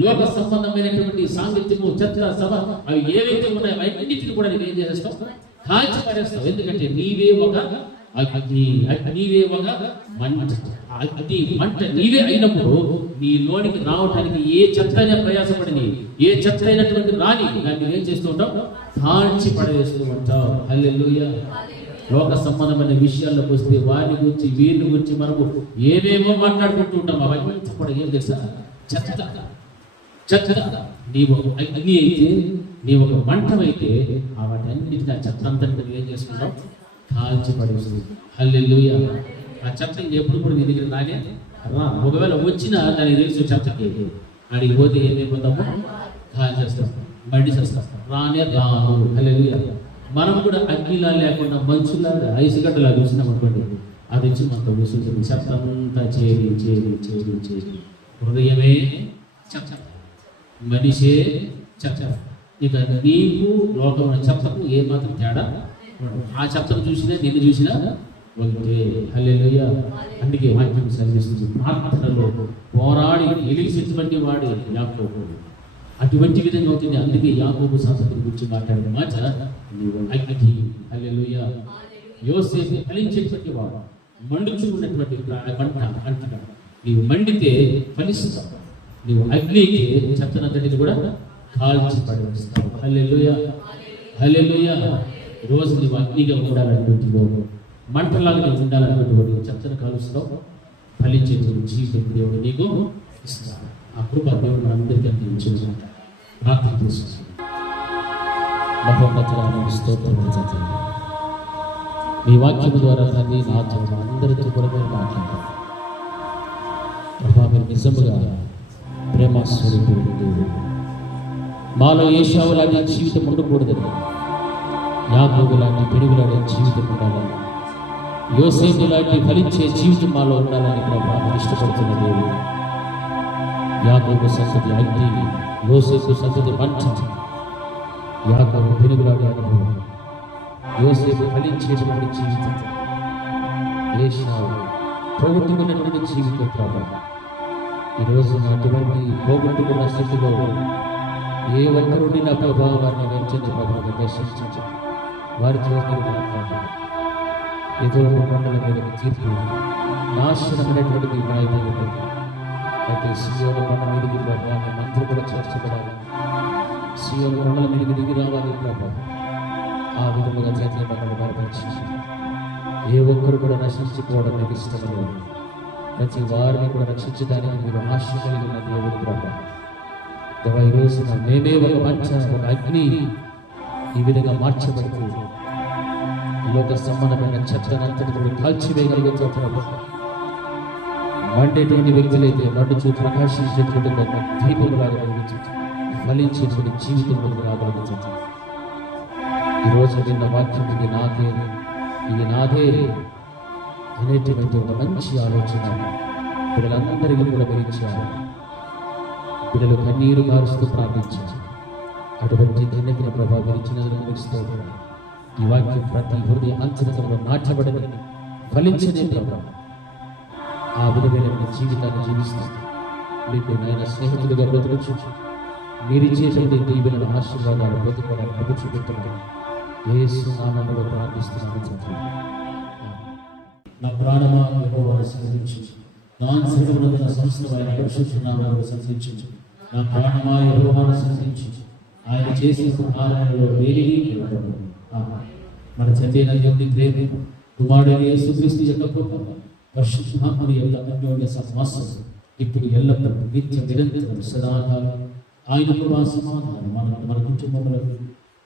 లోక సంబంధమైనటువంటి సాంగత్యము, చెత్త, సభ, అవి ఏవైతే ఉన్నాయో అన్నిటిని కూడా నీవు ఏం చేసేస్తావు? కాల్చి పడేస్తావు. ఎందుకంటే నీవే ఒక అగ్ని, నీవే ఒక మంట. అగ్ని మంట నీవే అయినప్పుడు నీ లోనికి రావటానికి ఏ చెత్త అయినా ప్రయాసపడింది, ఏ చెత్త అయినటువంటి రాని దాన్ని ఏం చేస్తూ ఉంటావు? కాల్చి పడవేస్తూ ఉంటావు. హల్లెలూయా. లోక సంబంధమైన విషయాల్లోకి వస్తే వారిని గురించి, వీరిని గురించి మనకు ఏమేమో మాట్లాడుకుంటూ ఉంటాం. అవన్నీ కూడా ఏం తెలుసా? చెత్త. నీవు అగ్ని అయితే, నీవు ఒక మంటమైతే వాటన్నిటిని ఆ చెత్త అంతటి ఏం చేసుకుంటావు? కాల్చి పడేస్తుంది. హల్లెలూయా. ఆ చెత్త ఎప్పుడు కూడా నీ దగ్గర రానే రా. ఒకవేళ వచ్చినా దానికి తెలుసు చెత్తకి, అడిగి పోతే ఏమైపోతాము? కాల్ చేస్తాం, బండి చేస్తాం, రానే రాను. హల్లెలూయా. మనం కూడా అగ్నిలా లేకుండా మంచులాగా ఐసుగడ్డలా చూసినాం అనుకోండి, అది వచ్చి మనతో విసులుతుంది. చెత్త అంతా చేరి చేరి చేరి చేరి హృదయమే చెత్త, మనిషే చెత్త. ఇక నీకు లోకమైన చెత్తకు ఏమాత్రం తేడా? ఆ చెత్తను చూసినా నిన్ను చూసినా ఒకటే. హల్లెలూయా. అందుకే వాక్యం సరిచేస్తుంది. ప్రార్థనలో పోరాడి ఎలిగిసినటువంటి వాడు యాకోబు. అటువంటి విధంగా అవుతుంది. అందుకే యాకోబు సంతతిని గురించి మాట్లాడిన మాట అగ్ని. హల్లెలూయా. యోసేపు ఫలించేటువంటి వాడు, మండుచు ఉన్నటువంటి మంట. నీవు మండితే ఫలిస్తావు. నీవు అగ్నికి చెత్తనంతటిని కూడా కాల్చి పడేస్తావు. హల్లెలూయా. హల్లెలూయా. రోజు నీవు అగ్నిగా ఉండాలన్నటువంటి వాడు, మంటలాగా నీవు ఉండాలన్నటువంటి వాడు చెత్తను కాలుస్తావు. ఫలించేటువంటి జీవితం దేవుడు నీకు ఇస్తాడు. ఆ కృప దేవుడు అందరికీ అందించుకుంటాడు. ప్రార్థన చేసుకుంటాం. మహోన్నతుడైన స్తోత్రం. మీ వాక్యం ద్వారా తండ్రి నాతో అందరితో కూడా మీరు మాట్లాడారు. ప్రభా, మీరు నిజముగా ప్రేమ స్వరూపుడు దేవుడు. మాలో ఏశావు లాంటి జీవితం ఉండకూడదని, యాకోబు లాంటి పెరుగులాడే జీవితం ఉండాలని, యోసేపు లాంటి ఫలించే జీవితం మాలో ఉండాలని ప్రభా మీరు ఇష్టపడుతున్న దేవుడు. యాకోబు సంతతి అగ్ని, యోసేపు సంతతి మంట. యాకోబు పెరుగులాడే అనుభవం, యోసేపు ఫలించేటువంటి జీవితం, ఏశావు పోగొట్టుకున్నటువంటి జీవితం. ప్రభా, ఈరోజు అటువంటి పోగొట్టుకున్న స్థితిలో ఏ ఒక్కరుండి నా ప్రభావం వారిని వెంచండి. ప్రభావం దర్శించండి. వారితో ఎదురు కొండల మీద తీర్పు నాశనమైనటువంటి వాయిదాలు అయితే సియోను కొండ మీదకి ప్రభావం మంత్రులు కూడా చేర్చబడాలి. సియోను కొండల మీదకి దిగి రావాలి ప్రభావం. ఆ విధముగా చైతన్య మనల్ని బలపరిచి ఏ ఒక్కరు కూడా నశించుకోవడం మీకు ఇష్టం లేదు. ప్రతి వారిని కూడా రక్షించడానికి మీరు ఆశ కలిగిన దేవుడు ప్రభావం. ఈ రోజున మేమే ఒక మంచ, ఒక అగ్ని ఈ విధంగా మార్చబడుతూ లోక సంబంధమైన చెత్తనంతటి కూడా కాల్చివేయగలుగుతూ మండేటువంటి వ్యక్తులైతే మండుచూ ప్రకాశించేటువంటి దీపములాగా కలుగుతుంది. ఫలించేటువంటి జీవితంలో రాగలుగుతుంది. ఈరోజు విన్న వాక్యం ఇది నాదే, ఇది నాదే అనేటువంటి ఒక మంచి ఆలోచన పిల్లలందరికీ కూడా వివరించారు. పిల్లలు కన్నీరు కారుస్తూ ప్రార్థించారు. అటువంటి ధన్యతన ప్రభావం విరిచినందుకు ఈ వాక్యం ప్రతి హృదయ అంతరంగంలో నాటబడని ఫలించనే ప్రభావం. ఆ విధమైన జీవితాన్ని జీవిస్తుంది. మీకు నాయన స్నేహితులుగా బ్రతుకు మీరిచ్చేటువంటి దీవెనల ఆశీర్వాదాలు బ్రతుకోవడానికి ప్రభు చూపుతున్నారు. యేసు నామములో ప్రార్థిస్తున్నాను. నా ప్రాణమా యెహోవాను స్తుతించు, నా అంతరంగమున తన సంస్థమైన పరిశుద్ధ నామమును స్తుతించు. నా ప్రాణమా యెహోవాను స్తుతించు, ఆయన చేసిన ఉపకారములలో వేరేది లేదు. మన చదివిన దేవుని ప్రేమ, కుమారుడైన యేసుక్రీస్తు యొక్క కృప, పరిశుద్ధాత్మ యొక్క అన్యోన్య సహవాసం ఇప్పుడు ఎల్లప్పుడూ నిత్య నిరంతరం సదాకాలం ఆయన కృపా సమాధానం మన కుటుంబములకు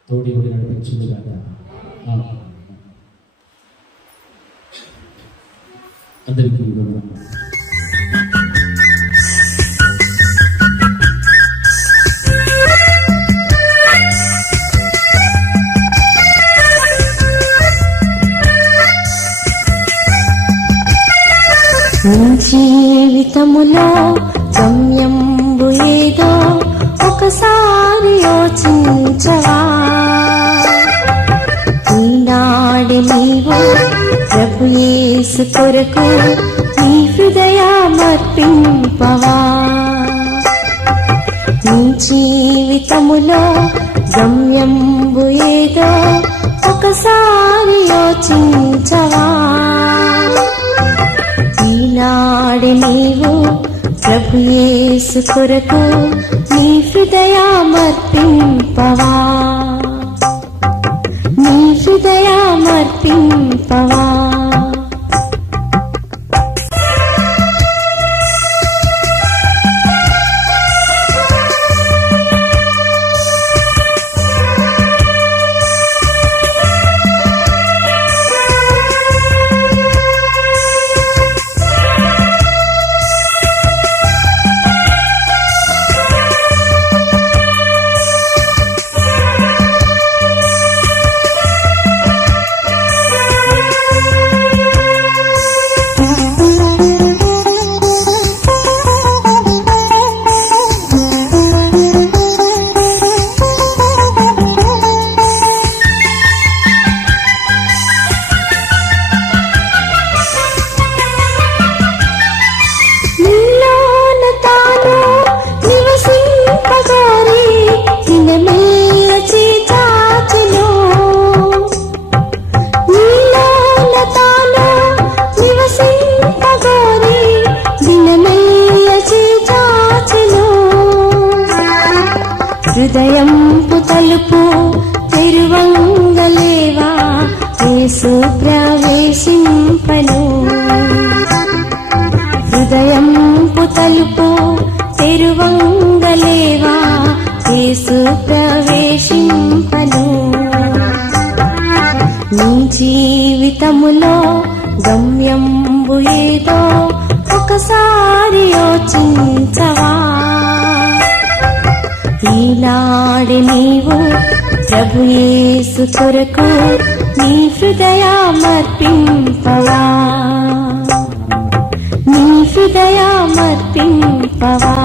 తోడి నడిపించుగాక. అందరికీ జీవితములో గమ్యంబు ఏదో ఒకసారి యోచించవా. ఈనాడు నీవు ప్రభు యేసు కొరకు నీ హృదయమర్పింపవా. నీ జీవితములో గమ్యంబు ఏదో ఒకసారి యోచించవా. ఈనాడు నీవు ప్రభు యేసు కొరకు నీ హృదయమర్పింపవా. నీ హృదయమర్పింపవా. హృదయంపు తలుపు తెరువంగలేవా, యేసు ప్రవేశింపను. హృదయంపు తలుపు తెరువంగలేవా, యేసు ప్రవేశింపను. నీ జీవితములో గమ్యంబు ఏదో ఒకసారి యోచించవా. ఈనాడు నీవు ప్రభు యేసు కొరకు నీ హృదయమర్పింపవా. నీ హృదయమర్పింపవా.